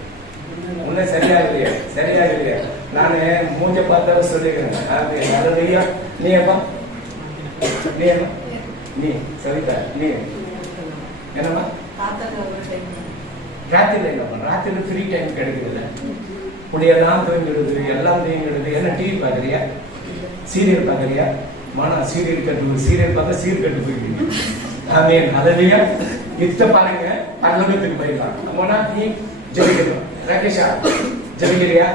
உன்ன சரியாகலையா? நானு மூஞ்ச பார்த்தா சொல்லிக்கிறேன். நல்லதையா? நீ எப்ப நீ சவிதா நீ என்னம்மா? ராத்திரி ஃப்ரீ டைம் கிடைக்குதுல்ல, புள்ளியெல்லாம் தூங்கிடுது, எல்லாம் தூங்கிடுது. என்ன டிவி பாக்குறியா? சீரியல் பாக்குறியா? மானா சீரியல் பார்க்க சீர்கட்டு போயிடுது. ஆமீன், ஹல்லேலூயா. இத்த பாருங்க, பரலோகத்துக்கு போயிடலாம். போனா நீ ஜெபிக்கணும். ராகேஷா ஜெபிக்கிறியா?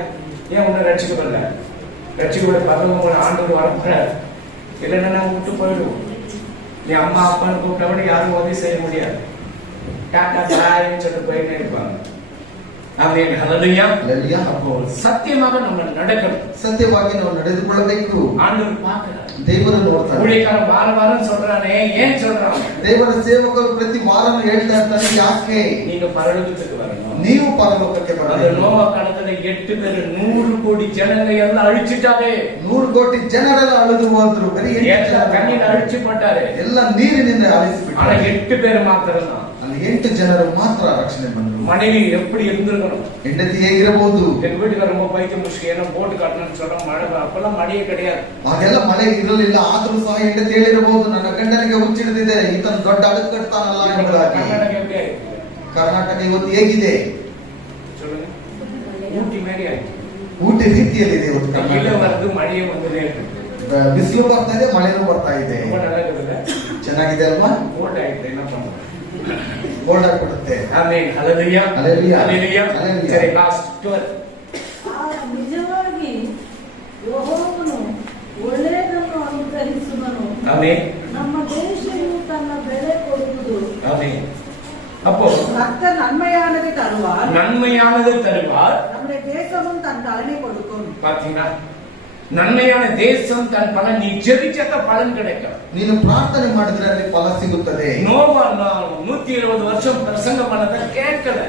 ஏன் உன்னை ரட்சிக்கப்படல? ரட்சிக்கப்பட பரலோகம் போன ஆண்டவர் வரப்போறாரு. இல்லைன்னா நான் விட்டு போயிடுவோம். நீ அம்மா அப்பான்னு கூப்பிட்ட கூட யாரும் உதவி செய்ய முடியாது. டாட்டா பாய்ன்னு சொல்லிட்டு போயிட்டே இருப்பாங்க. Amen, hallelujah. ಹಲ್ಲೆಲೂಯಾ. அப்போ ಸತ್ಯமாக நம்ம நடக்கணும். ಸತ್ಯವಾಗಿ ನಾವು ನಡೆದುಕೊಳ್ಳಬೇಕು. ஆண்டவர் பார்க்கிறார், ದೇವರು ನೋಡ್ತಾನೆ. ஊழியக்காரன் வாரம் சொல்றானே, ஏன் சொல்றான்? ದೇವರ ಸೇವಕರು ಪ್ರತಿ ವಾರನೂ ಹೇಳ್ತಾ ಇರ್ತಾರೆ, ಯಾಕೆ? நீங்க பரலோகத்துக்கு வரணும். ನೀವು ಪರಲೋಕಕ್ಕೆ அந்த ಬರಬೇಕು. நோவா காலத்துல 8 பேர் 100 கோடி ஜனங்க எல்லாம் அழிச்சிட்டாரு. 100 ಕೋಟಿ ಜನರೆಲ್ಲ ಅಳಿದು ಹೋದ್ರು. ಬರೀ 8 ಜನ கண்ணில் அழிச்சு போட்டாரு. ಎಲ್ಲ ನೀರಿನಿಂದ ஆனா ಅಳಿಸಿಬಿಟ್ರು. 8 பேர் ಮಾತ್ರதான். ಅಲ್ಲಿ 8 ಜನರು ಮಾತ್ರ ರಕ್ಷಣೆ ಬಂದರು. மனைவி எப்படி இருந்திருக்கணும்? ಹೆಂಡತಿ ಹೇಗಿರಬಹುದು? எங்க வீட்டுக்கு ரொம்ப பைத்திய முஷ்டி ஏன்னா போட்டு காட்டணும்னு சொல்றோம். மழை அப்பெல்லாம் மழையே கிடையாது. ಹಾಗೆಲ್ಲ ಮಳೆ ಇರಲಿಲ್ಲ. ಆದ್ರೂ ಸಹ ಹೆಂಡತಿ ಹೇಳಿರಬಹುದು, ನನ್ನ ಗಂಡನಿಗೆ ಹುಚ್ಚಿಡಿದಿದೆ, ಈತನ ದೊಡ್ಡ ಅಡುಗೆ ಕಟ್ತಾನಲ್ಲ ಎಂಬುದಾಗಿ. கர்நாடகா எப்படி ஆயிடுச்சு? ಕರ್ನಾಟಕ ಇವತ್ತು ಹೇಗಿದೆ? சொல்லுங்க. ஊட்டி மாதிரி ஆயிடுச்சு. ಊಟಿ ರೀತಿಯಲ್ಲಿದೆ ಇವತ್ತು வெயில ಕರ್ನಾಟಕ. வருது, மழையே வந்துட்டே இருக்கு. ಬಿಸಿಲು ಬರ್ತಾ ಇದೆ, ಮಳೆನೂ ಬರ್ತಾ ಇದೆ. ரொம்ப நல்லா இருக்குதுல்ல? ಚೆನ್ನಾಗಿದೆ ಅಲ್ವಾ? ಕೋಲ್ಡ್ ಆಯ್ತು, என்ன பண்ணுவோம்? ಕೋಲ್ಡ್ ಆಗ್ಬಿಡುತ್ತೆ. Amen, hallelujah. Hallelujah. Hallelujah. Hallelujah. ಸರಿ, ಲಾಸ್ಟ್ 12. ನಿಜವಾಗಿ ಯೆಹೋವನು ಒಳ್ಳೆಯದನ್ನು ಅನುಗ್ರಹಿಸುವನು. ಆಮೆನ್, ನಮ್ಮ ದೇಶವು ತನ್ನ ಬೆಳೆ ಕೊಡುವುದು. ஆமென். அப்போ கர்த்தர் நன்மையானதை தருவார். நன்மையானது தருவார். நம்முடைய தேசமும் தன் பலனை கொடுக்கும். பாத்தீங்களா? நன்மையான தேசம் தன் பலன். நீ ஜெபிச்சத பலன் கிடைக்கும். ನೀನು ಪ್ರಾರ್ಥನೆ ಮಾಡಿದ್ರೆ ಅಲ್ಲಿ ಫಲ ಸಿಗುತ್ತದೆ. நோவா 120 வருஷம் பிரசங்கம் பண்ணத கேட்கல.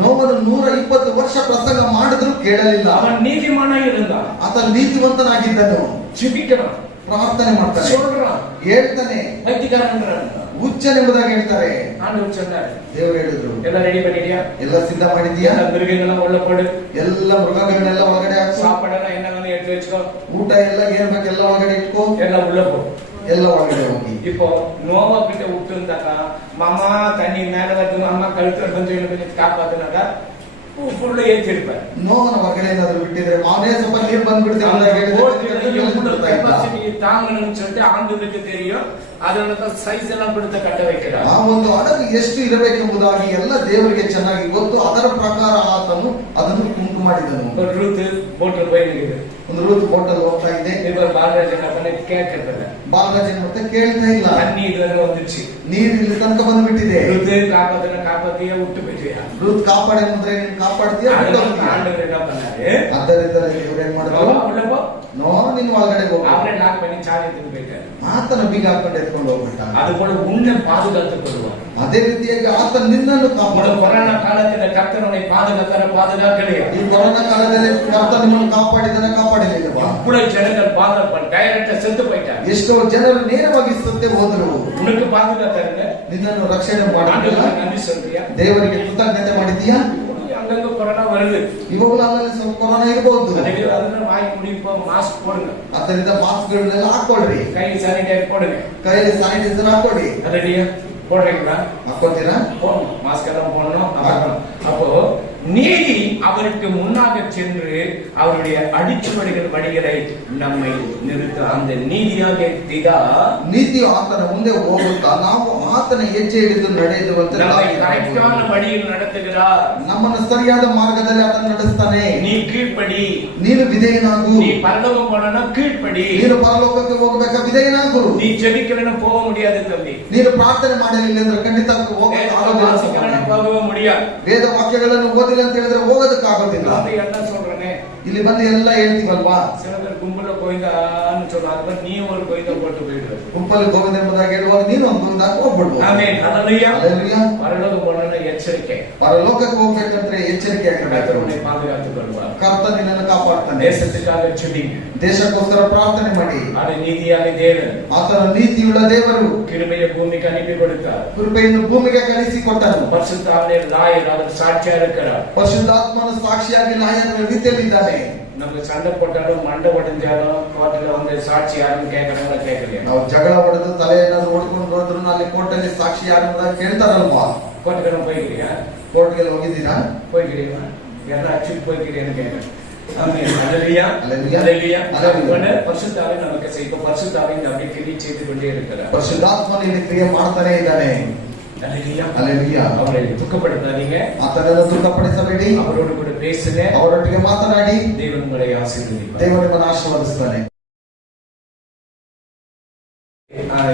ನೋವನು 120 ವರ್ಷ ಪ್ರಸಂಗ ಮಾಡಿದ್ರು ಕೇಳಲಿಲ್ಲ. அவன் நீதிமானா இருந்தான். ಆತ ನೀತಿವಂತನಾಗಿದ್ದನು. ஜெபிக்கிறான், ಪ್ರಾರ್ಥನೆ ಮಾಡ್ತಾನೆ, சொல்றான், ಹೇಳ್ತಾನೆ. பைத்தியக்காரன்றான். ಹುಚ್ಚನೆಂಬುದಾಗಿ ಹೇಳ್ತಾರೆ. ஆண்டவர் சொன்னார், ದೇವರು ಹೇಳಿದ್ರು, எல்லாம் ரெடி பண்ணிட்டியா? ಎಲ್ಲ ಸಿದ್ಧ ಮಾಡಿದ್ಯಾ? ಎಲ್ಲ மிருகங்களெல்லாம் உள்ள போடு, ಎಲ್ಲ ಮೃಗಗಳನ್ನೆಲ್ಲ ಒಳಗಡೆ ಹಾಕು, சாப்பாடெல்லாம் என்னெல்லாம் எடுத்து வச்சுக்கோ, ಊಟ ಎಲ್ಲ ಏನ್ ಬೇಕು ಎಲ್ಲ ಒಳಗಡೆ ಇಟ್ಕೋ, எல்லாம் உள்ள போ. ಎಲ್ಲ ಒಳಗಡೆ ಹೋಗಿ. இப்போ நோவா கிட்ட விட்டு இருந்தாக்கா, மாமா தண்ணி மேல வருது, அம்மா கழுத்துல கொஞ்சம் காப்பாத்துனாக்கா ஃபுல்ல ஏற்றிருப்பார். ನೋವನ ಹೊರಗಡೆ ಏನಾದ್ರು ಬಿಟ್ಟಿದ್ರೆ ಅವನೇ ಸ್ವಲ್ಪ ನೀರು ಬಂದ್ಬಿಡ್ತೀವಿ தாங்கணும்னு சொல்லிட்டு ஆண்டுகளுக்கு தெரியும். அதனால சைஸ் எல்லாம் கொடுத்து கட்ட வைக்கிறார். ಆ ಒಂದು ಹಡಗು ಎಷ್ಟು ಇರಬೇಕೆಂಬುದಾಗಿ ಎಲ್ಲ ದೇವರಿಗೆ ಚೆನ್ನಾಗಿ ಗೊತ್ತು. ಅದರ ಪ್ರಕಾರ ಆತನು ಅದನ್ನು ಉಂಟು ಮಾಡಿದನು. ஒரு ரூத் போட்டு போயிருக்குது. ಒಂದು ರೂತ್ ಹೋಟೆಲ್ ಹೋಗ್ತಾ ಇದೆ. இப்ப பாலராஜ் என்ன பண்ண கேட்கறதில்ல. ಬಾಲರಾಜನ್ ಮತ್ತೆ ಕೇಳ್ತಾ ಇಲ್ಲ. தண்ணி இதுவரை வந்துச்சு. ನೀರು ಇಲ್ಲಿ ತನಕ ಬಂದ್ಬಿಟ್ಟಿದೆ. ரூத் காப்பாத்தியே விட்டு போயிட்டியா? ರೂತ್ ಕಾಪಾಡೆ ಅಂದ್ರೆ ನೀನು ಕಾಪಾಡ್ತೀಯಾ? ஆண்டவர் என்ன பண்ணாரு? ಆದ್ದರಿಂದ ಇವ್ರು ಏನ್ ಮಾಡಿದ್ರು? உள்ள போ, ನೋ ನೀನು ಒಳಗಡೆ ಹೋಗು. அவரை லாக் பண்ணி சாவி எடுத்து போயிட்டாரு. ಆತನ ಬೀಗ ಹಾಕೊಂಡು ಎತ್ಕೊಂಡು ಹೋಗ್ಬಿಟ್ಟ. அது போல உன்னை பாதுகாத்துக் கொள்வார். ಅದೇ ರೀತಿಯಾಗಿ ಆತ ನಿನ್ನನ್ನು கொரோனா ಕಾಪಾಡ. காலத்துல கர்த்தர் உன்னை பாதுகாக்கலையா? ಈ ಕೊರೋನಾ ಕಾಲದಲ್ಲಿ ಕರ್ತ ನಿಮ್ಮನ್ನು ಕಾಪಾಡಿದನವಾ? இவ்வளவு ஜனங்கள் டைரக்டா செத்து போயிட்டாங்க. ಎಷ್ಟೋ ಜನರು ನೇರವಾಗಿ ಸತ್ತೇ ಹೋದರು. உனக்கு பாதுகாத்தாருங்க, ನಿನ್ನನ್ನು ರಕ್ಷಣೆ ಮಾಡಿಲ್ಲ. நன்றி சொல்றியா? ದೇವರಿಗೆ ಕೃತಜ್ಞತೆ ಮಾಡಿದೀಯಾ? அங்கங்க கொரோனா வருது, ಇವಾಗಲೂ ಅಲ್ಲಲ್ಲಿ ಸ್ವಲ್ಪ ಕೊರೋನಾ ಇರಬಹುದು. ಅದನ್ನ வாங்கி முடிப்போ மாஸ்க் போடுங்க, ಆದ್ದರಿಂದ ಮಾಸ್ಕ್ಗಳನ್ನೆಲ್ಲ ಹಾಕೊಳ್ರಿ, கை சானிடைசர் போடுங்க, ಕೈಯಲ್ಲಿ ಸ್ಯಾನಿಟೈಸರ್ ಹಾಕೊಳ್ಳಿ. ரெடியா போடுறீங்களா? ಹಾಕೋತೀರಾ? போடணும், மாஸ்க் எல்லாம் போடணும். அப்போ நீதி அவருக்கு முன்னாக சென்று அவருடைய அடிச்சுவடிகள் வழிகளை நம்மை நிறுத்த அந்த நீதியாக திதா ನೀತಿಯು ಆತನ ಮುಂದೆ ಹೋಗುತ್ತಾ ನಾವು ಆತನ ಹೆಜ್ಜೆ ಹಿಡಿದು ನಡೆಯುವಂತೆ நம்மை கரெக்டான வழியில் நடத்துகிறார். ನಮ್ಮನ್ನು ಸರಿಯಾದ ಮಾರ್ಗದಲ್ಲಿ ಆತನು ನಡೆಸ್ತಾನೆ. நீ கீழ்ப்படி, ನೀನು ವಿಧೇಯನಾಗು. நீ பரலோகம் போனா கீழ்ப்படி, ನೀನು ಪರಲೋಕಕ್ಕೆ ಹೋಗಬೇಕಾ? ವಿಧೇಯನಾಗು. நீ ஜெபிக்கலன்னு போக முடியாது தம்பி. ನೀನು ಪ್ರಾರ್ಥನೆ ಮಾಡಲಿಲ್ಲ ಅಂದ್ರೆ ಖಂಡಿತ போகவே முடியாது. ವೇದ ವಾಕ್ಯಗಳನ್ನು ಓದಿಲ್ಲ ಅಂತ ಹೇಳಿದ್ರೆ ಹೋಗೋದಕ್ಕಾಗೋದಿಲ್ಲ. என்ன சொல்றேனே, ಇಲ್ಲಿ ಬಂದು ಎಲ್ಲ ಹೇಳ್ತೀವಲ್ವಾ? சில பேர் கும்பல கோயிந்தான்னு சொல்றாங்க, நீ ஒரு கோயிந்த போட்டு போயிடுற. ಗುಂಪಲ್ಲಿ ಗೋವಿಂದ ಎಂಬುದಾಗಿ ಹೇಳುವಾಗ ನೀನು ಒಂದು ಗೋವಿಂದ ಹೋಗ್ಬಿಡ್ಬೋದು. ஆமென், ஹல்லேலூயா. ಹಲ್ಲೆಲೂಯಾ. பரலோகம் போனா எச்சரிக்கை. ಪರಲೋಕಕ್ಕೆ ಹೋಗ್ಬೇಕಂದ್ರೆ ಎಚ್ಚರಿಕೆ ಆಗಿರಬೇಕು. உன்னை பாதுகாத்துக் கொள்வார். ಕರ್ತ ನಿನ್ನನ್ನು ಕಾಪಾಡ್ತಾನೆ. தேசத்துக்காக ஜெபிங்க. ದೇಶಕ್ಕೋಸ್ಕರ ಪ್ರಾರ್ಥನೆ ಮಾಡಿ. அது நீதியான தேவன். ಆತನು ನೀತಿಯುಳ್ಳ ದೇವರು. கிருபையை பூமிக்கு அனுப்பி கொடுத்தார். ಕೃಪೆಯನ್ನು ಭೂಮಿಗೆ ಕಳಿಸಿಕೊಟ್ಟನು. பரிசுத்த ஆவியின் லாயர் அவர் சாட்சியா இருக்கிறார். ಪರಿಶುದ್ಧಾತ್ಮನ ಸಾಕ್ಷಿಯಾಗಿ ಲಾಯರ್ ರೀತಿಯಲ್ಲಿದ್ದಾನೆ. நம்ம சண்டை போட்டாலும் மண்டை உடைஞ்சாலும் கோர்ட்ல வந்து சாட்சி யாரும் கேட்கறாங்க கேட்கலையா? ನಾವು ಜಗಳ ಹೊಡೆದು ತಲೆ ಏನಾದ್ರು ಹೊಡ್ಕೊಂಡು ಹೋದ್ರು ಅಲ್ಲಿ ಕೋರ್ಟಲ್ಲಿ ಸಾಕ್ಷಿ ಯಾರು ಕೇಳ್ತಾರಲ್ವಾ? கோர்ட்டுக்கு போய்க்கிறியா? ಕೋರ್ಟ್ಗೆ ಹೋಗಿದ್ದೀರಾ? போய்க்கிறீங்களா? என்ன அச்சுக்கு போய்க்கிறீன்னு கேட்கறேன். ஆமென். ஹல்லேலூயா. ஹல்லேலூயா. ஹல்லேலூயா. ஹல்லேலூயா. பரிசுத்த ஆவி நமக்கு செய்த பரிசுத்த ஆவி நம்மை கிரியை செய்து கொண்டே இருக்கிறார். ಪರಿಶುದ್ಧಾತ್ಮನ ಇಲ್ಲಿ ಕ್ರಿಯೆ ಮಾಡ್ತಾನೆ ಇದ್ದಾನೆ. ஹல்லேலூயா. ஹல்லேலூயா. அவரை துக்கப்படுத்தாதீங்க. ಆತನನ್ನು ದುಃಖಪಡಿಸಬೇಡಿ. அவரோடு கூட பேசுங்க. ಅವರೊಟ್ಟಿಗೆ ಮಾತನಾಡಿ. தேவன் உங்களை ஆசீர்வதிப்பார். ದೇವರು ನಿಮ್ಮನ್ನು ಆಶೀರ್ವದಿಸ್ತಾನೆ.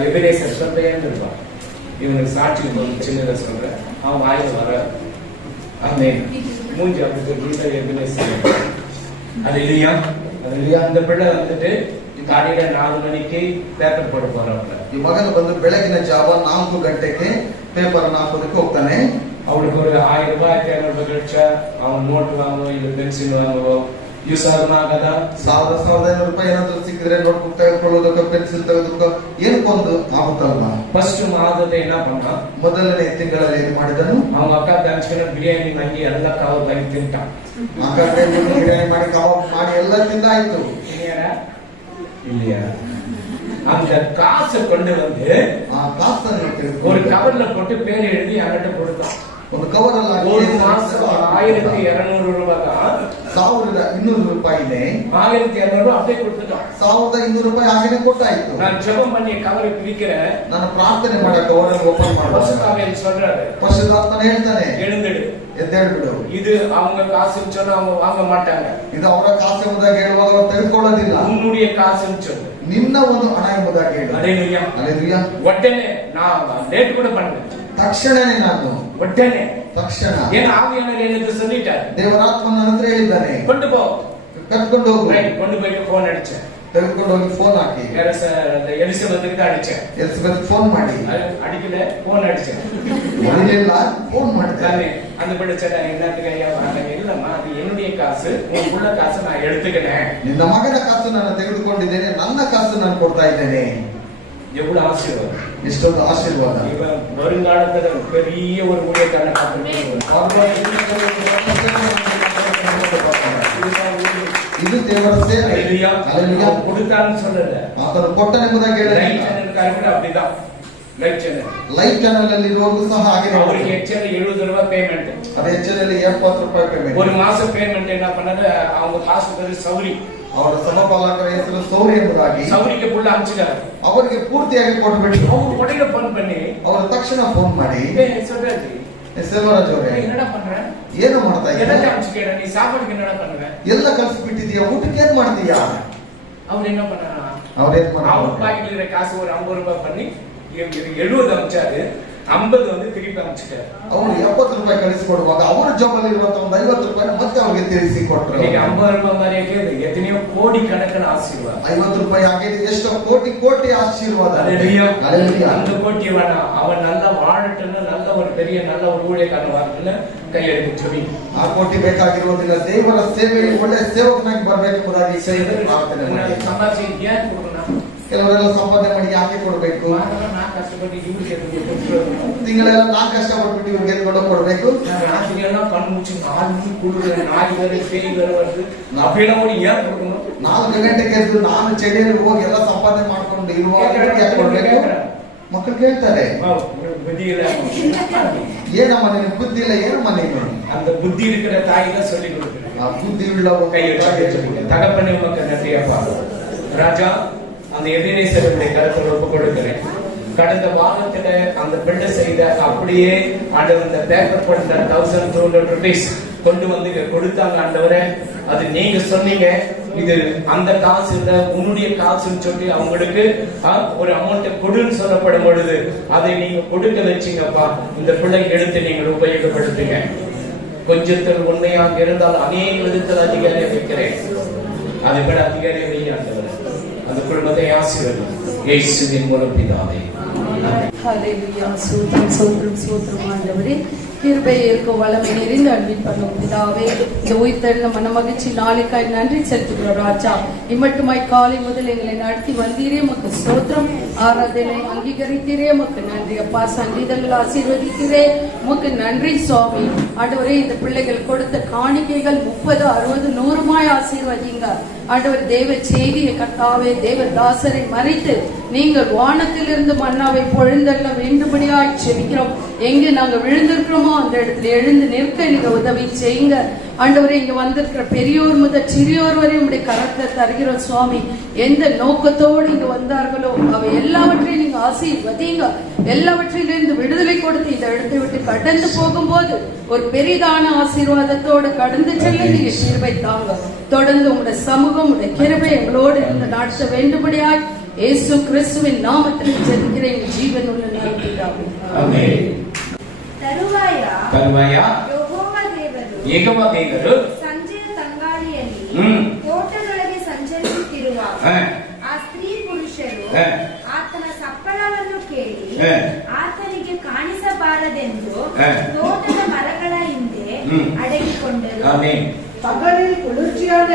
எபிரேசர் சொல்றேன்னு இருப்பான். இவனுக்கு சாட்சி சின்னதை சொல்றேன். அவன் வாயில வர ஆமென். மூஞ்சி அப்படி எபிரேசர். ஹல்லேலூயா. ஹல்லேலூயா. அந்த பிள்ளை வந்துட்டு காலையில 4 மணிக்கு பேப்பர் போட போறாங்க. ಈ ಮಗನು ಬಂದು ಬೆಳಗಿನ ಜಾವ 4 ಗಂಟೆಗೆ ಪೇಪರ್ ಹಾಕೋದಕ್ಕೆ ಹೋಗ್ತಾನೆ. அவனுக்கு ஒரு 1000 ரூபாய் 500 ரூபாய் கிடைச்சா அவன் நோட் வாங்குவோம் இல்ல பென்சில் வாங்குவோம். யூஸ் ஆகுமாಗದಾ? 1,500 ರೂಪಾಯಿ ಏನಾದ್ರು ಸಿಕ್ಕಿದ್ರೆ ನೋಟ್ ಬುಕ್ ತೆಗೆದುಕೊಳ್ಳೋದಕ್ಕೆ ಪೆನ್ಸಿಲ್ ತೆಗೆದುಕೋ ಏನಕ್ಕೊಂದು ಆಗುತ್ತಲ್ವಾ? ಫಸ್ಟ್ ಮಾದದ என்ன பண்ணா? ಮೊದಲನೇ ತಿಂಗಳಲ್ಲಿ ಏನು ಮಾಡಿದನು? அவங்க அக்கா தஞ்சின பிரியாணி வாங்கி ಎಲ್ಲ ಕಬಾಬ್ வாங்கி ತಿಂತಾன். ಅಕ್ಕ ಬಿರಿಯಾನಿ ಮಾಡಿ ಕಬಾಬ್ ಮಾಡಿ ಎಲ್ಲ ತಿಂದಾಯ್ತು. இல்லையா? அந்த காசை கொண்டு வந்து ಆ ಕಾಸನ್ನು ஒரு கவர்ல போட்டு பேர் எழுதி அவன்கிட்ட கொடுத்தான். ಒಂದು ಕವರ್ ಅಲ್ಲ, ஒரு மாசம் 1200 ரூபாய் தான். 1200 ರೂಪಾಯಿನೇ 1200 அப்படியே கொடுத்துட்டான். 1200 ರೂಪಾಯಿ ಹಾಗೇನೆ ಕೊಟ್ಟಾಯ್ತು. நான் ஜெபம் பண்ணி கவரை பிரிக்கிறேன். ನಾನು ಪ್ರಾರ್ಥನೆ ಮಾಡಿ ಕವರ್ ಓಪನ್ ಮಾಡುವಾಗ பரிசுத்தாவியானவர் சொல்றாரு, ಪರಿಶುದ್ಧಾತ್ಮನು ಹೇಳ್ತಾನೆ, எழுந்திடு. ಎದ್ದೇಳ್ಬಿಡು. இது அவங்க காசுன்னு சொன்னா அவங்க வாங்க மாட்டாங்க. ಇದು ಅವರ ಕಾಸು ಎಂಬುದಾಗಿ ಹೇಳುವಾಗ ಅವರು ತೆಗೆದುಕೊಳ್ಳೋದಿಲ್ಲ. உன்னுடைய காசுன்னு சொல்லு. ನಿನ್ನ ಒಂದು ಹಣ ಎಂಬುದಾಗಿ ಹೇಳು. ஹல்லேலூயா. ಹಲ್ಲೆಲೂಯಾ. உடனே நான் லேட் கூட பண்ணல. ತಕ್ಷಣನೇ ನಾನು உடனே ತಕ್ಷಣ ஏன் ஆவியானவர் எனக்கு சொல்லிட்டாரு. ದೇವರಾತ್ಮನ ಹತ್ರ ಹೇಳಿದ್ದಾನೆ, கொண்டு போ. ಕರ್ಕೊಂಡು ಹೋಗು. ரைட், கொண்டு போயிட்டு போன் அடிச்சேன். ತೆಗೆದುಕೊಂಡು ಹೋಗಿ ಫೋನ್ ಹಾಕಿ. எலிசபெத்துக்கு தான் அடிச்சேன். ಎಲಿಸಬೆತ್ ಫೋನ್ ಮಾಡಿ. அடிக்கல, போன் அடிச்சேன். ಅದಿಲ್ಲ, ಫೋನ್ ಮಾಡಿದೆ. அந்த பிடிச்ச என்னத்துக்கு ஐயா வாங்க? இல்லம்மா, அது என்னுடைய காசு, உங்களுக்குள்ள காசு நான் எடுத்துக்கிறேன். ನಿನ್ನ ಮಗನ ಕಾಸು ನಾನು ತೆಗೆದುಕೊಂಡಿದ್ದೇನೆ, ನನ್ನ ಕಾಸು ನಾನು ಕೊಡ್ತಾ ಇದ್ದೇನೆ. எவ்வளவு ஆசீர்வாதம், ಎಷ್ಟೊಂದು ಆಶೀರ್ವಾದ. இவன் வருங்காலத்துல பெரிய ஒரு ஊழியக்காரனை ಇದು ದೇವರ ಸೇವೆ. ஹல்லேலூயா. கொடுத்தான்னு சொல்லல, ಆತನು ಕೊಟ್ಟನೆಂಬುದಾಗಿ லைட் ಹೇಳಿಲ್ಲ. சேனல்காரங்க கூட அப்படிதான். லைட் சேனல் ಲೈವ್ ಚಾನೆಲ್ ಅಲ್ಲಿ ಇರುವವರು ಸಹ ಹಾಗೆ அவருக்கு எச்சல 70 ரூபாய் பேமெண்ட். ಅದೇ ಹೆಚ್ಚಿನಲ್ಲಿ 70 ರೂಪಾಯಿ ಪೇಮೆಂಟ್. ஒரு மாசம் பேமெண்ட் என்ன பண்ணாரு, அவங்க காசு பேரு ಸೌರಿ. ಅವರ ಸಮಪಾಲಕರ ಹೆಸರು ಸೌರಿ ಎಂಬುದಾಗಿ சௌரிக்கு புள்ள அனுப்பிச்சிட்டாரு. ಅವರಿಗೆ ಪೂರ್ತಿಯಾಗಿ ಕೊಟ್ಟುಬಿಟ್ಟು அவங்க உடனே போன் பண்ணி ಅವರು ತಕ್ಷಣ ಫೋನ್ ಮಾಡಿ, சொல்றாரு, ಸೆಲ್ವರಾಜ್ ಅವರೇ என்னடா பண்ற, ಏನು ಮಾಡ್ತಾ என்ன ಇದ್ದೀರಾ? அனுப்பிச்சிட்டா, நீ சாப்பாடுக்கு என்னடா பண்ணுவ? ಎಲ್ಲ ಕಳ್ಸಿಬಿಟ್ಟಿದೀಯಾ, ಊಟಕ್ಕೆ ಏನ್ ಮಾಡ್ತೀಯಾ? அவர் என்ன பண்ணா, ಅವ್ರೇನ್ அவர் ಮಾಡ್ತಾರೆ? பாக்கெட்ல இருக்கிற காசு ஒரு 50 ரூபாய் பண்ணி 70 அனுப்பிச்சாரு, 50 வந்து திருப்பி அனுப்பிச்சிட்டாரு. ಅವರು 70 ರೂಪಾಯಿ ಕಳಿಸಿಕೊಡುವಾಗ ಅವರ ಜಾಬಲ್ಲಿ ಇರುವಂತ ಒಂದು 50 ರೂಪಾಯಿ ಮತ್ತೆ ಅವ್ರಿಗೆ ತಿಳಿಸಿ ಕೊಟ್ಟರು. இன்னைக்கு 50 ரூபாய் மாதிரியே கேது, எத்தனையோ கோடி கணக்கான ஆசீர்வாதம். 50 ರೂಪಾಯಿ ಆಗಿದೆ, ಎಷ್ಟೋ ಕೋಟಿ ಕೋಟಿ ಆಶೀರ್ವಾದ. ஹல்லேலூயா. ஹல்லேலூயா. அந்த கோட்டி வேணாம், அவன் நல்லா வாழட்டுன்னு, நல்ல ஒரு பெரிய நல்ல ஒரு ஊழியக்காரன் வரட்டுன்னு கையெழுத்து சொல்லி ಆ ಕೋಟಿ ಬೇಕಾಗಿರುವುದಿಲ್ಲ, ದೇವರ ಸೇವೆಗೆ ಒಳ್ಳೆ ಸೇವಕನಾಗಿ ಬರಬೇಕೆಂಬುದಾಗಿ ಪ್ರಾರ್ಥನೆ ಮಾಡಿ. சம்பாதிச்சு ஏன் கொடுக்கணும்? ಕೆಲವರೆಲ್ಲ ಸಂಪಾದನೆ ಮಾಡಿ ಯಾಕೆ ಕೊಡ್ಬೇಕು? நான் கஷ்டப்பட்டு இவருக்கு எதுக்கு கொடுக்குறது? ತಿಂಗಳೆಲ್ಲ ನಾನ್ ಕಷ್ಟಪಟ್ಬಿಟ್ಟು ಇವ್ರಿಗೆ ಎತ್ಕೊಂಡು ಕೊಡ್ಬೇಕು? ராத்திரியெல்லாம் கண் மூச்சு 4 மணி குளிர், நாய் வேறு பேய் வேறு வருது, அப்படியெல்லாம் கூட ஏன் கொடுக்கணும்? 4 ಗಂಟೆಗೆ ಎದ್ದು ನಾನು ಚಳಿಯಲ್ಲಿ ಹೋಗಿ ಎಲ್ಲ ಸಂಪಾದನೆ ಮಾಡ್ಕೊಂಡು ಇರುವಾಗ ಯಾಕೆ ಕೊಡ್ಬೇಕು? ಮಕ್ಕಳು ಕೇಳ್ತಾರೆ, புத்தி இல்ல, ಏನಮ್ಮ ನಿನಗೆ ಬುದ್ಧಿ ಇಲ್ಲ, ಏನಮ್ಮ ನೀನು? அந்த புத்தி இருக்கிற தாய் தான் சொல்லி கொடுக்குறேன். ಆ ಬುದ್ಧಿ ಉಳ್ಳವರು தகப்பனே உமக்கு நன்றியப்பா. ராஜா, அந்த எபிரேசருடைய கருத்தில் ஒப்பு கொடுக்கிறேன். கடந்த வாரத்துல அந்த பிள்ளை செய்த அப்படியே ஆண்டவர் இந்த பேப்பர் போட்ட 1200 rupees கொண்டு வந்து கொடுத்தாங்க ஆண்டவரே. அது நீங்க சொன்னீங்க, இது அந்த காசு இல்ல, உன்னுடைய காசுன்னு சொல்லி அவங்களுக்கு ஒரு அமௌண்ட் கொடுன்னு சொல்லப்படும் பொழுது அதை நீங்க கொடுக்க வச்சீங்கப்பா. இந்த பிள்ளை எடுத்து நீங்கள் உபயோகப்படுத்துங்க. கொஞ்சத்தில் உண்மையாக இருந்தால் அநேக விதத்தில் அதிகாரியை வைக்கிறேன், அதை விட அதிகாரியை வையாண்டவர் அந்த குடும்பத்தை ஆசீர்வதியும் இயேசுவின் மூலம் பிதாவே. ஹல்லேலூயா. சோத்திரம் சோத்திரம் சோத்திரம் ஆண்டவரே. கிருபை இருக்கும் வளமை நிறைந்த அன்பின் பண்ணும் பிதாவே, இந்த உயிர்த்தெழுந்த மன மகிழ்ச்சி நாளைக்காய் நன்றி செலுத்துகிறோம் ராஜா. இம்மட்டுமாய் காலை முதல் எங்களை நடத்தி வந்தீரே உமக்கு ஸ்தோத்திரம். ஆராதனை அங்கீகரித்தீரே உமக்கு நன்றி அப்பா. சங்கீதங்கள் ஆசீர்வதித்தீரே உமக்கு நன்றி சுவாமி. ஆண்டவரே, இந்த பிள்ளைகள் கொடுத்த காணிக்கைகள் 30, 60, 100 ஆசீர்வதிங்க ஆண்டவர். தேவ செய்தியை கர்த்தாவே, தேவதாசரை மறைத்து நீங்கள் வானத்திலிருந்து மன்னாவை பொழுந்தள்ள வேண்டும்படியாய் செபிக்கிறோம். எங்கே நாங்கள் விழுந்திருக்கிறோமோ அந்த இடத்துல எழுந்து நிற்க நீங்க உதவி செய்யுங்க ஆண்டவரே. இங்க வந்திருக்கிற பெரியோர் முதல் சிறியோர் வரை உங்களுடைய கரத்தை தருகிறோம் சுவாமி. எந்த நோக்கத்தோடு இங்க வந்தார்களோ அவை எல்லாவற்றையும் நீங்க ஆசீர்வதிங்க. எல்லாவற்றிலிருந்து விடுதலை கொடுத்து இந்த இடத்தை விட்டு கடந்து போகும்போது ஒரு பெரிதான ஆசீர்வாதத்தோடு கடந்து செல்ல நீங்க கிருபை தாங்க. தொடர்ந்து உங்களுடைய சமூகம், உங்களுடைய கிருபை எங்களோடு இருந்து நடத்த வேண்டும்படியாய் இயேசு கிறிஸ்துவின் நாமத்தில் ஜெபிக்கிறேன் ஜீவனுள்ள நல்ல பிதாவே. ಆಮೆನ್. ತರುವಾಯ ಯೆಹೋವ ದೇವರು ಸಂಜೆಯ ತಂಗಾಳಿಯಲ್ಲಿ ತೋಟದೊಳಗೆ ಸಂಚರಿಸುತ್ತಿರುವಾಗ ಆ ಸ್ತ್ರೀ ಪುರುಷರು ಆತನ ಸಪ್ಪಳವನ್ನು ಕೇಳಿ ಆತನಿಗೆ ಕಾಣಿಸಬಾರದೆಂದು ತೋಟದ ಮರಗಳ ಹಿಂದೆ ಅಡಗಿಕೊಂಡರು. பகலில் குளிர்ச்சியான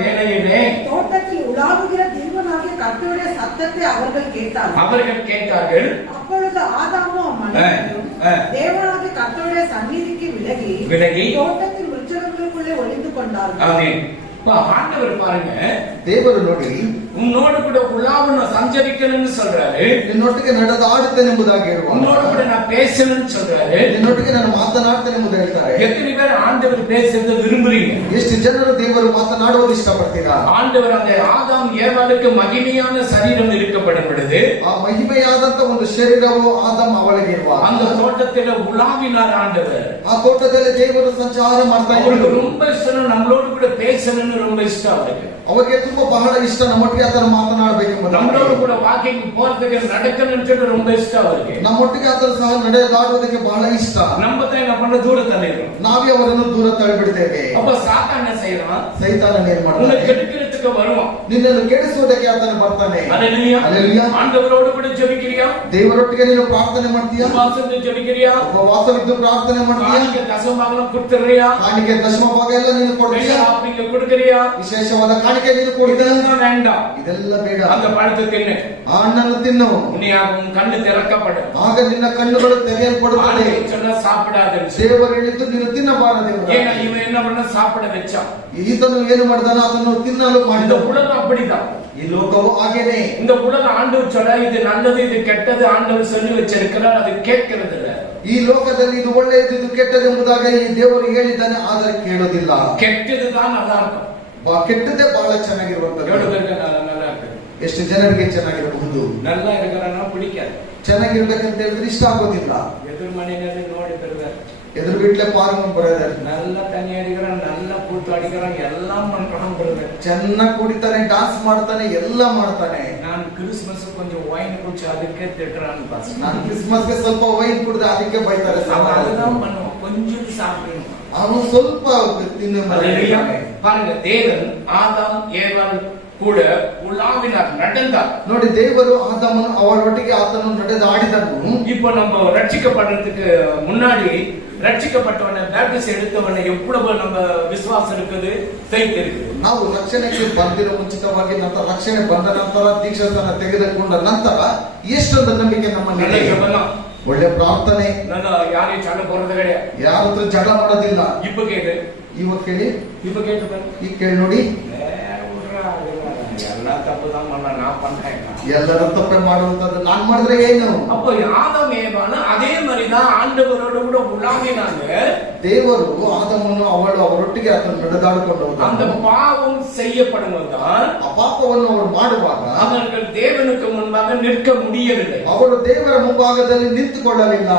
வேளையிலே தோட்டத்தில் உலாவுகிற தேவனாகிய கர்த்தருடைய சத்தத்தை அவர்கள் கேட்டார்கள். அப்பொழுது ஆதாமும் மனைவியும் தேவனாகிய கர்த்தருடைய சந்நிதிக்கு விலகி தோட்டத்தின் விருட்சங்களுக்குள்ளே ஒளிந்து கொண்டார்கள். ஆண்டவர் பாருங்க, ದೇವರು ನೋಡಿ உன்னோடு கூட உலாவன சஞ்சரிக்கணும்னு சொல்றாரு. ನಿನ್ನೊಟ್ಟಿಗೆ ನಡೆದಾಡುತ್ತೇನೆಂಬುದಾಗಿ ಹೇಳುವ. உன்னோடு கூட நான் பேசணும்னு சொல்றாரு. ನಿನ್ನೊಟ್ಟಿಗೆ ನಾನು ಮಾತನಾಡ್ತೇನೆಂಬುದು ಹೇಳ್ತಾರೆ. எத்தனை பேர் ஆண்டவர் பேசுறத விரும்புறீங்க? ಎಷ್ಟು ಜನರು ದೇವರು ಮಾತನಾಡುವುದು ಇಷ್ಟಪಡ್ತೀರಾ? ஆண்டவர் அந்த ஆதாம் ஏவாளுக்கு மகிமையான சரீரம் இருக்கப்படும் பொழுது ಆ ಮಹಿಮೆಯಾದಂತ ಒಂದು ಶರೀರವು ಆದಮ್ ಅವಳಿಗೆ ಇರುವ அந்த தோட்டத்தில் உலாவினார் ஆண்டவர். ಆ ತೋಟದಲ್ಲಿ ದೇವರು ಸಂಚಾರ ಮಾಡ್ತಾ ಇದ್ರು. ரொம்ப இஷ்டம், நம்மளோடு கூட பேசணும்னு ரொம்ப இஷ்டம் அவருக்கு. ಅವರಿಗೆ ತುಂಬಾ ಬಹಳ ಇಷ್ಟ ನಮ್ಮೊಟ್ಟಿಗೆ ಆತನ ಮಾತನಾಡಬೇಕು. நம்மளோடு கூட வாக்கிங் போறதுக்கு நடக்கணும்னு சொல்லிட்டு ரொம்ப ಇಷ್ಟ ಅವರಿಗೆ. ನಮ್ಮೊಟ್ಟಿಗೆ ಆತನ ಸಹ ನಡೆದಾಡುವುದಕ್ಕೆ ಬಹಳ ಇಷ್ಟ. நம்ம தான் என்ன பண்ண ದೂರ ತಳ್ಳಿರೋம். ನಾವೇ ಅವರನ್ನು ದೂರ ತಳ್ಳಿಬಿಡ್ತೇವೆ. அப்ப சாத்தான் என்ன செய்யறான்? ಸೈತಾನ ಏನ್ ಮಾಡ್ತಾನೆ? உன்னை கெடுக்கிறதுக்கு வருவான். ನಿನ್ನನ್ನು ಕೆಡಿಸುವುದಕ್ಕೆ ಆತನ ಬರ್ತಾನೆ. ஹல்லேலூயா. ஹல்லேலೂಯಾ. ஆண்டவரோடு கூட ஜெபிக்கிறியா? ದೇವರೊಟ್ಟಿಗೆ ನೀನು ಪ್ರಾರ್ಥನೆ ಮಾಡ್ತೀಯಾ? ಉಪವಾಸದಿಂದ ಜೆபிக்கிறியா? ಉಪವಾಸವಿದ್ದು ಪ್ರಾರ್ಥನೆ ಮಾಡ್ತೀಯಾ? ಕಾಣಿಕೆ ದಶಮಭಾಗನ ಕೊಡ್ತೀರಿಯಾ? ಕಾಣಿಕೆ ದಶಮ ಭಾಗ ಎಲ್ಲ ನೀನು ಕೊಡ್ತೀಯಾ? ಆಫ್ರಿಗೆ ಕೊಡ್ತೀರಿಯಾ? ವಿಶೇಷವಾದ ಕಾಣಿಕೆ ನೀನು ಕೊಡ್ತೀಯಾ? வேண்டாம், ಇದೆಲ್ಲ ಬೇಡ. அந்த பழத்தை தின்னு, ಆ ಹಣ್ಣನ್ನು ತಿನ್ನು, உன் கண்ணு திறக்கப்படும், ಆಗ ನಿನ್ನ ಕಣ್ಣುಗಳು ತೆರೆಯಲ್ಪಡುತ್ತದೆ. சொன்னா சாப்பிடாத. ದೇವರು ಹೇಳಿದ್ದು ನೀನು ತಿನ್ನಬಾರದು. ஏன்னா இவன் என்ன பண்ண சாப்பிட வச்சான். ಈತನು ಏನು ಮಾಡಿದಾನ? ಅದನ್ನು ತಿನ್ನಲು ಮಾಡಿದ. இந்த உலகம் அப்படிதான். ಈ ಲೋಕವು ಹಾಗೇನೆ. இந்த உலகம் ஆண்டவர் சொல்ல இது நல்லது இது கெட்டது ஆண்டவர் சொல்லி வச்சிருக்கிறார், அது கேட்கிறது இல்ல. ಈ ಲೋಕದಲ್ಲಿ ಇದು ಒಳ್ಳೆಯದು ಇದು ಕೆಟ್ಟದು ಎಂಬುದಾಗಿ ಈ ದೇವರು ಹೇಳಿದ್ದಾನೆ, ಆದರೆ ಕೇಳೋದಿಲ್ಲ. ಕೆಟ್ಟதுதான் நல்லா இருக்கும். ಕೆಟ್ಟದ್ದೇ ಬಹಳ ಚೆನ್ನಾಗಿರುವಂತದ್ದು. நல்லா இருக்கு. ಎಷ್ಟು ಜನರಿಗೆ ಚೆನ್ನಾಗಿರಬಹುದು. நல்லா இருக்கிறன்னா பிடிக்காது. ಚೆನ್ನಾಗಿರ್ಬೇಕಂತ ಹೇಳಿದ್ರೆ ಇಷ್ಟ ಆಗೋದಿಲ್ಲ. ಎದುರು ಮನೆಯಲ್ಲಿ ನೋಡಿ ಬರ್ತಾರೆ, ಎದುರು வீட்டுல பாருங்க பிரதர், நல்லா தண்ணி அடிக்கிறான், நல்லா கூத்து அடிக்கிறான், எல்லாம் பண்றான் பிரதர். ಚೆನ್ನಾಗಿ ಕುಡಿತಾನೆ, டான்ஸ் ಮಾಡ್ತಾನೆ, ಎಲ್ಲ ಮಾಡ್ತಾನೆ. நான் கிறிஸ்மஸ் கொஞ்சம் ವೈನ್ குடிச்சு அதுக்கே திட்டுறான்னு பாஸ். ನಾನು ಕ್ರಿಸ್ಮಸ್ಗೆ ಸ್ವಲ್ಪ ವೈನ್ ಕುಡಿದ ಅದಕ್ಕೆ ಬೈತಾರೆ. அதுதான் பண்ணுவோம், கொஞ்சம் சாப்பிடணும். ಅವನು ಸ್ವಲ್ಪ ತಿನ್ನು. பாருங்க, தேவன் ஆதாம் ஏவாள் கூட உலாவினார், நடந்தார். ನೋಡಿ, ದೇವರು ಆದಾಮನು ಅವಳೊಟ್ಟಿಗೆ ಆತನು ನಡೆದಾಡಿದನು. இப்போ நம்ம ரட்சிக்கப்படுறதுக்கு முன்னாடி ரட்சிக்கப்பட்டவனை பேப்டிஸ்ட் எடுத்தவனை எவ்வளவு நம்ம விசுவாசம் இருக்குது, ஃபெய்த் இருக்குது. ನಾವು ರಕ್ಷಣೆಗೆ ಬಂದಿರೋ ಮುಂಚಿತವಾಗಿ ನಂತರ ರಕ್ಷಣೆ ಬಂದ ನಂತರ ದೀಕ್ಷಾಸ್ಥಾನ ತೆಗೆದುಕೊಂಡ ನಂತರ ಎಷ್ಟೊಂದು ನಂಬಿಕೆ ನಮ್ಮಲ್ಲಿ. ಒಳ್ಳೆ ಪ್ರಾರ್ಥನೆ, ನಾನು ಯಾರೇ ಚಂಡ ಬರೋದು ಕಡೆ ಯಾರ ಹತ್ರ ಜಗಳ ಮಾಡೋದಿಲ್ಲ. இப்ப கேளு, ಇವಾಗ ಕೇಳಿ, இப்ப கேட்டு ಈಗ ಕೇಳಿ ನೋಡಿ. எல்லா தப்பு தான் பண்ண, நான் பண்றேன். ಎಲ್ಲರೂ ತಪ್ಪೆ ಮಾಡುವಂತದ್ದು ನಾನ್ ಮಾಡಿದ್ರೆ ಏನು? அப்போ ஆதாம் ஏவாள் அதே மாதிரிதான் ஆண்டவரோட கூட உலாவினாங்க. ದೇವರು ಆದಾಮನು ಅವಳು ಅವರೊಟ್ಟಿಗೆ ಆತನು ನಡೆದಾಡಿಕೊಂಡು ಹೋದ. அந்த பாவம் செய்யப்படுவதால் ಆ ಪಾಪವನ್ನು ಅವರು ಮಾಡುವಾಗ அவர்கள் தேவனுக்கு முன்பாக நிற்க முடியவில்லை. ಅವರು ದೇವರ ಮುಂಭಾಗದಲ್ಲಿ ನಿಂತುಕೊಳ್ಳಲಿಲ್ಲ.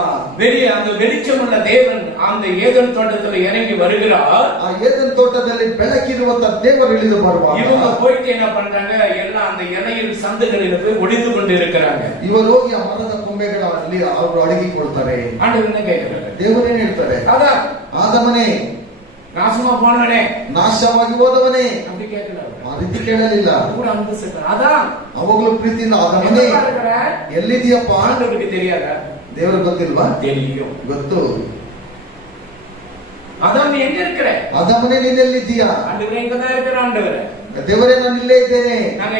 அந்த வெளிச்சமுள்ள தேவன் அந்த ஏதேன் தோட்டத்தில் இறங்கி வருகிறார். ಆ ಏದೆನ್ ತೋಟದಲ್ಲಿ ಬೆಳಕಿರುವಂತ ದೇವರು ಇಳಿದು ಬರುವಾಗ இவங்க போயிட்டு என்ன பண்றாங்க, எல்லாம் அந்த இலையில் சந்துகளில் போய் ஒளிந்து கொண்டு இருக்கிறாங்க. ಇವರು ಹೋಗಿ ಆ ಮರದ ಕೊಂಬೆಗಳಲ್ಲಿ ಅವರು ಅಡಗಿಕೊಳ್ತಾರೆ. ஆண்டவர் என்ன கேட்கிறாரு? ದೇವರೇನು ಹೇಳ್ತಾರೆ? அதான் ಆದಮನೇ, நாசமா போனவனே, ನಾಶವಾಗಿ ಹೋದವನೇ அப்படி கேட்கல. ಆ ರೀತಿ ಕೇಳಲಿಲ್ಲ. கூட வந்து சொல்றான், அதான் ಅವಾಗಲೂ ಪ್ರೀತಿಯಿಂದ ಆದವನೇ ಎಲ್ಲಿದೆಯಪ್ಪ? ஆண்டவருக்கு தெரியாத? ದೇವರಿಗೆ ಗೊತ್ತಿಲ್ವಾ? தெரியும். ಗೊತ್ತು. அதான் நீ எங்க இருக்கிற? ಆದವನೇ ನೀನೆಲ್ಲಿದ್ದೀಯಾ? ஆண்டவரே இங்கதான் இருக்கிற ஆண்டவரே. ದೇವರೇ ನಾನು ಇಲ್ಲೇ ಇದ್ದೇನೆ. நாங்க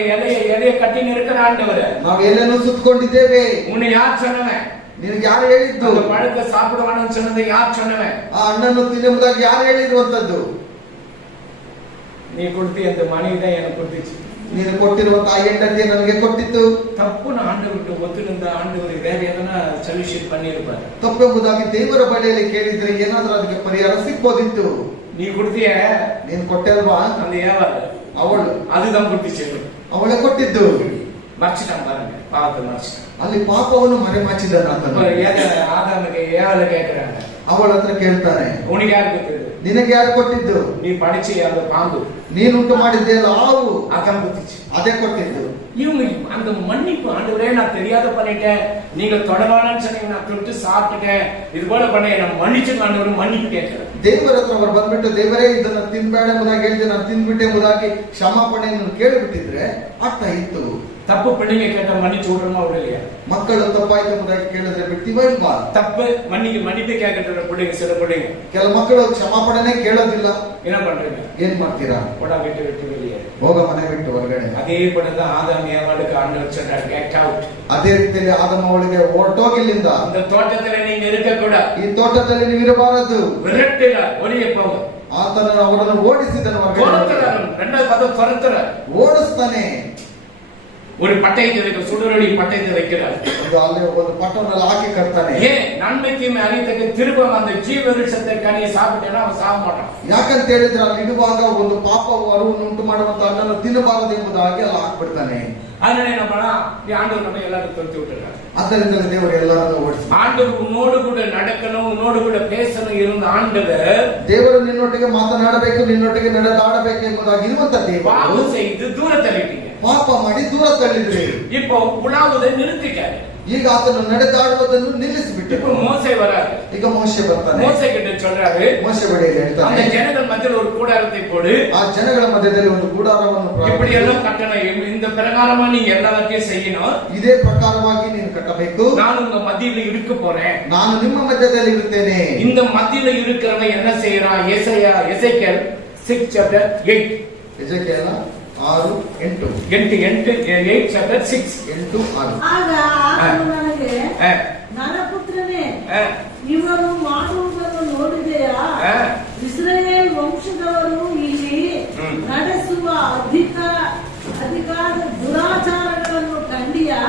எதைய கட்டி இருக்கிற ஆண்டவரே. ನಾವು ಎಲ್ಲೆಲ್ಲೂ ಸುತ್ತಕೊಂಡಿದ್ದೇವೆ. உன்னை யார் சொன்னவன்? ನಿನಗೆ ಯಾರು ಹೇಳಿದ್ದು? அந்த பழத்தை சாப்பிடுவானு சொன்னதை யார் சொன்னவன்? ಆ ಹಣ್ಣನ್ನು ತಿನ್ನುವುದಾಗಿ ಯಾರು ಹೇಳಿರುವಂತದ್ದು? நீ கொடுத்து அந்த மனைவி தான் எனக்கு கொடுத்துச்சு. ನೀನು ಕೊಟ್ಟಿರುವಂತಹ ಹೆಂಡತಿ ನನಗೆ ಕೊಟ್ಟಿತ್ತು. ತಪ್ಪು ಆಂಡವರ್கிட்ட ஒத்துருந்த ஆண்டவர் வேற எதனா சொல்யூஷன் பண்ணிருப்பாரு. ತಪ್ಪೆಂಬುದಾಗಿ ದೇವರ ಬಳಿಯಲ್ಲಿ ಕೇಳಿದ್ರೆ ಏನಾದ್ರೂ ಅದಕ್ಕೆ ಪರಿಹಾರ ಸಿಕ್ಬೋದಿತ್ತು. நீ கொடுத்திய, ನೀನು ಕೊಟ್ಟೆ ಅಲ್ವಾ? அந்த ஏவாள் ಅವಳು அதுதான் கொடுத்துச்சு. ಅವಳೇ ಕೊಟ್ಟಿದ್ದು. மறைச்சிட்டான் பாருங்க, பாவத்தை மறைச்சிட்டான். ಅಲ್ಲಿ ಪಾಪವನ್ನು ಮರೆಮಾಚಿದ್ದಾನೆ ಆತನು. ஆதாமுக்கு ஏவாளை கேட்கிறாங்க, ಅವಳ ಹತ್ರ ಕೇಳ್ತಾನೆ, உனக்கு யாரு கொடுத்தது? ನಿನಗೆ ಯಾರು ಕೊಟ್ಟಿದ್ದು? நீ படிச்சு அந்த பாம்பு ನೀನುಂಟು ಮಾಡಿದ್ದೆ ಅಲ್ಲ ಹಾವು, அதான் கொடுத்துச்சு. ಅದೇ ಕೊಟ್ಟಿದ್ದು. இவங்க அந்த மன்னிப்பு, ஆண்டவரே நான் தெரியாத பண்ணிட்டேன், நீங்க தொடவானு சொன்னீங்க, நான் தொட்டு சாப்பிட்டுட்டேன், இது போல பண்ண நான் மன்னிச்சு ஆண்டவர் மன்னிப்பு கேட்கிறேன். ದೇವರ ಹತ್ರ ಅವರು ಬಂದ್ಬಿಟ್ಟು ದೇವರೇ ಇದನ್ನ ತಿನ್ಬೇಡ ಎಂಬುದಾಗಿ ಹೇಳಿದೆ, ನಾನು ತಿನ್ಬಿಟ್ಟೆ ಎಂಬುದಾಗಿ ಕ್ಷಮಾಪಣೆಯನ್ನು ಕೇಳಿಬಿಟ್ಟಿದ್ರೆ ಆಗ್ತಾ ಇತ್ತು. தப்பு பிள்ளைங்க கேட்ட மன்னிச்சு விடுறோமா விடலையா? ಮಕ್ಕಳು ತಪ್ಪಾಯ್ತು ಎಂಬುದಾಗಿ ಕೇಳಿದ್ರೆ ಬಿಡ್ತೀವ ಇಲ್ವಾ? தப்பு மன்னிப்பு கேட்கிற பிள்ளைங்க, சில பிள்ளைங்க ಕೆಲ ಮಕ್ಕಳು ಕ್ಷಮಾಪಣೆನೇ ಕೇಳೋದಿಲ್ಲ. என்ன பண்றீங்க? ಏನ್ ಮಾಡ್ತೀರಾ? போடா விட்டு விட்டு வெளியே ಹೋಗ ಮನೆ ಬಿಟ್ಟು ಹೊರಗಡೆ. அதே போலதான் ஆதாம் ஏவாளுக்கு ஆண்டவர் சொன்னார், கெட் அவுட். ಅದೇ ರೀತಿಯಲ್ಲಿ ಆದಮ ಅವಳಿಗೆ ಹೊರಟೋಗಿಲ್ಲಿಂದ, அந்த தோட்டத்துல நீங்க இருக்க கூட, ಈ ತೋಟದಲ್ಲಿ ನೀವು ಇರಬಾರದು. விரட்டுல ஒளிய போங்க. ಆತನನ್ನು ಅವರನ್ನು ಓಡಿಸಿದನು, ரெண்டாவது பார்த்தா துரத்துற, ಓಡಿಸ್ತಾನೆ. ஒரு பட்டயத்தை வைக்க, சுடரொளி பட்டயத்தை வைக்கிறார். ಅಲ್ಲಿ ಒಂದು ಪಟ್ಟಣದಲ್ಲಿ ಹಾಕಿ ಕಟ್ತಾನೆ. ஏன்? நன்மை தீமை அறியத்தக்க திரும்ப அந்த ஜீவ விருட்சத்தை கனியை சாப்பிட்டேன்னா அவன் சாக மாட்டான். ಯಾಕಂತ ಹೇಳಿದ್ರೆ ಅಲ್ಲಿ ಇಡುವಾಗ ಒಂದು ಪಾಪವು ಅರಿವನ್ನು ಉಂಟು ಮಾಡುವಂತ ಹಣ್ಣನ್ನು ತಿನ್ನಬಾರದು ಎಂಬುದಾಗಿ ಅಲ್ಲಿ ಹಾಕ್ಬಿಡ್ತಾನೆ. அதனால என்ன பண்ணா, ஆண்டவர் நம்ம எல்லாரும் தொடுத்து விட்டுறாரு. ಅದರಿಂದಲೇ ದೇವರು ಎಲ್ಲರನ್ನು ಓಡಿಸಿ, ஆண்டவர் உன்னோடு கூட நடக்கணும், உன்னோடு கூட பேசணும் இருந்த ஆண்டவர், ದೇವರು ನಿನ್ನೊಟ್ಟಿಗೆ ಮಾತನಾಡಬೇಕು, ನಿನ್ನೊಟ್ಟಿಗೆ ನಡೆದಾಡಬೇಕು ಎಂಬುದಾಗಿ ಇರುವಂತ ದೇವರು பாவம் செய்து தூர தள்ளிட்டீங்க. ಪಾಪ ಮಾಡಿ ದೂರ ತಳ್ಳಿದ್ರಿ. இப்போ உலாவுதை நிறுத்திக்காரு. ಈಗ ಆತನು ನಡೆದಾಡುವುದನ್ನು ನಿಲ್ಲಿಸಿಬಿಟ್ಟು இப்போ மோசே வராரு. ಈಗ ಮೋಶೆ ಬರ್ತಾನೆ. மோசே கிட்ட சொல்றாரு, ಮೋಶೆ ಬಳಿಯಲ್ಲಿ அந்த ಹೇಳ್ತಾನೆ, ஜனங்கள் மத்தியில் ஒரு கூடாரத்தை போடு, ಆ ಜನಗಳ ಮಧ್ಯದಲ್ಲಿ ಒಂದು ಗುಡಾರವನ್ನು இப்படி எல்லாம் கட்டணும், இந்த பிரகாரமா நீங்க எல்லாத்தையும் செய்யணும், ಇದೇ ಪ್ರಕಾರವಾಗಿ ನೀನು ಕಟ್ಟಬೇಕು, நான் உங்க மத்தியில இருக்க போறேன், ನಾನು ನಿಮ್ಮ ಮಧ್ಯದಲ್ಲಿ ಇರುತ್ತೇನೆ. இந்த மத்தியில இருக்கிறவன் என்ன செய்யறான்? எசேக்கியேல் 6 chapter 8 ಎಜೆಕಿಯೇಲ 6:8 8 chapter 6 8:6. ಆಗ ಆತನು ನನಗೆ, ನರಪುತ್ರನೇ, ಇವರು ಮಾಡುವುದನ್ನು ನೋಡಿದೆಯಾ? ಇಸ್ರಾಯೇಲ್ ವಂಶದವರು ಇಲ್ಲಿ ನಡೆಸುವ ಅಧಿಕಾರ ದುರಾಚಾರಗಳನ್ನು ಕಂಡಿಯಾ?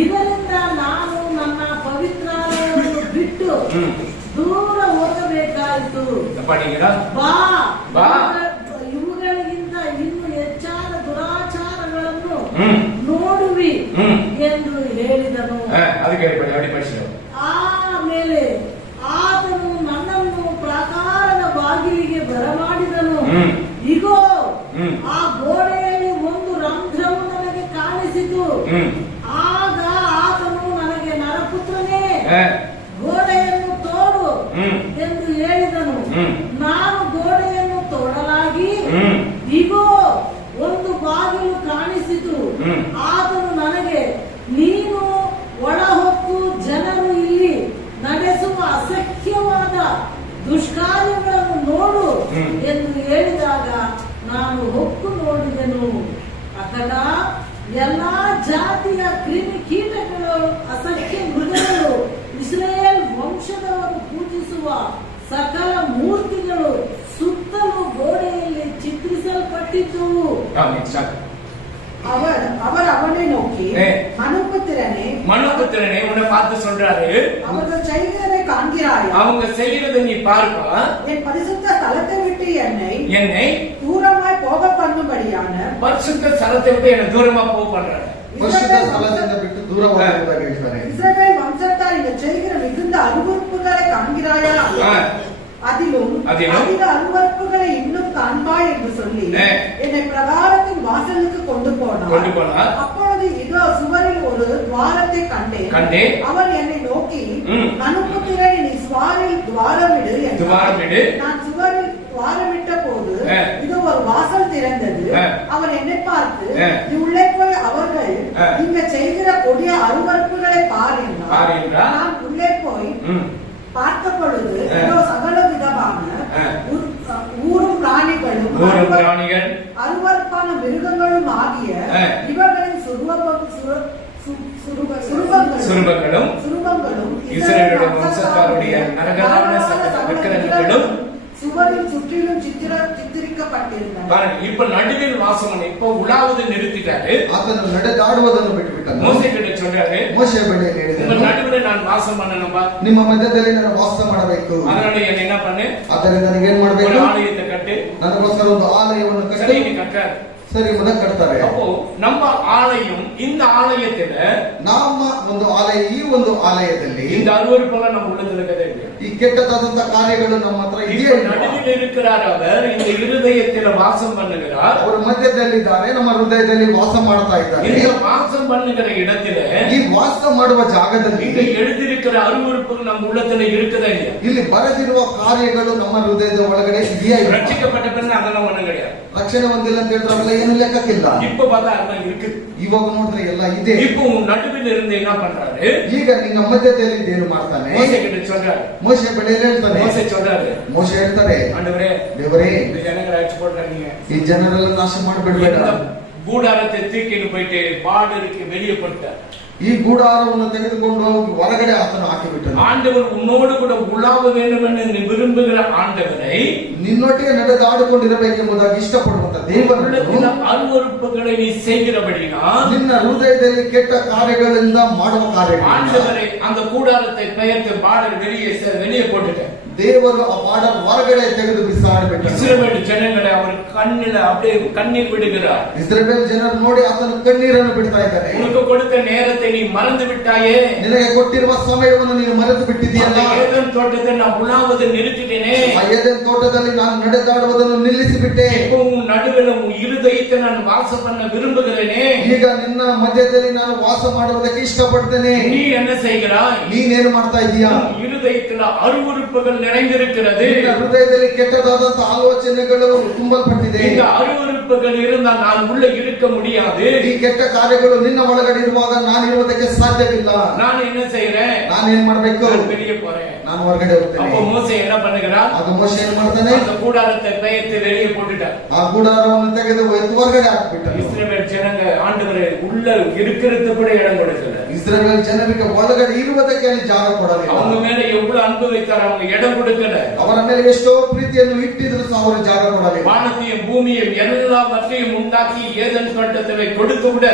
ಇದರಿಂದ ನಾನು ನನ್ನ ಪವಿತ್ರಾಲಯವನ್ನು ಬಿಟ್ಟು ದೂರ ಹೋಗಬೇಕಾಯಿತು. ಬಾ, ಇವುಗಳಿಗಿಂತ ಇನ್ನು ಹೆಚ್ಚಾದ ದುರಾಚಾರಗಳನ್ನು ನೋಡುವಿ ಎಂದು ಹೇಳಿದನು. ಆಮೇಲೆ ಆತನು ನನ್ನನ್ನು ಪ್ರಾಕಾರದ ಬಾಗಿಲಿಗೆ ಬರಮಾಡಿದನು. ಇಗೋ, ಆ ಗೋಡೆಯಲ್ಲಿ ಒಂದು ರಂಧ್ರವು ನನಗೆ ಕಾಣಿಸಿತು. ಆಗ ಆತನು ನನಗೆ, ನರಪುತ್ರನೇ, ಗೋಡೆಯನ್ನು ತೋಡು ಎಂದು ಹೇಳಿದನು. ನಾನು ಗೋಡೆಯನ್ನು ತೋಡಲಾಗಿ ಇಗೋ ಒಂದು ಬಾಗಿಲು ಕಾಣಿಸಿತು. ಆತನು ನನಗೆ, ನೀನು ಒಳಹೊಕ್ಕು ಜನರು ಇಲ್ಲಿ ನಡೆಸುವ ಅಸಖ್ಯವಾದ ದುಷ್ಕಾರ್ಯಗಳನ್ನು ನೋಡು ಎಂದು ಹೇಳಿದಾಗ ನಾನು ಹೊಕ್ಕು ನೋಡಿದೆನು. ಅಕಡ ಎಲ್ಲಾ ಜಾತಿಯ ಕ್ರಿಮಿ ಕೀಟಗಳು, ಅಸಖ್ಯ ಮೃಗಗಳು, ಇಸ್ರಾಯೇಲ್ ವಂಶದವರು ಪೂಜಿಸುವ ಸಕಲ ಮೂರ್ತಿಗಳು ಸುತ್ತಲೂ ಗೋಡೆಯಲ್ಲಿ ಚಿತ್ರಿಸಲ್ಪಟ್ಟಿದ್ದವು. அவர் அவனை நோக்கி, மனுபுத்திரனே, உன்னை பார்த்து சொல்றாரு, அவர்கள் செய்கிறதை காண்கிறாயா? அவங்க செய்கிறதை நீ பார்ப்பா. என் பரிசுத்த ஸ்தலத்தை விட்டு என்னை தூரமாய் போக பண்ணும்படியான, பரிசுத்த ஸ்தலத்தை விட்டு என்னை தூரமா போக பண்றாரு. இஸ்ரவேல் வம்சத்தார் இங்க செய்கிற மிகுந்த அருவருப்புகளை காண்கிறாயா? அதிலும் அதிக அருவருப்புகளை இன்னும் காண்பாய் என்று சொல்லி என்னை பிரகாரத்தின் வாசலுக்கு கொண்டு போனார். அப்பொழுது இதோ சுவரில் ஒரு துவாரத்தை கண்டேன். அவர் என்னை நோக்கி, மனுபுத்திரனே, நீ சுவரில் துவாரமிடு என்றார். நான் சுவரில் துவாரமிட்ட போது இது ஒரு வாசல் திறந்தது. அவர் என்னை பார்த்து, நீ உள்ளே போய் அவர்கள் இங்க செய்கிற கொடிய அருவருப்புகளை பார் என்றார். நான் உள்ளே போய் பார்த்த பொழுது இதோ சகல விதமான ஊரும் பிராணிகளும் அருவருப்பான மிருகங்களும் ஆகிய இவர்களின் சுரூபங்களும் இஸ்ரவேலுடைய வம்சத்தாருடைய நரகலான சகல விக்கிரகங்களும் சுவரில் சுற்றிலும் ಚಿತ್ರೀಕರಿಸಲ್ಪಟ್ಟಿರುತ್ತಾನೆ. இப்ப நடுவில் வாசம் இப்ப உலாவது நிறுத்திட்டாரு. ಆತನು ನಡೆದಾಡುವುದನ್ನು ಬಿಟ್ಟುಬಿಟ್ಟನು. ಮೋಸೆ ಕಡೆ சொல்றாரு, ಮೋಶೆ ಬಳಿಯಲ್ಲಿ ಹೇಳಿದನು, உங்க நடுவில் நான் வாசம் பண்ணணும்பா, ನಿಮ್ಮ ಮಧ್ಯದಲ್ಲಿ ನಾನು ವಾಸ ಮಾಡಬೇಕು. அதனால என்ன பண்ணு, ಆದ್ದರಿಂದ ನಾನು ಏನು ಮಾಡಬೇಕು, ஒரு ஆலயத்தை கட்டு, ನನಗೋಸ್ಕರ ಒಂದು ಆಲಯವನ್ನು ಕಟ್ಟಿ. சரி நீ கட்டுறாரு, ಸರಿ ಮೊದಲು ಕಟ್ತಾರೆ. அப்போ நம்ம ஆலயம், இந்த ஆலயத்துல ನಮ್ಮ ಒಂದು ಆಲಯ, ಈ ಒಂದು ಆಲಯದಲ್ಲಿ இந்த அருவருப்பெல்லாம் நம்ம உள்ளத்துல இருக்கதே இல்லையா, ಈ ಕೆಟ್ಟದಾದಂತ ಕಾರ್ಯಗಳು ನಮ್ಮ ಹತ್ರ ಇದೆಯೇ? நடுவில் இருக்கிறார் அவர், இந்த இருதயத்தில் வாசம் பண்ணுகிறார். ಅವರು ಮಧ್ಯದಲ್ಲಿದ್ದಾರೆ, ನಮ್ಮ ಹೃದಯದಲ್ಲಿ ವಾಸ ಮಾಡ್ತಾ ಇದ್ದಾರೆ. இந்த வாசம் பண்ணுகிற இடத்துல, ಈ ವಾಸ ಮಾಡುವ ಜಾಗದಲ್ಲಿ இங்க எழுதியிருக்கிற அருவருப்புகள் நம்ம உள்ளத்துல இருக்குதா இல்லையா? ಇಲ್ಲಿ ಬರೆದಿರುವ ಕಾರ್ಯಗಳು ನಮ್ಮ ಹೃದಯದ ಒಳಗಡೆ ಇದೆಯಾ? ரட்சிக்கப்பட்ட பிறகு அதெல்லாம் ஒண்ணும் கிடையாது. ರಕ್ಷಣೆ ಹೊಂದಿಲ್ಲ ಅಂತ ಹೇಳಿದ್ರಲ್ಲ, ಏನು ಲೆಕ್ಕಕ್ಕಿಲ್ಲ. இப்ப பார்த்தா அதெல்லாம் இருக்கு. ಇವಾಗ ನೋಡಿದ್ರೆ ಎಲ್ಲ ಇದೆ. இப்போ நடுவில் இருந்து என்ன பண்றாரு, ಈಗ ನಿನ್ನ ಮಧ್ಯದಲ್ಲಿ ಏನು ಮಾಡ್ತಾನೆ? மோசே கிட்ட சொல்றாரு, ಮೋಶೆ ಬಳಿಯಲ್ಲಿ ಹೇಳ್ತಾನೆ, மோசே சொல்றாரு, ಮೋಶೆ ಹೇಳ್ತಾರೆ, ஆண்டவரே ದೇವರೇ, இந்த ஜனங்களை அடிச்சு போடுறாங்க, ಈ ಜನರೆಲ್ಲ ನಾಶ ಮಾಡಿಬಿಡ್ಬೇಡ. கூடாரத்தை தூக்கிட்டு போயிட்டு பாடலுக்கு வெளியே போட்டார். ಈ ಗೂಡಾರವನ್ನು ತೆಗೆದುಕೊಂಡು ಹೋಗಿ ಹೊರಗಡೆ ಆತನು ಹಾಕಿಬಿಟ್ಟನು. ஆண்டவர் உன்னோடு கூட உலாவ வேண்டும் என்று விரும்புகிற ஆண்டவரை, ನಿನ್ನೊಟ್ಟಿಗೆ ನಡೆದಾಡಿಕೊಂಡಿರಬೇಕೆಂಬುದಾಗಿ ಇಷ್ಟಪಡುವಂತ ದೇವರನ್ನು அருவருப்புகளை நீ செய்கிறபடினா, ನಿನ್ನ ಹೃದಯದಲ್ಲಿ ಕೆಟ್ಟ ಕಾರ್ಯಗಳಿಂದ ಮಾಡುವ ಕಾರ್ಯಗಳು, ஆண்டவரை அந்த கூடாரத்தை பெயர்த்து பாடல் வெளியே போட்டுட்டேன். ದೇವರು ಆ ಬಾರ್ಡರ್ ಹೊರಗಡೆ ತೆಗೆದು ಬಿಸಾಡಿಬಿಟ್ಟನು. இஸ்ரவேல் ஜனங்களை அவர் கண்ணில அப்படியே கண்ணீர் விடுகிறார். ಇಸ್ರಾಯೇಲ್ ಜನರು ನೋಡಿ ಆತನು ಕಣ್ಣೀರನ್ನು ಬಿಡ್ತಾ ಇದ್ದಾರೆ. உனக்கு கொடுத்த நேரத்தை நீ மறந்து விட்டாயே, ನಿನಗೆ ಕೊಟ್ಟಿರುವ ಸಮಯವನ್ನು ನೀನು ಮರೆತು ಬಿಟ್ಟಿದೆಯಲ್ಲ. ஏதேன் தோட்டத்தை நான் உலாவது நிறுத்திட்டேனே, ಆ ಏದೆನ್ ತೋಟದಲ್ಲಿ ನಾನು ನಡೆದಾಡುವುದನ್ನು ನಿಲ್ಲಿಸಿಬಿಟ್ಟೆ. இப்போ உன் நடுவில் உன் இருதயத்தை நான் வாசம் பண்ண விரும்புகிறேனே. ಈಗ ನಿನ್ನ ಮಧ್ಯದಲ್ಲಿ ನಾನು ವಾಸ ಮಾಡುವುದಕ್ಕೆ ಇಷ್ಟಪಡ್ತೇನೆ. நீ என்ன செய்கிறாய்? ನೀನೇನು ಮಾಡ್ತಾ ಇದೀಯಾ? உன் இருதயத்தில் அருவருப்புகள் நிறைந்திருக்கிறது. ನಿನ್ನ ಹೃದಯದಲ್ಲಿ ಕೆಟ್ಟದಾದಂತ ಆಲೋಚನೆಗಳು ತುಂಬಲ್ಪಟ್ಟಿದೆ. இந்த அருவருப்புகள் இருந்தால் நான் உள்ள இருக்க முடியாது. ಈ ಕೆಟ್ಟ ಕಾರ್ಯಗಳು ನಿನ್ನ ಒಳಗಡೆ ಇರುವಾಗ ನಾನು ಇರುವುದಕ್ಕೆ ಸಾಧ್ಯವಿಲ್ಲ. நான் என்ன செய்றேன்? ನಾನು ಏನ್ ಮಾಡ್ಬೇಕು? வெளியே போறேன். ನಾನು ಹೊರಗಡೆ ಹೋಗ್ತೇನೆ. அப்போ மோசே என்ன பண்ணுகிறார்? ಆಗ ಮೋಶೆ ಏನ್ ಮಾಡ್ತಾನೆ? அந்த கூடாரத்தை பெயர்த்து வெளியே போட்டுட்டார். ಆ ಗುಡಾರವನ್ನು ತೆಗೆದು ಎತ್ತು ಹೊರಗಡೆ ಹಾಕ್ಬಿಟ್ಟನು. இஸ்ரவேல் ஜனங்க ஆண்டவரே உள்ள இருக்கிறது கூட இடம் கொடுக்கல. ಇಸ್ರಾಯೇಲ್ ಜನರಿಗೆ ಒಳಗಡೆ ಇರುವುದಕ್ಕೆ ಅಲ್ಲಿ ಜಾಗ ಕೊಡಲಿಲ್ಲ. அவங்க மேல எவ்வளவு அன்பு வைத்தார், அவங்க இடம் கொடுக்கல. ಅವರ ಮೇಲೆ ಎಷ್ಟೋ ಪ್ರೀತಿಯನ್ನು ಇಟ್ಟಿದ್ರು ಸಹ ಅವರು ಜಾಗ ಕೊಡಲಿಲ್ಲ. வானத்தையும் பூமியையும் எல்லாவற்றையும் உண்டாக்கி ஏதேன் தோட்டத்தை கொடுத்து விட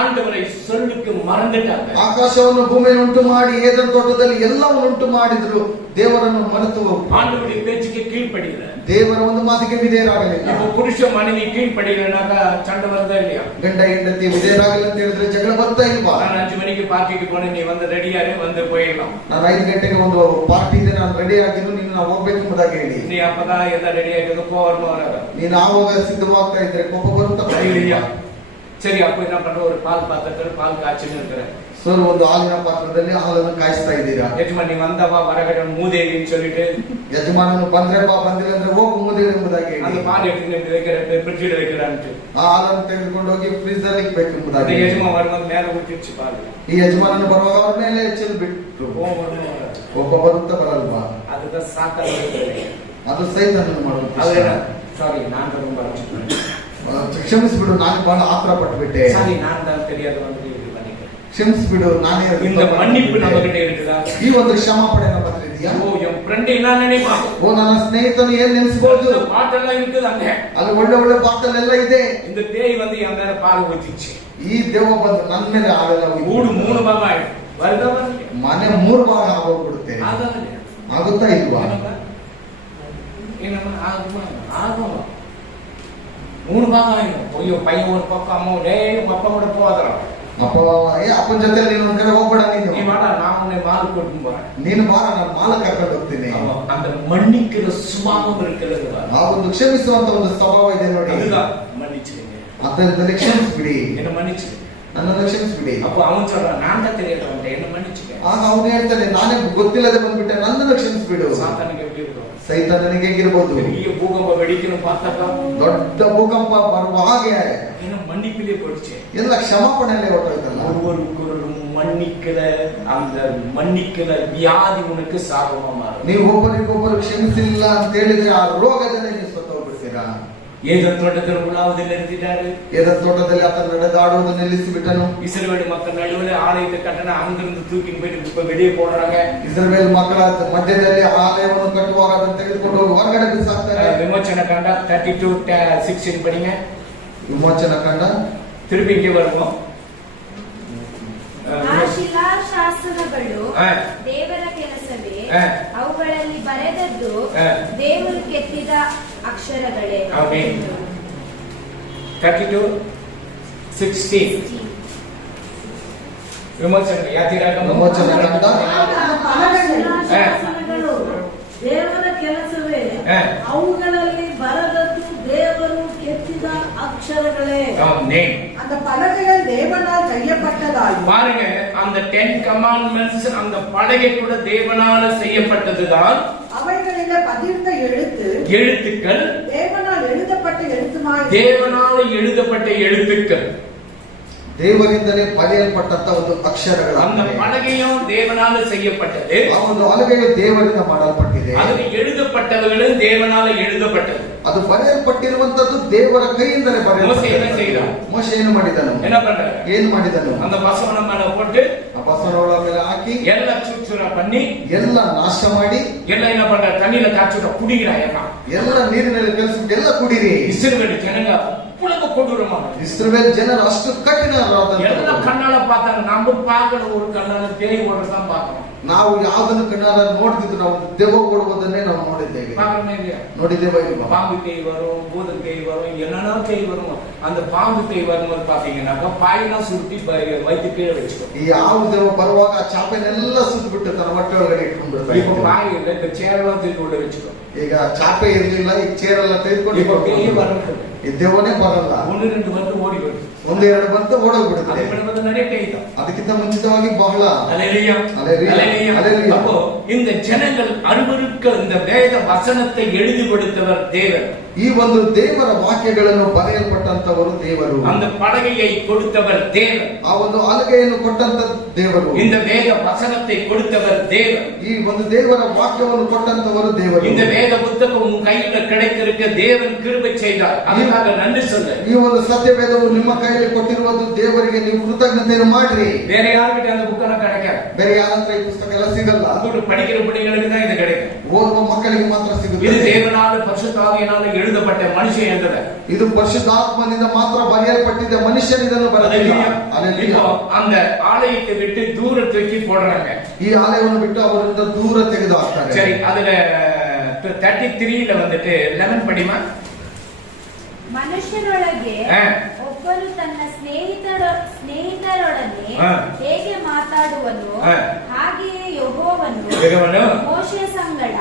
ஆண்டவரை சொல்லுக்கு மறந்துட்டாங்க. ಆಕಾಶವನ್ನು ಭೂಮಿಯನ್ನು ಉಂಟು ಮಾಡಿ ಏದೆನ್ ತೋಟದಲ್ಲಿ ಎಲ್ಲವನ್ನು ಉಂಟು ಮಾಡಿದ್ರು, ದೇವರನ್ನು ಮರೆತು ஆண்டவருடைய பேச்சுக்கு கீழ்ப்படியல. ದೇವರ ಒಂದು ಮಾತಿಗೆ ವಿಧೇಯರಾಗಲಿಲ್ಲ. இப்போ புருஷ மனைவி கீழ்ப்படியலனாக்கா சண்டை வருதா இல்லையா? ಗಂಡ ಹೆಂಡತಿ ವಿಧೇಯರಾಗಲಿಲ್ಲ ಅಂತ ಹೇಳಿದ್ರೆ ಜಗಳ ಬರ್ತಾ ಇಲ್ವಾ? நான் 5 மணிக்கு பார்ட்டிக்கு போனேன், ನೀ வந்து ரெடியாரு வந்து போயிடலாம். ನಾನು 5 ಗಂಟೆಗೆ ಒಂದು ಪಾರ್ಟಿ ಇದೆ, ನಾನು ರೆಡಿ ಆಗಿದ್ದು, ನೀನು ನಾವು ಹೋಗ್ಬೇಕು ಎಂಬುದಾಗಿ ಹೇಳಿ. நீ அப்பதான் எல்லாம் ரெடி ஆகிட்டு போவரணும் வராத. ನೀನು ಆವಾಗ ಸಿದ್ಧವಾಗ್ತಾ ಇದ್ರೆ ಕೋಪ ಬರುತ್ತಾ? இல்லையா? சரி, அப்ப என்ன பண்ற, ஒரு பால் பாத்திரத்துல பால் காய்ச்சின்னு இருக்கிறேன். ಸರ್, ಒಂದು ಹಾಲಿನ ಪಾತ್ರದಲ್ಲಿ ಹಾಲನ್ನು ಕಾಯಿಸ್ತಾ ಇದ್ದೀರಾ? ಯಜಮಾನ್ ನೀ வந்தவா வரகட மூதேவின்னு சொல்லிட்டு ಯಜಮಾನನು ಬಂದ್ರೆ ಬಾ, ಬಂದಿಲ್ಲ ಅಂದ್ರೆ ಹೋಗು ಮುದೇವಿ ಎಂಬುದಾಗಿ அந்த ಹೇಳಿ. பால் எடுத்து வைக்கிற ஃப்ரிட்ஜில் வைக்கிறான்ட்டு ಆ ಹಾಲನ್ನು ತೆಗೆದುಕೊಂಡು ಹೋಗಿ ಫ್ರೀಜ್ ಅಲ್ಲಿ ಇಕ್ಬೇಕು அந்த ಎಂಬುದಾಗಿ. ಯಜಮಾನ್ வரும்போது மேல ஊத்திடுச்சு பால். ಈ ಯಜಮಾನನು ಬರುವಾಗ ಅವ್ರ ಮೇಲೆ ಚೆಲ್ ಬಿಟ್ರು. ಕೋಪ ಬರುತ್ತಾ ಬರಲ್ವಾ? அதுதான் சாத்தான வேலை. ಅದು ಸೈತಾನನು ಮಾಡುವಂತ அது ಕೆಲಸ. சாரி, நான் ரொம்ப ಕ್ಷಮಿಸ್ಬಿಡು, ನಾನು ಬಹಳ ಆತರ ಪಟ್ಟುಬಿಟ್ಟೆ. சாரி, நான் தான் தெரியாத வந்து இப்படி பண்ணிக்கிறேன். ಕ್ಷಮಿಸ್ಬಿಡು, ನಾನೇ இந்த மன்னிப்பு நம்ம கிட்ட இருக்குதா? ಈ ಒಂದು ಕ್ಷಮಾಪಣೆ ನಮ್ಮ ಹತ್ರ ಇದೆಯಾ? ஓ, என் ஃப்ரெண்ட் என்ன நினைப்பான்? ಓ, ನನ್ನ ಸ್ನೇಹಿತನು ಏನ್ ನೆನೆಸಬಹುದು? பாட்டெல்லாம் இருக்குது அங்க. ಅಲ್ಲಿ ಒಳ್ಳೆ ಒಳ್ಳೆ ಬಾಟಲ್ ಎಲ್ಲ ಇದೆ. இந்த பேய் வந்து என் மேல பால் ஊத்திச்சு. ಈ ದೇವ ಬಂದು ನನ್ನ ಮೇಲೆ ಹಾಲೆಲ್ಲ ஊடு 3 பாகம் ஆயிடும். வருதா வரல? ಮನೆ 3 ಭಾಗ ಆಗೋಗ್ಬಿಡುತ್ತೆ. ஆகாது. ಆಗುತ್ತಾ ಇಲ್ವಾ? என்னமா ஆகுமா? ஆகும். 3 பாகம் ஆயிடும். ஐயோ, பையன் ஒரு பக்கம், அம்மா டேய் உங்க அப்பா கூட போகாதடா. ಅಪ್ಪ ಅಪ್ಪನ ಜೊತೆ ನೀನು ಒಂದ್ ಕಡೆ ಹೋಗ್ಬೇಡ, நீ ನೀನು வாடா, நான் உன்னை மால் கொண்டு போறேன். ನೀನು ಬಾರ, ನಾನು ಮಾಲ ಕರ್ಕೊಂಡು ಹೋಗ್ತೀನಿ. அந்த மன்னிக்கிற சுபாவம் இருக்கிறது. ಆ ಒಂದು ಕ್ಷಮಿಸುವಂತ ಒಂದು ಸ್ವಭಾವ ಇದೆ ನೋಡಿ. அதுதான் மன்னிச்சிருங்க. ಅದರಲ್ಲಿ ಕ್ಷಮಿಸ್ಬಿಡಿ. என்ன மன்னிச்சிருங்க. ನನ್ನನ್ನು ಕ್ಷಮಿಸ್ಬಿಡಿ. அப்போ அவன் சொல்றான், நான் தான் தெரியாதவன், என்ன மன்னிச்சுக்க. ಆಗ ಅವನು ಹೇಳ್ತಾನೆ, ನಾನೇ ಗೊತ್ತಿಲ್ಲದೆ ಬಂದ್ಬಿಟ್ಟೆ, ನನ್ನನ್ನು ಕ್ಷಮಿಸ್ಬಿಡು. சாத்தானுக்கு எப்படி இருக்கும்? ಸೈತಾನನಿಗೆ ಹೇಗಿರ್ಬೋದು? பெரிய பூகம்ப வெடிக்கணும் பார்த்தாக்கா ದೊಡ್ಡ ಭೂಕಂಪ ಬರುವ ಹಾಗೆ என்ன மன்னிப்பிலே போயிடுச்சு. ಎಲ್ಲ ಕ್ಷಮಾಪಣೆಯಲ್ಲೇ ಹೊರಟೋಯ್ತಲ್ಲ. ஒருவருக்கொருவர் மன்னிக்கல, அந்த மன்னிக்கல வியாதி உனக்கு சாபமா மாறும். ನೀವು ಒಬ್ಬರಿಗೊಬ್ಬರು ಕ್ಷಮಿಸಿಲ್ಲ ಅಂತ ಹೇಳಿದ್ರೆ ಆ ರೋಗದಲ್ಲಿ ನೀವು ಸತ್ತೋಗ್ಬಿಡ್ತೀರಾ. ஏதேன் தோட்டத்தில் உலாவது நிறுத்திட்டாரு. ಏದೆನ್ ತೋಟದಲ್ಲಿ ಆತ ನಡೆದಾಡುವುದು ನಿಲ್ಲಿಸಿಬಿಟ್ಟನು. இஸ்ரவேல் மக்கள் நடுவில் ஆலயத்தை கட்டண அங்கிருந்து தூக்கி போயிட்டு இப்ப வெளியே போடுறாங்க. ಇಸ್ರಾಯೇಲ್ ಮಕ್ಕಳ ಮಧ್ಯದಲ್ಲಿ ಆಲಯವನ್ನು ಕಟ್ಟುವಾಗ ಅದನ್ನು ತೆಗೆದುಕೊಂಡು ಹೋಗಿ ಹೊರಗಡೆ ಬಿಸಾಕ್ತಾರೆ. விமோச்சன காண்ட 32:16 படிங்க. ವಿಮೋಚನ ಕಂಡ திருப்பி இங்கே வருவோம். ಆ ಶಿಲಾಶಾಸನಗಳು ದೇವರ ಕೆಲಸವೇ, ಅವುಗಳಲ್ಲಿ ಬರೆದದ್ದು ದೇವರು ಕೆತ್ತಿದ ಅಕ್ಷರಗಳೇ. 32:16 ವಿಮೋಚನ ಯಾತಿರಾಗಮ ವಿಮೋಚನ ಕಂಡ ಶಿಲಾಶಾಸನಗಳು ದೇವರ ಕೆಲಸವೇ, ಅವುಗಳಲ್ಲಿ ಬರೆದದ್ದು ದೇವರು ಕೆತ್ತಿದ அக்ஷரங்களே. அந்த பலகைகள் தேவனால் செய்யப்பட்டதால் பாருங்க, அந்த 10 commandments அந்த பலகை கூட தேவனால செய்யப்பட்டதுதான். அவைகளிலே பதிர்ந்த எழுத்துக்கள் தேவனால் எழுதப்பட்ட எழுத்துமாய், தேவனால எழுதப்பட்ட எழுத்துக்கள், ದೇವರಿಂದಲೇ ಬರೆಯಲ್ಪಟ್ಟಂತ ಒಂದು ಅಕ್ಷರಗಳು. அந்த பலகையும் தேவனால செய்யப்பட்டது, ಆ ಒಂದು ಹಲಗೆಯು ದೇವರಿಂದ ಮಾಡಲ್ಪಟ್ಟಿದೆ. ಅದಕ್ಕೆ எழுதப்பட்டவர்களும் தேவனால எழுதப்பட்டது. ಅದು ಬರೆಯಲ್ಪಟ್ಟಿರುವಂತದ್ದು ದೇವರ ಕೈಯಿಂದಲೇ மோசே என்ன ಬರೆಯಲ್ಪಟ್ಟಿದೆ. செய்தான்? ಮೋಶೆ ಏನು ಮಾಡಿದನು? என்ன பண்றாரு? ಏನು ಮಾಡಿದನು? அந்த பசவன மேல போட்டு ಆ ಬಸವನೊಳ ಮೇಲೆ ಹಾಕಿ ಎಲ್ಲ ಚೂಚೂರ பண்ணி ಎಲ್ಲ ನಾಶ ಮಾಡಿ ಎಲ್ಲ என்ன பண்றாரு? தண்ணியில காய்ச்சுட குடிக்கிறாங்க. ಎಲ್ಲ ನೀರಿನಲ್ಲಿ ಕಲಿಸ್ಬಿಟ್ಟು ಎಲ್ಲ ಕುಡಿರಿ. இஸ்ரவேல் ஜனங்க புலக கொடூரமான ಇಸ್ರಾಯೇಲ್ ಜನರು ಅಷ್ಟು ಕಠಿಣರಾದಂತ. ಎಲ್ಲ ಕಣ್ಣಾல பார்த்தாங்க. நம்ம பார்க்கல, ஒரு ಕಣ್ಣಾல தேய் ஓடுறதான் பார்க்கணும். ನಾವು ಯಾವ್ದನ್ನು ಕಣ್ಣಾರ ನೋಡ್ತಿದ್ದು ನಾವು ದೆವ್ವ ಕೊಡುವುದನ್ನೇ ನಾವು ನೋಡಿದ್ದೇವೆ. பார்க்கணுமே இல்லையா? ನೋಡಿದ್ದೇವೆ ಇಲ್ವಾ? பாம்பு தேய் வரும், பூத தேய் வரும், என்னென்ன தேய் வரும். அந்த பாம்பு தேய் வரும்போது பாத்தீங்கன்னாக்கா பாயெல்லாம் சுருட்டி வைத்து கீழே வச்சுக்கோ. ಈ ಯಾವ ದೆವ್ವ ಬರುವಾಗ ಆ ಚಾಪೆನೆಲ್ಲ ಸುತ್ತ ಬಿಟ್ಟು ತನ್ನ ಹೊಟ್ಟೆ ಒಳಗಡೆ ಇಟ್ಕೊಂಡ್ಬಿಡ್ತಾರೆ. இப்ப பாய் இல்ல, இந்த சேரெல்லாம் தூக்கி உள்ள வச்சுக்கோ. ಈಗ ಚಾಪೆ ಇರ್ಲಿಲ್ಲ, ಈ ಚೇರೆಲ್ಲ ತೆಗೆದುಕೊಂಡು இப்ப பேய் வரணும். ಈ ದೆವ್ವನೇ ಬರಲ್ಲ. 1-2 வந்து ஓடி போயிடுது. 1-2 ಬಂತು ಓಡೋಗ್ಬಿಡುತ್ತೆ. அதுக்கு வந்து நிறைய பேய் தான். ಅದಕ್ಕಿಂತ ಮುಂಚಿತವಾಗಿ ಬಹಳ. அல்லேலூயா, அல்லேலூயா, அல்லேலூயா. அல்லேலூயா. அப்போ இந்த ஜனங்கள் அருவருக்க இந்த வேத வசனத்தை எழுதி கொடுத்தவர் தேவன். ಈ ಒಂದು ದೇವರ ವಾಕ್ಯಗಳನ್ನು ಬರೆಯಲ್ಪಟ್ಟಂತವರು ದೇವರು. அந்த பலகையை கொடுத்தவர் தேவன். ಆ ಒಂದು ಹಲಗೆಯನ್ನು ಕೊಟ್ಟಂತ ದೇವರು. இந்த வேத வசனத்தை கொடுத்தவர் தேவன். ಈ ಒಂದು ದೇವರ ವಾಕ್ಯವನ್ನು ಕೊಟ್ಟಂತವರು ದೇವರು. இந்த வேத புத்தகம் உன் கையில கிடைத்திருக்க தேவன் கிருபை செய்தார். அதுக்காக நன்றி சொல்ல. ಈ ಒಂದು ಸತ್ಯವೇದವು ನಿಮ್ಮ ಕೈಯಲ್ಲಿ ಕೊಟ್ಟಿರುವುದು ದೇವರಿಗೆ ನೀವು ಕೃತಜ್ಞತೆಯನ್ನು ಮಾಡ್ರಿ. வேற யாருக்கிட்ட அந்த புக்கெல்லாம் கிடைக்காது. ಬೇರೆ ಯಾರಂತ್ರ ಈ ಪುಸ್ತಕ ಎಲ್ಲ ಸಿಗಲ್ಲ. அது படிக்கிற பிள்ளைகளுக்கு தான் இது கிடைக்கும். ಓದುವ ಮಕ್ಕಳಿಗೆ ಮಾತ್ರ இது ಸಿಗುತ್ತದೆ. தேவனால பரிசுத்தாவியினால எழுதப்பட்ட மனுஷன் என்றது. ಇದು ಪರಿಶುದ್ಧಾತ್ಮನಿಂದ ಮಾತ್ರ ಬರೆಯಲ್ಪಟ್ಟಿದೆ, ಮನುಷ್ಯನ ಇದನ್ನು ಬರೆದಿಲ್ಲ. இப்போ அந்த ஆலயத்தை விட்டு தூர தூக்கி போடுறாங்க. ಈ ಆಲಯವನ್ನು ಬಿಟ್ಟು ಅವರಿಂದ ದೂರ ತೆಗೆದು ಹಾಕ್ತಾರೆ. சரி, அதுல 33ல வந்துட்டு 11 படிமா. ಮನುಷ್ಯನೊಳಗೆ ಒಬ್ಬನು ತನ್ನ ಸ್ನೇಹಿತರೊಡನೆ ಹೇಗೆ ಮಾತಾಡುವನು, ಹಾಗೆಯೇ ಯೆಹೋವನು ಮೋಶೆಯ ಸಂಗಡ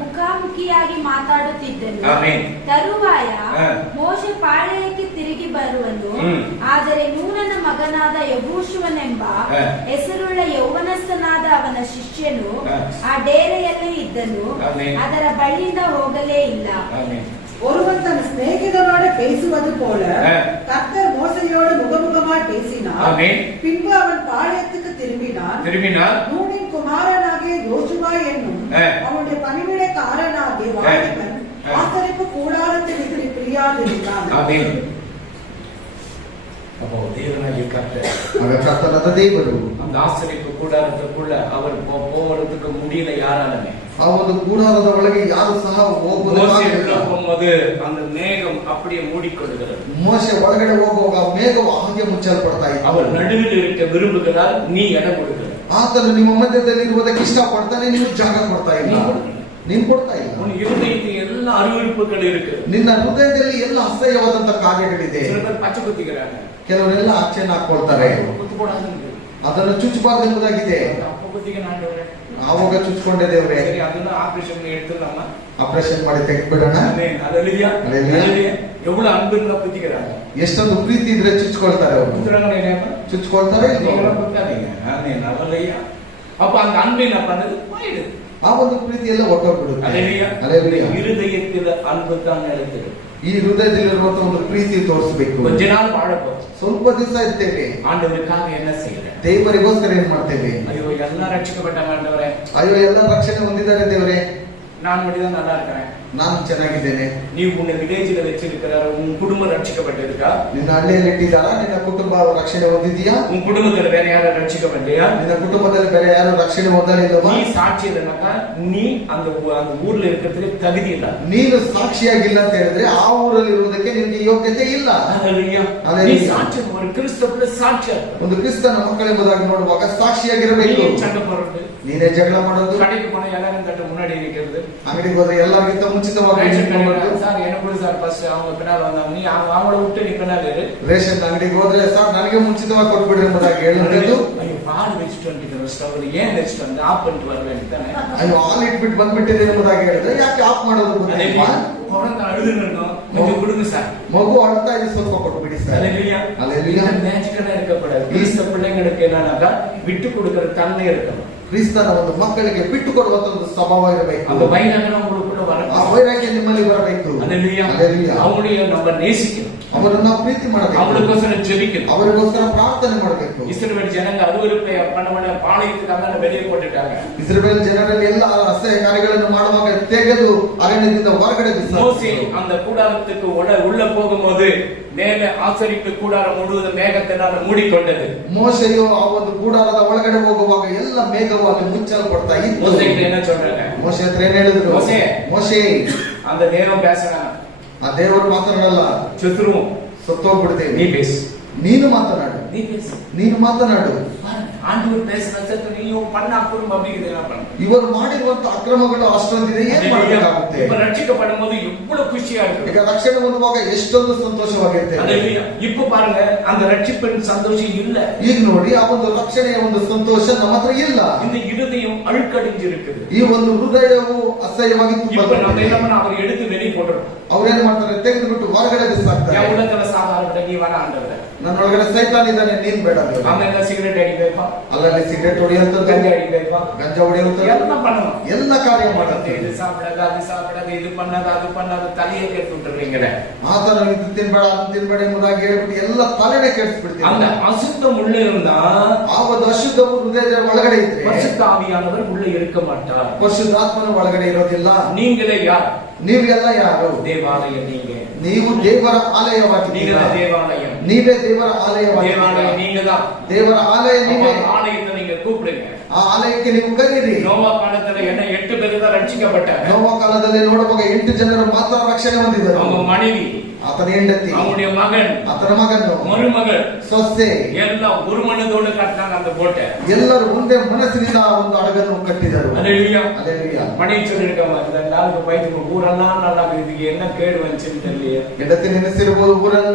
ಮುಖಾಮುಖಿಯಾಗಿ ಮಾತಾಡುತ್ತಿದ್ದನು. ತರುವಾಯ ಮೋಶೆ ಪಾಳೆಯಕ್ಕೆ ತಿರುಗಿ ಬರುವನು. ಆದರೆ ನೂನನ ಮಗನಾದ ಯೆಹೋಶುವನೆಂಬ ಹೆಸರುಳ್ಳ ಯೌವನಸ್ಥನಾದ ಅವನ ಶಿಷ್ಯನು ಆ ಡೇರೆಯಲ್ಲೇ ಇದ್ದನು. ಅದರ ಬಳಿಯಿಂದ ಹೋಗಲೇ ಇಲ್ಲ. ஒருவன் தன் சிநேகிதனோடு பேசுவது போல கர்த்தர் மோசையோடு முகமுகமாய் பேசினார். பின்பு அவன் பாளையத்துக்கு திரும்பினான். நூனின் குமாரனாகிய யோசுவா என்னும் அவனுடைய பணிவிடைக்காரனாகிய வாலிபன் ஆசரிப்பு கூடாரத்தில் இப்படி பிரியாதிருந்தான். அப்போ தேவனாகிய கர்த்தர், கர்த்தராದ ದೇವರು அந்த ஆசரிப்பு கூடாரத்துக்குள்ள அவர் போவதற்கு முடியல யாராலுமே. ಆ ಒಂದು ಕೂಡಾರದ ಒಳಗೆ ಯಾರು ಸಹ ಹೋಗುವುದು அந்த மேகம் அப்படியே மூடிக்கொள்கிறது. ಮೋಶೆ ಒಳಗಡೆ ಹೋಗುವಾಗ ಮೇಘವು ಹಾಗೆ ಮುಚ್ಚಲ್ಪಡ್ತಾ ಇತ್ತು. அவர் நடுவில் இருக்க விரும்புகிறார், நீ இடம் கொடுக்கிறார். ಆತನು ನಿಮ್ಮ ಮಧ್ಯದಲ್ಲಿ ಇರುವುದಕ್ಕೆ ಇಷ್ಟಪಡ್ತಾನೆ, ನೀವು ಜಾಗ ಕೊಡ್ತಾ ಇಲ್ಲ. ನೀನು ಕೊಡ್ತಾ ಇಲ್ಲ. உன் இருதயத்தில் எல்லா அருவருப்புகள் இருக்கு. ನಿನ್ನ ಹೃದಯದಲ್ಲಿ ಎಲ್ಲ ಅಸಹ್ಯವಾದಂತ ಕಾರ್ಯಗಳಿದೆ. சில பேர் பச்சை குத்திக்கிறாங்க, ಕೆಲವರೆಲ್ಲ ಆಚೆನ ಹಾಕೊಳ್ತಾರೆ. குத்து போடாது, ಅದನ್ನು ಚುಚ್ಚಬಾರದು ಎಂಬುದಾಗಿದೆ. அப்ப குத்திக்க நாண்டவரே ಆವಾಗ ಚುಚ್ಕೊಂಡೆ ದೇವ್ರೆ, ಸರಿ ಅದನ್ನ ಆಪರೇಷನ್ எடுத்துடலாமா? ಆಪರೇಷನ್ ಮಾಡಿ ತೆಗೆದ್ಬಿಡೋಣ. Amen, hallelujah, hallelujah. எவ்வளவு அன்புங்க புத்திக்கிறாங்க, ಎಷ್ಟೊಂದು ಪ್ರೀತಿ ಇದ್ರೆ ಚುಚ್ಕೊಳ್ತಾರೆ ಅವರು. புத்திரங்களேனேப்பா ಚುಚ್ಕೊಳ್ತಾರೆ. நீங்க புத்தாதீங்க. ஆமென், ஹalleluya. அப்ப அந்த அன்பு என்ன பண்ணுது? போயிடு. ಆ ಒಂದು ಪ್ರೀತಿ ಎಲ್ಲ ಹೊರಟೋಗ್ಬಿಡುತ್ತೆ. ஹalleluya, ಹalleluya. இருதயத்தில் அன்பு தான் நிலைத்திருக்கு. ಈ ಹೃದಯದಲ್ಲಿರುವಂತ ಒಂದು ಪ್ರೀತಿ ತೋರಿಸಬೇಕು. கொஞ்ச நாள் வாழப்போ, ಸ್ವಲ್ಪ ದಿವಸ ಇರ್ತೇವೆ, ஆண்டவருக்காக என்ன செய்யற? ದೇವರಿಗೋಸ್ಕರ ಏನ್ ಮಾಡ್ತೇವೆ? ஐயோ எல்லாம் ரட்சிக்கப்பட்டாங்க ஆண்டவரே, ಅಯ್ಯೋ ಎಲ್ಲ ರಕ್ಷಣೆ ಹೊಂದಿದ್ದಾರೆ ದೇವರೇ, நான் மட்டும் நல்லா இருக்கிறேன், ನಾನು ಚೆನ್ನಾಗಿದ್ದೇನೆ. ನೀವು உன்னை வில்லேஜ்ல வச்சிருக்கிறாரு, உன் குடும்பம் ரட்சிக்கப்பட்டிருக்கா? ನಿನ್ನ ಹಳ್ಳಿಯಲ್ಲಿ ಇಟ್ಟಿದ್ದಾರಾ? ನಿನ್ನ ಕುಟುಂಬ ರಕ್ಷಣೆ ಹೊಂದಿದೆಯಾ? உன் குடும்பத்துல வேற யாரும் ரட்சிக்கப்படலையா? ನಿನ್ನ ಕುಟುಂಬದಲ್ಲಿ ಬೇರೆ ಯಾರು ರಕ್ಷಣೆ ಹೊಂದಲಿಲ್ಲವಾ? நீ சாட்சி இல்லைனாக்கா நீ அந்த ஊர்ல இருக்கிறதுக்கு தகுதி ಇಲ್ಲ. ನೀನು ಸಾಕ್ಷಿಯಾಗಿಲ್ಲ ಅಂತ ಹೇಳಿದ್ರೆ ಆ ಊರಲ್ಲಿ ಇರುವುದಕ್ಕೆ ನಿನಗೆ ಯೋಗ್ಯತೆ ಇಲ್ಲ. ஹalleluya. நீ சாட்சி, ஒரு கிறிஸ்தவ சாட்சியா இருக்க. ಒಂದು ಕ್ರಿಸ್ತನ ಮಕ್ಕಳೆಂಬುದಾಗಿ ನೋಡುವಾಗ ಸಾಕ್ಷಿಯಾಗಿರಬೇಕು. நீ சண்டை போடுறது, ನೀನೇ ಜಗಳ ಮಾಡೋದು, கடைக்கு போன எல்லாரும் தட்டு முன்னாடி இருக்கிறது, ಅಂಗಡಿಗೆ ಹೋದ್ರೆ ಎಲ್ಲರಿಗಿಂತ ಮುಂಚಿತವಾಗಿ சார் எனக்கு சார் ஃபர்ஸ்ட் அவங்க பின்னால வந்தாங்க, நீ அவங்கள விட்டு நீ பின்னால இரு. ರೇಷನ್ ಅಂಗಡಿಗೆ ಹೋದ್ರೆ ಸರ್ ನನಗೆ ಮುಂಚಿತವಾಗಿ ಕೊಟ್ಬಿಡ್ರಿ ಎಂಬುದಾಗಿ ಹೇಳುವುದು. ஐயோ பால் வச்சுட்டு வந்துட்டு ஸ்டவ்ல ஏன் வச்சுட்டு வந்து ಆಫ್ பண்ணிட்டு வரவேன் ತಾನೆ. ಅಯ್ಯೋ ಹಾಲು ಇಟ್ಬಿಟ್ಟು ಬಂದ್ಬಿಟ್ಟಿದೆ ಎಂಬುದಾಗಿ ಹೇಳಿದ್ರೆ ಯಾಕೆ ಆಫ್ ಮಾಡೋದು ಗೊತ್ತಿಲ್ಲ. குழந்தை அழுதுன்னு கொஞ்சம் கொடுங்க சார். ಮಗು ಅಳ್ತಾ ಇದೆ, ಸ್ವಲ್ಪ ಕೊಟ್ಬಿಡಿ ಸರ್. ஹalleluya. ஹalleluya. மேஜிக்கலா இருக்கக்கூடாது. கிறிஸ்தவ பிள்ளைங்களுக்கு என்னன்னாக்கா விட்டு கொடுக்கிற தன்மை இருக்கணும். ಕ್ರಿಸ್ತನ ಒಂದು ಮಕ್ಕಳಿಗೆ ಬಿಟ್ಟು ಕೊಡುವಂತ ಒಂದು ಸ್ವಭಾವ ಇರಬೇಕು. அந்த வைராಗ್ಯ உங்களுக்குள்ள ಆ வரணும். ವೈರಾಗ್ಯ ನಿಮ್ಮಲ್ಲಿ ಬರಬೇಕು. ஹalleluya. ஹalleluya. அவங்களையும் நம்ம நேசிக்கணும், ಅವರನ್ನು ನಾವು ಪ್ರೀತಿ ಮಾಡಬೇಕು, அவங்களுக்கோಸ್ಕರ ஜெபிக்கணும். ಅವರಿಗೋಸ್ಕರ ಪ್ರಾರ್ಥನೆ ಮಾಡಬೇಕು. இஸ்ரவேல் ஜனங்க அருவருப்பை பண்ண பாளையத்துக்கு அந்தாண்ட வெளியே போட்டுட்டாங்க. ಇಸ್ರಾಯೇಲ್ ಜನರಲ್ಲಿ ಎಲ್ಲ ಅಸಹ್ಯ ಕಾರ್ಯಗಳನ್ನು ಮಾಡುವಾಗ ತೆಗೆದು ಅರಣ್ಯದಿಂದ ಹೊರಗಡೆ மோசே அந்த கூடாரத்துக்கு உள்ள போகும்போது மேலே ஆசரிப்பு கூடாரம் முழுவதும் மேகத்தினால் மூடிக்கொண்டது. ಮೋಶೆಯು ಆ ಒಂದು ಕೂಡಾರದ ಒಳಗಡೆ ಹೋಗುವಾಗ ಎಲ್ಲ ಮೇಘವು ಅಲ್ಲಿ ಮುಚ್ಚಲ್ಪಡ್ತಾ ಇತ್ತು. மோசே கிட்ட என்ன சொல்றாங்க? ಮೋಶೆ ಹತ್ರ ಏನ್ ಹೇಳಿದ್ರು? ಮೋಶೆ அந்த தேவன் பேசுறான், ಆ ದೇವರು ಮಾತನಾಡಲ್ಲ, சத்துருவோம், ಸತ್ತೋಗ್ಬಿಡ್ತೇವೆ. நீ பேசு, ನೀನು ಮಾತನಾಡು, நீ பேசு, ನೀನು ಮಾತನಾಡು. ஆண்டவர் பேசுற சத்து நீயும் பண்ண அப்புறம் அப்படி என்ன பண்ண? ಇವರು ಮಾಡಿರುವಂತ ಅಕ್ರಮಗಳು ಅಷ್ಟೊಂದಿದೆ, ಏನ್ ಮಾಡಬೇಕಾಗುತ್ತೆ? இப்ப ரட்சிக்கப்படும் போது எவ்வளவு குஷியா இருக்கு. ಈಗ ರಕ್ಷಣೆ ಹೊಂದುವಾಗ ಎಷ್ಟೊಂದು ಸಂತೋಷವಾಗಿರ್ತೇವೆ. ஹalleluya. இப்ப பாருங்க அந்த ரட்சிப்பின் சந்தோஷம் இல்ல. ಈಗ ನೋಡಿ ಆ ಒಂದು ರಕ್ಷಣೆಯ ಒಂದು ಸಂತೋಷ ನಮ್ಮ ಹತ್ರ ಇಲ್ಲ. இந்த இருதயம் அழுக்கடிஞ்சிருக்குது. ಈ ಒಂದು ಹೃದಯವು ಅಸಹ್ಯವಾಗಿ இப்ப நம்ம என்ன பண்ண, அவர் எடுத்து வெளியே போடுறோம். ಅವ್ರೇನ್ ಮಾಡ್ತಾರೆ? ತೆಗೆದು ಬಿಟ್ಟು ಹೊರಗಡೆ ಬಿಸಾಕ್ತಾರೆ. என் உள்ளத்துல சாதாரண நீ வர ஆண்டவரே, ನನ್ನೊಳಗಡೆ ಸೈತಾನ್ ಇದ್ದಾನೆ, ನೀನ್ ಬೇಡ. ಆಮೇಲೆ ಸಿಗರೇಟ್ ಅಡಿಬೇಕಾ, ಅಲ್ಲಲ್ಲಿ ಸಿಗರೇಟ್ ಹೊಡೆಯುವಂಥದ್ದು, ಗಂಜಾ ಅಡಿಬೇಕಾ, ಗಂಜಾ ಹೊಡೆಯುವಂಥದ್ದು, ಎಲ್ಲ பண்ணணும். ಎಲ್ಲ ಕಾರ್ಯ ಮಾಡುತ್ತೆ. இது சாப்பிடாத, அது சாப்பிடாத, இது பண்ணாத, அது பண்ணாத, தலையை ಕೆಟ್ಟು விட்டுறீங்களே. ಆತನ ಇದು ತಿನ್ಬೇಡ, ಅದನ್ನ ತಿನ್ಬೇಡ ಎಂಬುದಾಗಿ ಹೇಳ್ಬಿಟ್ಟು ಎಲ್ಲ ತಲೆನೇ ಕೆಡಿಸ್ಬಿಡ್ತೀವಿ. அந்த அசுத்தம் உள்ள இருந்தா ಆ ಒಂದು ಅಶುದ್ಧವು ಹೃದಯದ ಒಳಗಡೆ ಇದ್ರೆ பரிசுத்த ஆவியானவர் உள்ள இருக்க மாட்டார். ಪರಿಶುದ್ಧಾತ್ಮನ ಒಳಗಡೆ ಇರೋದಿಲ್ಲ. நீங்களே யார்? ನೀವೆಲ್ಲ ಯಾರು? தேவாலயம். ನೀವು ದೇವರ நீங்க ಆಲಯವಾಗಿದ್ದೀರಾ. தான் தேவாலயம். ನೀವೇ ದೇವರ தேவாலயம் ಆಲಯವಾಗಿದ್ದೀರಾ. நீங்க தான். ದೇವರ ಆಲಯ ನೀವೇ. ஆலயத்தை நீங்க கூப்பிடுங்க. ಆ ಆಲಯಕ್ಕೆ ನೀವು ಕರೀರಿ. நோவா காலத்துல என்ன 8 பேர் தான் ரட்சிக்கப்பட்டாங்க. ನೋವ ಕಾಲದಲ್ಲಿ ನೋಡುವಾಗ 8 ಜನರು ಮಾತ್ರ ರಕ್ಷಣೆ ಹೊಂದಿದರು. அவங்க மனைவி, ಆತನ ಹೆಂಡತಿ, அவனுடைய மகன், ಆತನ ಮಗನು, மருமகள், ಸೊಸೆ எல்லாம் ஒரு மனதோடு கட்டினாங்க அந்த போட்டை. ಎಲ್ಲರೂ ಒಂದೇ ಮನಸ್ಸಿನಿಂದ ಆ ಒಂದು ಹಡಗನ್ನು ಕಟ್ಟಿದರು. ஹalleluya. ಹಲ್ಲೆಲೂಯಾ. மனைவி சொல்லிருக்காங்க, இந்த நாளுக்கு பைத்துக்கு ஊரெல்லாம் நல்லா இதுக்கு என்ன கேடு வந்துச்சுன்னு தெரியல. ಹೆಂಡತಿ ನೆನೆಸಿರ್ಬೋದು,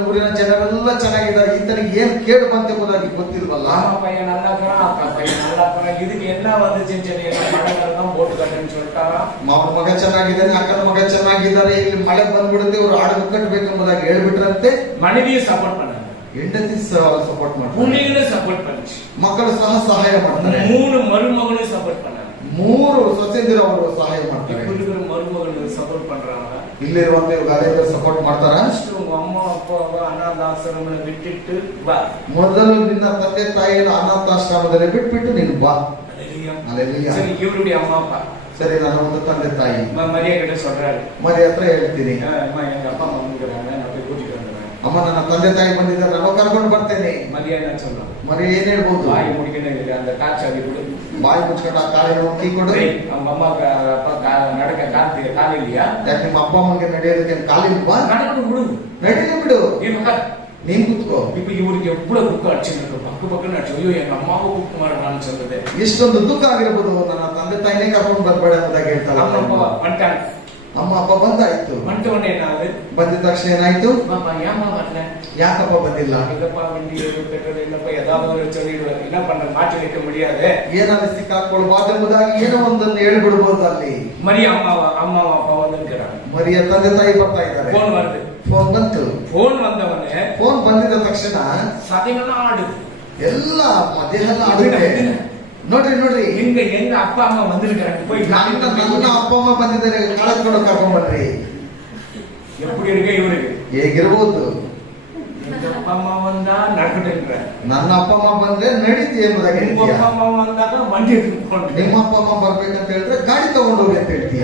ಊರಿನ ಜನರೆಲ್ಲ ಚೆನ್ನಾಗಿದ್ದಾರೆ, ಈತನಿಗೆ ಏನ್ ಕೇಡು ಬಂತೆಂಬುದಾಗಿ ಗೊತ್ತಿಲ್ವಲ್ಲ. அம்மா பையன் நல்லா இருக்கிறான், அக்கா பையன் நல்லா இருக்கிறான், இதுக்கு என்ன வந்துச்சுன்னு சொல்லி மழைகள் தான் போட்டு கட்டுன்னு சொல்லிட்டாரா. ಮಾವನ ಮಗ ಚೆನ್ನಾಗಿದ್ದಾನೆ, ಅಕ್ಕನ ಮಗ ಚೆನ್ನಾಗಿದ್ದಾರೆ, ಇಲ್ಲಿ ಮಳೆ ಬಂದ್ಬಿಡುತ್ತೆ, ಇವರು ಹಡಗು ಕಟ್ಟಬೇಕೆಂಬುದಾಗಿ ಹೇಳ್ಬಿಟ್ರಂತೆ. மனைவியை சப்போர்ட் பண்ணாங்க, ಹೆಂಡತಿ ಸಪೋರ್ಟ್ ಮಾಡ್ತಾರೆ, புள்ளிகளும் சப்போர்ட் பண்ணுச்சு, ಮಕ್ಕಳು ಸಹ ಸಹಾಯ ಮಾಡ್ತಾರೆ, 3 மருமகளும் சப்போர்ட் பண்ணாங்க. 3 ಸೊಸೆಂದಿರು ಅವರು ಸಹಾಯ ಮಾಡ್ತಾರೆ. இருக்கிற மருமகள் சப்போர்ட் பண்றாங்க. ಇಲ್ಲಿರುವಂತ ಗಲೆಯರು ಸಪೋರ್ಟ್ ಮಾಡ್ತಾರ. உங்க அம்மா அப்பாவை அனாഥാಶ್ರಮங்களை விட்டுட்டு வா. ಮೊದಲು ನಿನ್ನ ತಂದೆ ತಾಯಿಯನ್ನು ಅನಾಥಾಶ್ರಮದಲ್ಲಿ ಬಿಟ್ಬಿಟ್ಟು ನೀನು ಬಾ. ஹalleluya. ಹಲ್ಲೆಲೂಯಾ. சரி, இவருடைய அம்மா அப்பா ಸರಿ, ನನ್ನ ಒಂದು ತಂದೆ ತಾಯಿ மரியா கிட்ட சொல்றாரு, ಮರಿ ಹತ್ರ ಹೇಳ್ತೀನಿ, அம்மா எங்க அப்பா அம்மா வந்துக்கிறாங்க, நான் போய் கூட்டிட்டு வந்துடுறேன். ಅಮ್ಮ ನನ್ನ ತಂದೆ ತಾಯಿ ಬಂದಿದ್ದಾರೆ, ನಾನು ಕರ್ಕೊಂಡು ಬರ್ತೇನೆ. மரியா என்ன சொல்றான்? ಮರಿ ಏನ್ ಹೇಳ್ಬೋದು? வாய் முடிக்கணும் இல்லை, அந்த காய்ச்சாடி கொடு. ಬಾಯಿ ಮುಚ್ಕೊಂಡು ಆ ಕಾಲಿನ ಕೀ ಕೊಡು. அவங்க அம்மாவுக்கு அப்பா நடக்க கால் இல்லையா? ಯಾಕೆ ನಿಮ್ಮ ಅಪ್ಪ ಅಮ್ಮಗೆ ನಡೆಯೋದಕ್ಕೆ ಕಾಲಿಲ್ವಾ? நடக்க விடு, ನಡೀಲಿ ಬಿಡು, ஏன் ನೀನ್ ಕುತ್ಕೋ. இப்ப இவருக்கு எவ்வளவு குக்கு அடிச்சுருக்கு, பக்குன்னு அடிச்சு, ஐயோ எங்க அம்மாவும் குக்கு மாறான்னு சொல்றது. ಎಷ್ಟೊಂದು ದುಃಖ ಆಗಿರ್ಬೋದು, ನನ್ನ ತಂದೆ ತಾಯಿನೇ ಕರ್ಕೊಂಡು ಬರ್ಬೇಡ ಎಂಬುದಾಗಿ ಹೇಳ್ತಾರೆ. நம்ம அப்பா வந்துட்டாங்க, ಅಮ್ಮ ಅಪ್ಪ ಬಂದಾಯ್ತು. ಬಂಟವನೇನಾದ್ರು ಬಂದಿದ ತಕ್ಷಣ ಏನಾಯ್ತು? ಪಾಪ ಯಾಮ ಬರ್ಲ ಯಾಕಪ್ಪ ಬಂದಿಲ್ಲ? இல்லப்பா வண்டி பெட்ரோல் இல்லப்பா ஏதாவது சொல்லிடுவாரு என்ன பண்ற மாற்றி வைக்க முடியாது. ಏನಾದ್ರು ಸಿಕ್ಕಾಕೊಳ್ಬಾರ್ದು ಎಂಬುದಾಗಿ ಏನೋ ಒಂದನ್ನು ಹೇಳ್ಬಿಡ್ಬೋದು ಅಲ್ಲಿ. ಮರಿ ಅಮ್ಮ ಅಪ್ಪ வந்துக்கிறாங்க. ಮರಿಯ ತಂದೆ ತಾಯಿ ಬರ್ತಾ ಇದ್ದಾರೆ. ಫೋನ್ வருது. ಫೋನ್ ಬಂತು. ಫೋನ್ ಬಂದವನೇ ಫೋನ್ ಬಂದಿದ ತಕ್ಷಣ ಸದಿನ ಆಡುದು ಎಲ್ಲ ಮಧ್ಯಾಹ್ನ ಆಡುತ್ತೆ. ನೋಡ್ರಿ எங்க அப்பா அம்மா வந்திருக்காங்க போய் ನನ್ನ ಅಪ್ಪ ಅಮ್ಮ ಬಂದಿದ್ದಾರೆ, ಕಳೆದುಕೊಂಡು ಕರ್ಕೊಂಡ್ ಬನ್ರಿ. எப்படி இருக்க இவருக்கு ಹೇಗಿರ್ಬೋದು? எங்க அப்பா அம்மா வந்தா நடக்கட்டுன்ற, ನನ್ನ ಅಪ್ಪ ಅಮ್ಮ ಬಂದ್ರೆ ನಡೀತಿ ಎಂಬುದಾಗಿ உங்க ಹೇಳ್ತೀಯ. அப்பா ಅಮ್ಮ வந்தாಗ வண்டி எடுத்துಕೊಂಡು ನಿಮ್ಮ ಅಪ್ಪ ಅಮ್ಮ ಬರ್ಬೇಕಂತ ಹೇಳಿದ್ರೆ ಗಾಡಿ ತಗೊಂಡೋಗಿ ಅಂತ ಹೇಳ್ತೀಯ.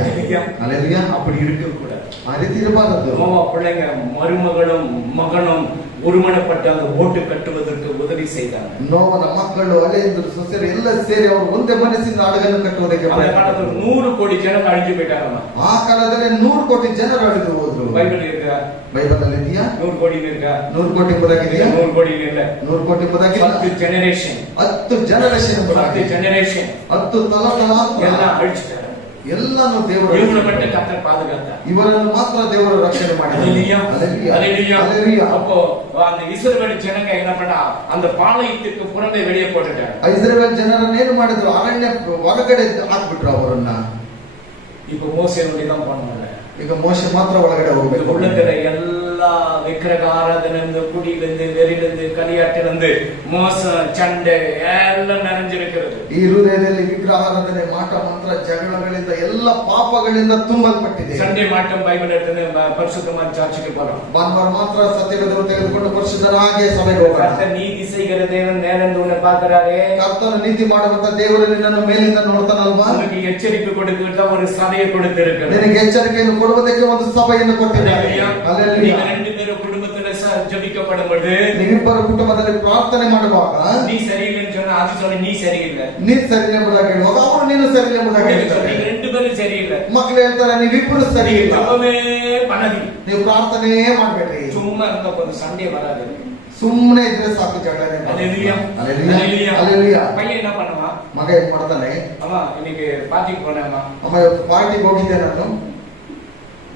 ಅಲ್ಲೆಲ್ಲಾ அப்படி இருக்க கூடாது. ಆ ರೀತಿ ಇರಬಾರದು. பிள்ளைங்க மருமகளும் மகனும் ஒருமனப்பட்டு அந்த ಓಟು ಕಟ್ಟುವುದಕ್ಕೆ ಉದವಿ செய்தாங்க. ನೋವನ ಮಕ್ಕಳು ಅಲೆಂದರು ಸೊಸೆರು ಎಲ್ಲ ಸೇರಿ ಅವರು ಒಂದೇ ಮನಸ್ಸಿಂದ ಹಡಗನ್ನು ಕಟ್ಟುವುದಕ್ಕೆ 100 ಕೋಟಿ ಜನ ಅಳಿஞ்சு போயிட்டாங்க. ಆ ಕಾಲದಲ್ಲಿ 100 ಕೋಟಿ ಜನರು ಅಳಿದು ಹೋದ್ರು. ಬೈಬಲ್ இருக்கா? ಬೈಬಲ್ ಅಲ್ಲಿ ಇದೆಯಾ? 100 ಕೋಟಿ இருக்கா? 100 ಕೋಟಿ ಎಂಬುದಾಗಿದೆಯಾ? 100 ಕೋಟಿ ಇಲ್ಲ. 100 ಕೋಟಿ ಎಂಬುದಾಗಿಲ್ಲ. 10 ಜನರೇಷನ್ 10 ಜನರೇಷನ್ 10 ಜನರೇಷನ್ 10 ತಲತಲ ಎಲ್ಲ ಅಳಿಸಿದ್ದಾರೆ. ಎಲ್ಲಾನು ದೇವರು ಇವರ ಮಟ್ಟ ಕರ್ತರ್ ಪಾದಗಾತ, ಇವರನ್ನು ಮಾತ್ರ ದೇವರು ರಕ್ಷಣೆ ಮಾಡಿದ್ದಾರೆ. அப்போ அந்த இஸ்ரவேல் ஜனங்க என்ன பண்ணா அந்த பாளையத்துக்கு புறம்பே வெளியே போட்டுட்டாங்க. ಇಸ್ರೇಲ್ ಜನರನ್ನು ಏನು ಮಾಡಿದ್ರು? ಅರಣ್ಯ ಹೊರಗಡೆ ಹಾಕ್ಬಿಟ್ರು ಅವರನ್ನ. இப்போ மோசே தான் பண்ணாங்க. ಈಗ ಮೋಶೆ ಮಾತ್ರ ಒಳಗಡೆ ಹೋಗ್ಬೇಕು. உள்ளத்துல எல்லா விக்கிரக ஆராதனை குடியிலிருந்து வெறிலிருந்து களியாட்டிலிருந்து மோசம் சண்டை எல்லாம் நிறைஞ்சிருக்கிறது. ಈ ಹೃದಯದಲ್ಲಿ ವಿಗ್ರಹಾರಾಧನೆ, ಮಾಟ ಮಂತ್ರ, ಜಗಳಗಳಿಂದ ಎಲ್ಲ ಪಾಪಗಳಿಂದ ತುಂಬಲ್ಪಟ್ಟಿದೆ. ಸಂಡೇ ಮಾಟಂ ಬೈಬಲ್ எடுத்து பரிசுத்தமான சர்ச்சுக்கு போறோம். ಭಾನುವಾರ ಮಾತ್ರ ಸತ್ಯವೇದವನ್ನು ತೆಗೆದುಕೊಂಡು ಪರಿಶುದ್ಧನಾಗಿ ಸಭೆಗೆ ಹೋಗೋಣ. ಕರ್ತನ ನೀತಿ செய்கிற தேவன் மேலிருந்து உன்னை பார்க்கறாரே. ಕರ್ತನ ನೀತಿ ಮಾಡುವಂತ ದೇವರು ನಿನ್ನನ್ನು ಮೇಲಿಂದ ನೋಡ್ತಾನಲ್ವಾ? ನಿನಗೆ ಎಚ್ಚರಿಕೆ ಕೊಡುವಂತ ಒಂದು ಸಭೆயை கொடுத்திருக்கிறார். ನಿನಗೆ ಎಚ್ಚರಿಕೆಯನ್ನು ಕೊಡುವುದಕ್ಕೆ ಒಂದು ಸಭೆಯನ್ನು ಕೊಟ್ಟಿದ್ದಾನೆ. ನೀವು ரெண்டு பேரும் ಕುಟುಂಬದಲ್ಲಿ ಜಪಿಕಪಡುವುದು, ನೀವಿಬ್ಬರು ಕುಟುಂಬದಲ್ಲಿ ಪ್ರಾರ್ಥನೆ ಮಾಡುವಾಗ ನೀ ಸರಿ ಇಲ್ಲ ಅಂತ சொன்னா ಅದು சொன்ன ನೀ ಸರಿ ಇಲ್ಲ, ನೀ ಸರಿ ಎಂಬುದಾಗಿ ಹೇಳುವಾಗ ಅವರು ನೀನು ಸರಿ ಎಂಬುದಾಗಿ ಹೇಳ್ತಾರೆ. ನೀವು ரெண்டு பேரும் ಸರಿ ಇಲ್ಲ. ಮಕ್ಕಳು ಹೇಳ್ತಾರೆ ನೀವಿಬ್ಬರು ಸರಿ ಇಲ್ಲ. ಜಪವೇ பண்ணதி, ನೀವು ಪ್ರಾರ್ಥನೆ ಮಾಡಬೇಡ್ರಿ. சும்மா இருந்த ಒಂದು ಸಂಡೇ வராது. ಸುಮ್ಮನೆ ಇದ್ರೆ ಸಾಕು ಜಗಳನೆ. அல்லேலூயா அல்லேலூயா அல்லேலೂಯಾ. பையன் என்ன பண்ணுவான்? ಮಗ ಏನ್ ಮಾಡ್ತಾನೆ? ಅಮ್ಮ இன்னைக்கு ಪಾರ್ಟಿಗೆ போனேಮ್ಮ. ಅಮ್ಮ ಇವತ್ತು ಪಾರ್ಟಿಗೆ ಹೋಗಿದ್ದೆ ನಾನು.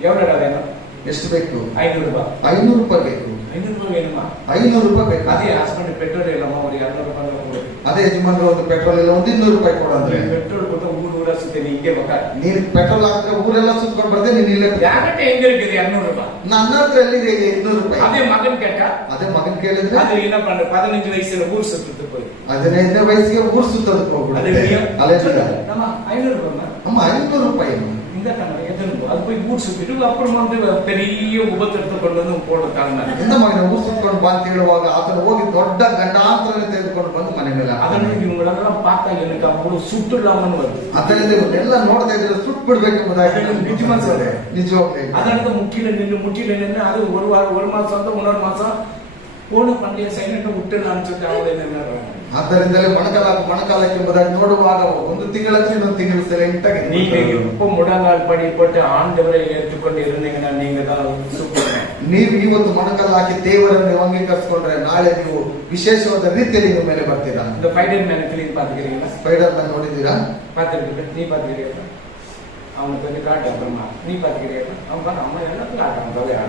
எவ்வளவு வேணும்? ಎಷ್ಟು ಬೇಕು? 500 ರೂಪಾಯಿ. 500 ರೂಪಾಯಿ ಬೇಕು. 500 ರೂಪಾಯಿ வேணுமா? 500 ರೂಪಾಯಿ ಬೇಕು. ಅದೇ ಹಸ್ಬೆಂಡ್ ಪೆಟ್ರೋಲ್ ಇಲ್ಲಮ್ಮ, ஒரு 200 ರೂಪಾಯಿ ಕೊಡು. ಅದೇ ಯಜಮಾನ್ರು ಒಂದು ಪೆಟ್ರೋಲ್ ಇಲ್ಲ, ಒಂದು 200 ರೂಪಾಯಿ ಕೊಡು ಅಂದ್ರೆ. ಪೆಟ್ರೋಲ್ ಕೊಟ್ಟು ಊರ ಸುತ್ತೇನೆ ಹಿಂಗೆ ಬೇಕಾ? ನೀನ್ ಪೆಟ್ರೋಲ್ ಹಾಕಿದ್ರೆ ಊರೆಲ್ಲ ಸುತ್ಕೊಂಡು ಬರ್ದೆ, ನೀನ್ ಇಲ್ಲೇ ಯಾಕಂటే ಹೆಂಗ இருக்குது 200 ರೂಪಾಯಿ? ನನ್ನ ಹತ್ರ ಎಲ್ಲಿದೆ 200 ರೂಪಾಯಿ? ಅದೇ ಮಗನ್ ಕೇಟ, ಅದೇ ಮಗನ್ ಕೇಳಿದ್ರೆ ಅದು ಏನ ಪಂಡ 15 ವಯಸ್ಸಿನ ಊರ್ ಸುತ್ತಕ್ಕೆ ಹೋಗಿ 15ನೇ ವಯಸ್ಸಿಗೆ ಊರ್ ಸುತ್ತೋದಕ್ಕೆ ಹೋಗ್ಬಿಡುತ್ತೆ. நம்ம 500 ರೂಪಾಯಿ ಅಮ್ಮ 500 ರೂಪಾಯಿ இந்த தங்க எதனும் அது போய் ஊர் சுத்திட்டு அப்புறமா வந்து பெரிய உபத்திரத்தை கொண்டு வந்து போடுத்தாங்க. ಎಂತ ಮಗನ ಊರ್ ಸುತ್ಕೊಂಡು ಬಾ ಅಂತ ಹೇಳುವಾಗ ಆತನು ಹೋಗಿ ದೊಡ್ಡ ಗಂಡಾಂತರ ತೆಗೆದುಕೊಂಡು ಬಂದು ಮನೆ ಮೇಲೆ ಅದನ್ನು ಇವುಗಳನ್ನೆಲ್ಲ ಪಾತ எனக்கு ಅప్పుడు ಸುಟ್ಟುಳ್ಳಾಮನ್ನು வருது. ಅದರಿಂದ ಇವನ್ನೆಲ್ಲ ನೋಡ್ತಾ ಇದ್ರೆ ಸುಟ್ಟು ಬಿಡ್ಬೇಕೆಂಬುದಾಗಿ ನಿಜವಾಗ್ಲೂ ಅದರಿಂದ ಮುಟ್ಟಿல ನಿನ್ನ ಅದು ஒரு வாரம் ஒரு மாசம் வந்து இன்னொரு மாசம் போன பண்டிகை ಸೈಲೆಂಟ್ விட்டுலான்னு சொல்லி ಅವಳೇ ಆದ್ದರಿಂದಲೇ ಮಣಕಾಲಕ್ಕೆ ಎಂಬುದಾಗಿ ನೋಡುವಾಗ ಒಂದು ತಿಂಗಳಲ್ಲಿ ಇನ್ನೊಂದು ತಿಂಗಳು ಸೈಲೆಂಟ್ ಆಗಿ நீங்க இப்ப முழங்கால் படி போட்டு ஆண்டவரை ஏற்றுக்கொண்டு இருந்தீங்கன்னா நீங்க தான் ಸೂಪರ್. ನೀವು ಇವತ್ತು ಮೊಣಕಾಲು ಹಾಕಿ ದೇವರನ್ನು ಅಂಗೀಕರಿಸಿಕೊಂಡ್ರೆ ನಾಳೆ ನೀವು ವಿಶೇಷವಾದ ರೀತಿಯಲ್ಲಿ ನಿಮ್ಮ ಮೇಲೆ ಬರ್ತೀರಾ. இந்த ஸ்பைடர் மேன் ஃபிலிம் பாத்துக்கிறீங்களா? ಸ್ಪೈಡರ್ ಮ್ಯಾನ್ ನೋಡಿದ್ದೀರಾ? பாத்துக்கிட்டு நீ பாத்துக்கிறீங்களா? அவனுக்கு வந்து காட்டு அப்புறமா நீ பாத்துக்கிறீங்களா? அவன் பாரு அம்மா எல்லாத்தையும் காட்டான் தவிர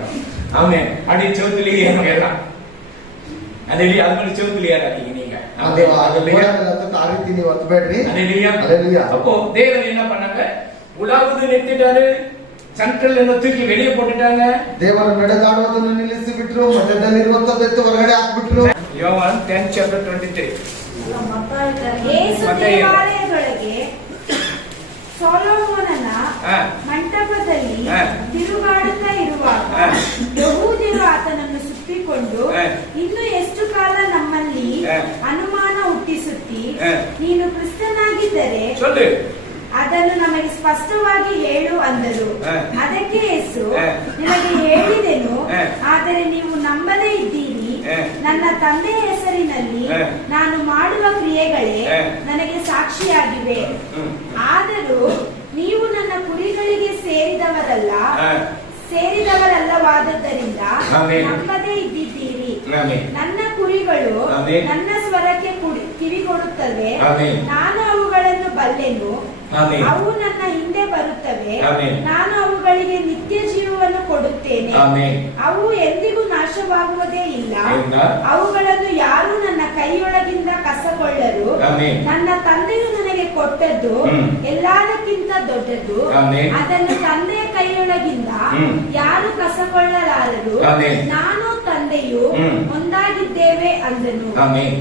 அவன் அடி செவத்துலயே எல்லாம் ಅದೇ ಅದನ್ನ ಚೌಕಲಿ ಯಾರಾಗಿ நீங்க ಆ ರೀತಿ ನೀವು ಹತ್ಬೇಡ್ರಿ. அப்போ தேவன் என்ன பண்ணாங்க? உலாவுது நிறுத்திட்டாரு, ಸೆಂಟ್ರಲ್ ಅನ್ನು ತೂಕಿ வெளியே போட்டுட்டாங்க. ದೇವರ ನಡೆದಾಡುವುದನ್ನು ನಿಲ್ಲಿಸಿ ಬಿಟ್ರು, ಮಧ್ಯದಲ್ಲಿರುವಂತದ್ದು ಹೊರಗಡೆ ಹಾಕ್ಬಿಟ್ರು. ಯೋಹಾನ್ 10:23. ಯೇಸು ದೇವಾಲಯದೊಳಗೆ ಸೊಲೊಮೋನನ ಮಂಟಪದಲ್ಲಿ ತಿರುಗಾಡುತ್ತಾ ಇರುವಾಗ ಯಹೂದ್ಯರು ಆತನನ್ನು ಸುತ್ತಿಕೊಂಡು, ಇನ್ನು ಎಷ್ಟು ಕಾಲ ನಮ್ಮಲ್ಲಿ ಅನುಮಾನ ಹುಟ್ಟಿಸುತ್ತಿ? ನೀನು ಕ್ರಿಸ್ತನಾಗಿದ್ದರೆ ಅದನ್ನು ನಮಗೆ ಸ್ಪಷ್ಟವಾಗಿ ಹೇಳು ಅಂದರು. ಅದಕ್ಕೆ ಯೇಸು, ನಿಮಗೆ ಹೇಳಿದೆನು, ಆದರೆ ನೀವು ನಂಬದೇ ಇದ್ದೀರಿ. ನನ್ನ ತಂದೆಯ ಹೆಸರಿನಲ್ಲಿ ನಾನು ಮಾಡುವ ಕ್ರಿಯೆಗಳೇ ನನಗೆ ಸಾಕ್ಷಿಯಾಗಿವೆ. ಆದರೂ ನೀವು ನನ್ನ ಕುರಿಗಳಿಗೆ ಸೇರಿದವರಲ್ಲವಾದದ್ದರಿಂದ ನಂಬದೇ ಇದ್ದಿದ್ದೀರಿ. ನನ್ನ ಕುರಿಗಳು ನನ್ನ ಸ್ವರಕ್ಕೆ ಕಿವಿಗೊಡುತ್ತವೆ, ನಾನು ಅವುಗಳನ್ನು ಬಲ್ಲೆನು, ಆಮೆನ್. ಅವು ನನ್ನ ಹಿಂದೆ ಬರುತ್ತವೆ, ಆಮೆನ್. ನಾನು ಅವುಗಳಿಗೆ ನಿತ್ಯ ಜೀವವನ್ನು ಕೊಡುತ್ತೇನೆ, ಆಮೆನ್. ಅವು ಎಂದಿಗೂ ನಾಶವಾಗುವುದೇ ಇಲ್ಲ, ಹೌದಾ? ಅವುಗಳನ್ನು ಯಾರು ನನ್ನ ಕೈಯೊಳಗಿಂದ ಕಸಕೊಳ್ಳರು. ಆಮೆನ್. ನನ್ನ ತಂದೆಯು ನನಗೆ ಕೊಟ್ಟದ್ದು ಎಲ್ಲದಕ್ಕಿಂತ ದೊಡ್ಡದು, ಆಮೆನ್. ಅದನ್ನು ತಂದೆಯ ಕೈಯೊಳಗಿಂದ ಯಾರು ಕಸಕೊಳ್ಳಲಾರರು. ಆಮೆನ್. ನಾನು ತಂದೆಯು ಒಂದಾಗಿದ್ದೇವೆ ಅಂದನು. ஆமென்.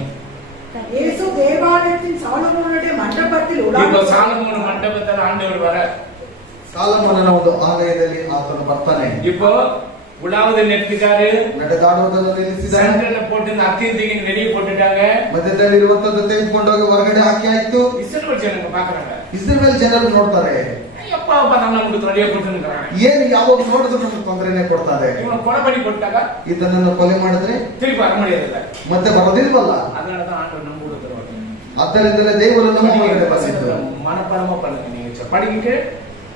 இயேசு தேவாலயத்தின் சாலமோனுடைய மண்டபத்தில் இப்போ சாலமோன் மண்டபத்தில் ஆண்டவர் வர, ಸಾಲಮೋನನ ಒಂದು ಆಲಯದಲ್ಲಿ ಆತನು ಬರ್ತಾನೆ. இப்போ உலாவது நிறுத்திட்டாரு, ನಡೆದಾಡುವುದನ್ನು ನಿಲ್ಲಿಸಿದ್ದಾನೆ. சென்டர்ல போட்டு இந்த அத்தியத்தையும் வெளியே போட்டுட்டாங்க. ಮಧ್ಯದಲ್ಲಿ ಇರುವಂತದ್ದು ತೆಗೆದುಕೊಂಡು ಹೋಗಿ ಹೊರಗಡೆ ಹಾಕಿ ಆಯ್ತು. இஸ்ரவேல் ஜனங்க பாக்குறாங்க, ಇಸ್ರೇಲ್ ಜನರು ನೋಡ್ತಾರೆ, எப்ப பார்த்தாலும் நமக்கு தொலைய போட்டுருக்காங்க. ಏನು ಯಾವಾಗ ನೋಡಿದ್ರು ನಮ್ಗೆ ತೊಂದರೆನೆ ಕೊಡ್ತಾರೆ. இவனை கொலை பண்ணி போட்டாங்க, ಇದನ್ನು ಕೊಲೆ ಮಾಡಿದ್ರೆ திருப்பி வர முடியாதுல்ல. ಮತ್ತೆ ಬರೋದಿಲ್ವಲ್ಲ. அதனாலதான் ஆண்டவர் நம்ம கூட தருவாங்க. ಅದರಿಂದಲೇ ದೇವರು ನಮ್ಮ ಹೊರಗಡೆ ಬಂದಿದ್ದು. மனப்பாடமா பண்ணுங்க, நீங்க படிங்க,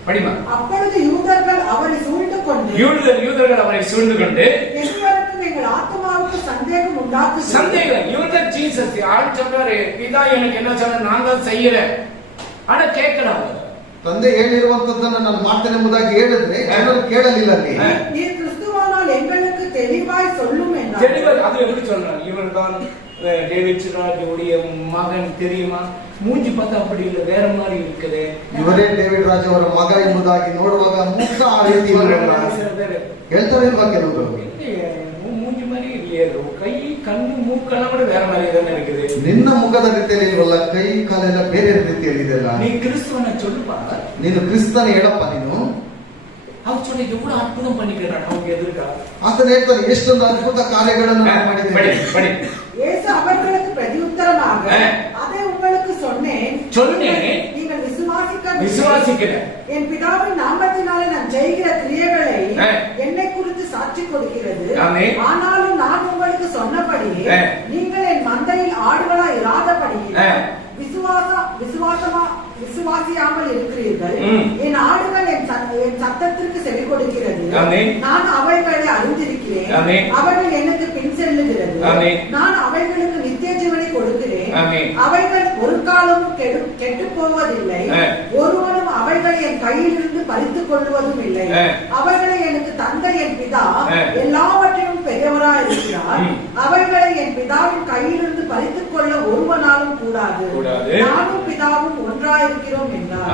படிமா. அப்பொழுது யூதர்கள் அவரை சூழ்ந்து கொண்டு யூதர்கள் அவரை சூழ்ந்து கொண்டு எங்களுக்கும் எங்கள் ஆத்மாவுக்கு சந்தேகம் உண்டாக்குது. சந்தேகம். யூதர் ஜீசஸ் ஆள் சொல்றாரு, பிதா எனக்கு என்ன சொன்ன, நான் தான் செய்யறேன். ஆனா கேட்கலாம், ತಂದೆ ಹೇಳಿರುವಂತದ್ದನ್ನು ನಾನು ಮಾಡ್ತೇನೆ ಎಂಬುದಾಗಿ ಹೇಳಿದ್ರೆ ಜನರು ಕೇಳಲಿಲ್ಲ. ಅಲ್ಲಿ நீர் கிறிஸ்துவானால் எங்களுக்கு தெளிவாய் சொல்லும் என்றார். தெளிவாக அது எப்படி சொல்றாங்க, இவர் தான் டேவிட் ராஜுடைய மகன் தெரியுமா? மூஞ்சி பார்த்தா அப்படி இல்லை, வேற மாதிரி இருக்குது. ಇವರೇ ಡೇವಿಡ್ ರಾಜ್ ಅವರ ಮಗ ಎಂಬುದಾಗಿ ನೋಡುವಾಗ ಮುಖ ಆ ರೀತಿ ಹೇಳ್ತಾರೆ ಇಲ್ವಾ ಕೆಲವರು? மூஞ்சி மாதிரி இல்லையே, கை கண்ணு மூக்கெல்லாம் கூட வேற மாதிரி தானே இருக்குது. ನಿನ್ನ ಮುಖದ ರೀತಿಯಲ್ಲಿ ಇಲ್ವಲ್ಲ, ಕೈ ಕಾಲೆಲ್ಲ ಬೇರೆ ರೀತಿಯಲ್ಲಿ ಇದೆಲ್ಲ. நீ கிறிஸ்துவனை சொல்லுப்பா, ನೀನು ಕ್ರಿಸ್ತನ ಹೇಳಪ್ಪ. ನೀನು ಅವ್ರು சொல்லி எவ்வளவு அற்புதம் பண்ணிக்கிறான் அவங்க எதிர்க்கா. ಆತನ ಹೇಳ್ತಾನೆ, ಎಷ್ಟೊಂದು ಅದ್ಭುತ ಕಾರ್ಯಗಳನ್ನು ನಾನು ಮಾಡಿದ್ದೇನೆ. இயேசு அவர்களுக்கு பிரதியுத்தரமாக, அதை உங்களுக்கு சொன்னேன், நீங்கள் விசுவாசிக்கல. என் பிதாவின் நாமத்தினாலே நான் செய்கிற கிரியைகளை என்னை குறித்து சாட்சி கொடுக்கிறது. ஆனாலும் நான் உங்களுக்கு சொன்னபடி நீங்கள் என் மந்தையில் ஆடுகளா இராதபடி விசுவாசியாமல் இருக்கிறீர்கள். என் ஆடுகள் என் சத்தத்திற்கு செவி கொடுக்கிறது. நான் அவைகளை அறிந்திருக்கிறேன், அவைகள் எனக்கு பின் செல்லுகிறது. நான் அவைகளுக்கு நித்திய ஜீவனை கொடுக்கிறேன், அவைகள் ஒரு காலமும் கெட்டு போவதில்லை, ஒருவனும் அவைகளை என் கையிலிருந்து பறித்துக் கொள்வதும் இல்லை. அவைகளை எனக்கு தந்தை என் பிதா எல்லாவற்றிலும் பெரியவராய் இருக்கிறார். அவைகளை என் பிதாவின் கையிலிருந்து பறித்துக் கொள்ள ஒருவனாலும் கூடாது. நானும் பிதாவும் ஒன்றாயிருக்கிறோம் என்றார்.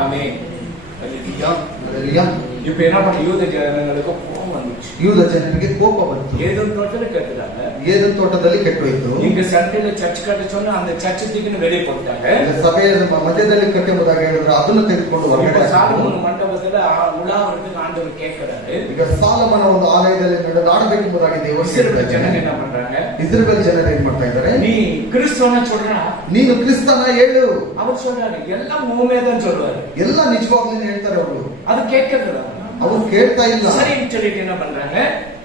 இப்ப என்ன பண்ண, யூத ஜனங்களுக்கு கோபம் வந்துச்சு. ಯೂದ ಜನರಿಗೆ ಕೋಪ ಬಂತು. ஏதோ தோட்டத்துல கேட்டுட்டாங்க, ಏದನ್ ತೋಟದಲ್ಲಿ ಕೆಟ್ಟೋಯ್ತು. இங்க சண்டையில சர்ச் கட்ட சொன்னா அந்த சர்ச் தூக்கின்னு வெளியே போட்டாங்க. ಸಭೆಯ ಮಧ್ಯದಲ್ಲಿ ಕಟ್ಟೆಂಬುದಾಗಿ ಹೇಳಿದ್ರು, ಅದನ್ನು ತೆಗೆದುಕೊಂಡು ಹೊರಗಡೆ. சாலமோன் மண்டபத்துல உலாவதுக்கு ஆண்டவர் கேட்கிறாரு. ಈಗ ಸಾಲಮನ ಒಂದು ಆಲಯದಲ್ಲಿ ನಡೆದಾಡಬೇಕೆಂಬುದಾಗಿ ದೇವರು இஸ்ரவேல் ஜனங்க என்ன பண்றாங்க, ಇಸ್ರೇಲ್ ಜನರು ಏನ್ ಮಾಡ್ತಾ ಇದ್ದಾರೆ, நீ கிறிஸ்துவன சொல்றா, ನೀನು ಕ್ರಿಸ್ತನ ಹೇಳು. அவர் சொல்றாரு, எல்லாம் உண்மைதான் சொல்றாரு, ಎಲ್ಲ ನಿಜವಾಗ್ಲೂ ಹೇಳ್ತಾರೆ ಅವರು. அது கேட்கறது ಅವ್ರು ಕೇಳ್ತಾ ಇಲ್ಲ. சரின்னு சொல்லிட்டு என்ன பண்றாங்க,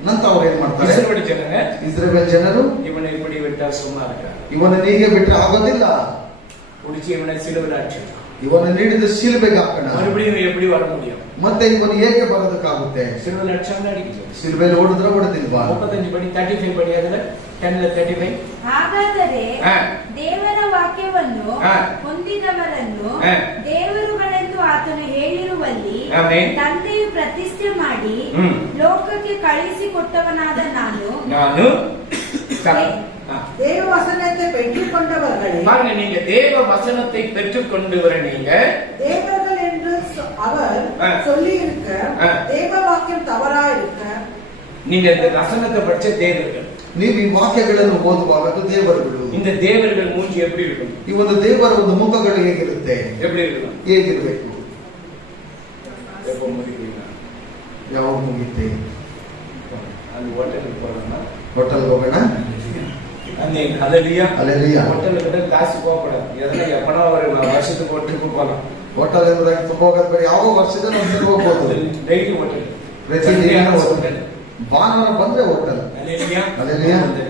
ನಂತರ ಅವ್ರು ಏನ್ ಮಾಡ್ತಾರೆ, இஸ்ரவேல் ஜனங்க, ಇಸ್ರೇಲ್ ಜನರು இவனை இப்படி விட்டா சும்மா இருக்காரு, ಇವನನ್ನು ಹೀಗೆ ಬಿಟ್ರೆ ಆಗೋದಿಲ್ಲ, புடிச்சு இவனை சிலுவையில் அடிச்சிடும், ಇವನನ್ನು ನೀಡಿದ ಶಿಲ್ಬೆಗೆ ಹಾಕೋಣ, மறுபடியும் எப்படி வர முடியும், ಮತ್ತೆ ಇವನು ಹೇಗೆ ಬರೋದಕ್ಕಾಗುತ್ತೆ? சிலுவையில் அடிச்சாங்க அடிக்கும், ಶಿಲ್ಬೆಯಲ್ಲಿ ಓಡಿದ್ರೆ ಓಡುದಿಲ್ವಾ? 35 படி 35 படி அதுல 10:35. ಹಾಗಾದರೆ ದೇವರ ವಾಕ್ಯವನ್ನು ಹೊಂದಿದವರನ್ನು ದೇವರುಗಳೆಂದು ಆತನು ಹೇಳಿರುವಲ್ಲಿ ತಂದೆಯು ಪ್ರತಿಷ್ಠೆ ಮಾಡಿ ಲೋಕಕ್ಕೆ ಕಳುಹಿಸಿಕೊಟ್ಟವನಾದ ನಾನು தேவ வசனத்தை பெற்றுக் கொண்டவர்களே, பாருங்க, நீங்க தேவ வசனத்தை பெற்றுக் கொண்டவர, நீங்க தேவர்கள் என்று அவர் சொல்லி இருக்க, தேவ வாக்கியம் தவறா இருக்க, நீங்க இந்த வசனத்தை படிச்ச தேவர்கள், ನೀವು ಈ ವಾಕ್ಯಗಳನ್ನು ಓದುವಾಗ ಅದು ದೇವರುಗಳು. இந்த தேவர்கள் மூஞ்சி எப்படி இருக்கும், ಈ ಒಂದು ದೇವರ ಒಂದು ಮುಖಗಳು ಹೇಗಿರುತ್ತೆ, எப்படி இருக்கும், ಹೇಗಿರ್ಬೇಕು? எப்போ முடிக்கிறீங்க, ಯಾವಾಗ ಮುಗಿತೆ? அந்த ஹோட்டலுக்கு போறோம்னா ಹೋಟೆಲ್ ಹೋಗೋಣ. ஹல்லேலூயா. ಹೋಟೆಲ್ கிட்ட காசு போகக்கூடாது, எதனா எப்பனா ஒரு வருஷத்துக்கு ஒரு ட்ரிப் போகலாம். ಹೋಟೆಲ್ ಎಂಬುದಾಗಿ ಹೋಗೋದು ಬೇಡ, ಯಾವ ವರ್ಷದ ನಮ್ಗೆ ಹೋಗ್ಬೋದು. ಡೈಲಿ ಹೋಟೆಲ್, ಹೋಟೆಲ್ ಭಾನುವಾರ ಬಂದ್ರೆ ಹೋಟೆಲ್. அந்த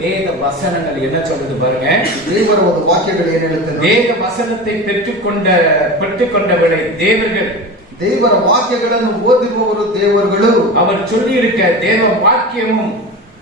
வேத வசனங்கள் என்ன சொல்றது பாருங்க, ದೇವರ ಒಂದು ವಾಕ್ಯಗಳು ಏನ್ ಹೇಳುತ್ತೆ, வேத வசனத்தை பெற்றுக்கொண்டவரை தேவர்கள், ದೇವರ ವಾಕ್ಯಗಳನ್ನು ಓದಿರುವವರು ದೇವರುಗಳು. அவர் சொல்லி இருக்க தேவ வாக்கியமும்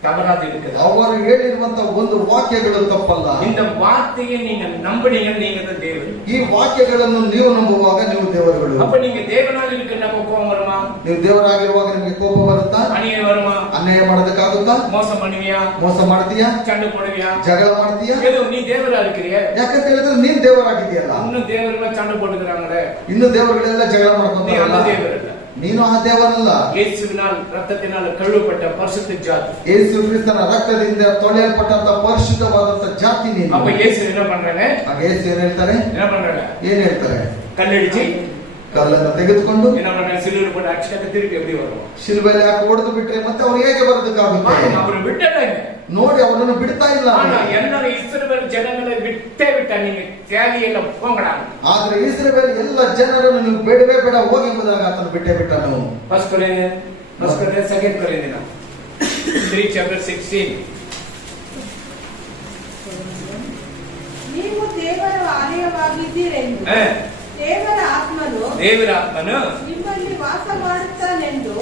தவறாது இருக்குது. ಅವರು ಹೇಳಿರುವಂತ ಒಂದು ವಾಕ್ಯಗಳು ತಪ್ಪಲ್ಲ. இந்த வார்த்தையை நீங்க நம்பினீங்க, நீங்க தான் தேவன். ಈ ವಾಕ್ಯಗಳನ್ನು ನೀವು ನಂಬುವಾಗ ನೀವು ದೇವರುಗಳು. அப்ப நீங்க தேவனாக இருக்கிற கோபம் வருமா? ನೀವು ದೇವರಾಗಿರುವಾಗ ನಿಮಗೆ ಕೋಪ ಬರುತ್ತಾ? அநியாயம் வருமா? ಅನ್ಯಾಯ ಮಾಡೋದಕ್ಕಾಗುತ್ತಾ? ಮೋಸ ಮಾಡುವಿಯಾ? ಮೋಸ ಮಾಡ್ತೀಯಾ? சண்டை போடுவியா? ಜಗಳ ಮಾಡ್ತೀಯಾ? ஏதோ நீ தேவரா இருக்கிறியா? ಯಾಕಂತ ಹೇಳಿದ್ರೆ ನೀನ್ ದೇವರಾಗಿದ್ದೀಯಲ್ಲ. இன்னும் தேவர்கள சண்டை போட்டுக்கிறாங்களே, ಇನ್ನು ದೇವರುಗಳೆಲ್ಲ ಜಗಳ நீ ಮಾಡ್ಕೊಂತಾರಲ್ಲ. அந்த தேவரல்ல. ನೀನು ಆ ದೇವನಲ್ಲ. இயேசுவினால் ரத்தத்தினால் கழுவப்பட்ட பரிசுத்த ஜாதி. ಯೇಸು ಕ್ರಿಸ್ತನ ರಕ್ತದಿಂದ ತೊಳೆಯಲ್ಪಟ್ಟಂತ ಪರಿಶುದ್ಧವಾದಂತ ಜಾತಿ ನೀನು. அப்ப இயேசு என்ன பண்றாங்க? ಆಗ ಯೇಸು ಏನ್ ಹೇಳ್ತಾರೆ? ಏನ್ ಹೇಳ್ತಾರೆ? கல்லடிச்சு ಕಲ್ಲನ್ನು ತೆಗೆದುಕೊಂಡು என்ன பண்றாங்க? சிலுவையில் போட்டு அடிச்சாக்க திருப்பி எப்படி வரும்? ಶಿಲ್ಬೆಯಲ್ಲಿ ಹಾಕಿ ಹೊಡೆದು ಬಿಟ್ರೆ ಮತ್ತೆ ಅವ್ರು ಹೇಗೆ ಬರೋದಕ್ಕಾಗುತ್ತೆ? ಅವರು ಬಿಟ್ಟಲ್ಲ, ನೋಡಿ ಅವರನ್ನು ಬಿಡ್ತಾ ಇಲ್ಲ. ಎಲ್ಲರೂ ಇಸ್ರೇಲ್ ಜನங்களை விட்டே விட்டா நீங்க தேவையில்ல போங்கடா. ಆದ್ರೆ ಇಸ್ರೇಲ್ ಎಲ್ಲ ಜನರನ್ನು ನೀವು ಬೇಡವೇ ಬೇಡ ಹೋಗಿ ಎಂಬುದಾಗಿ ಆತನು ಬಿಟ್ಟೇ ಬಿಟ್ಟನು. First Corinthians second Corinthians 3:16. ನೀವು ದೇವರ ಆಲಯವಾಗಿದ್ದೀರೆಂದು ದೇವರ ಆತ್ಮನು ನಿಮ್ಮಲ್ಲಿ ವಾಸ ಮಾಡುತ್ತಾನೆಂದು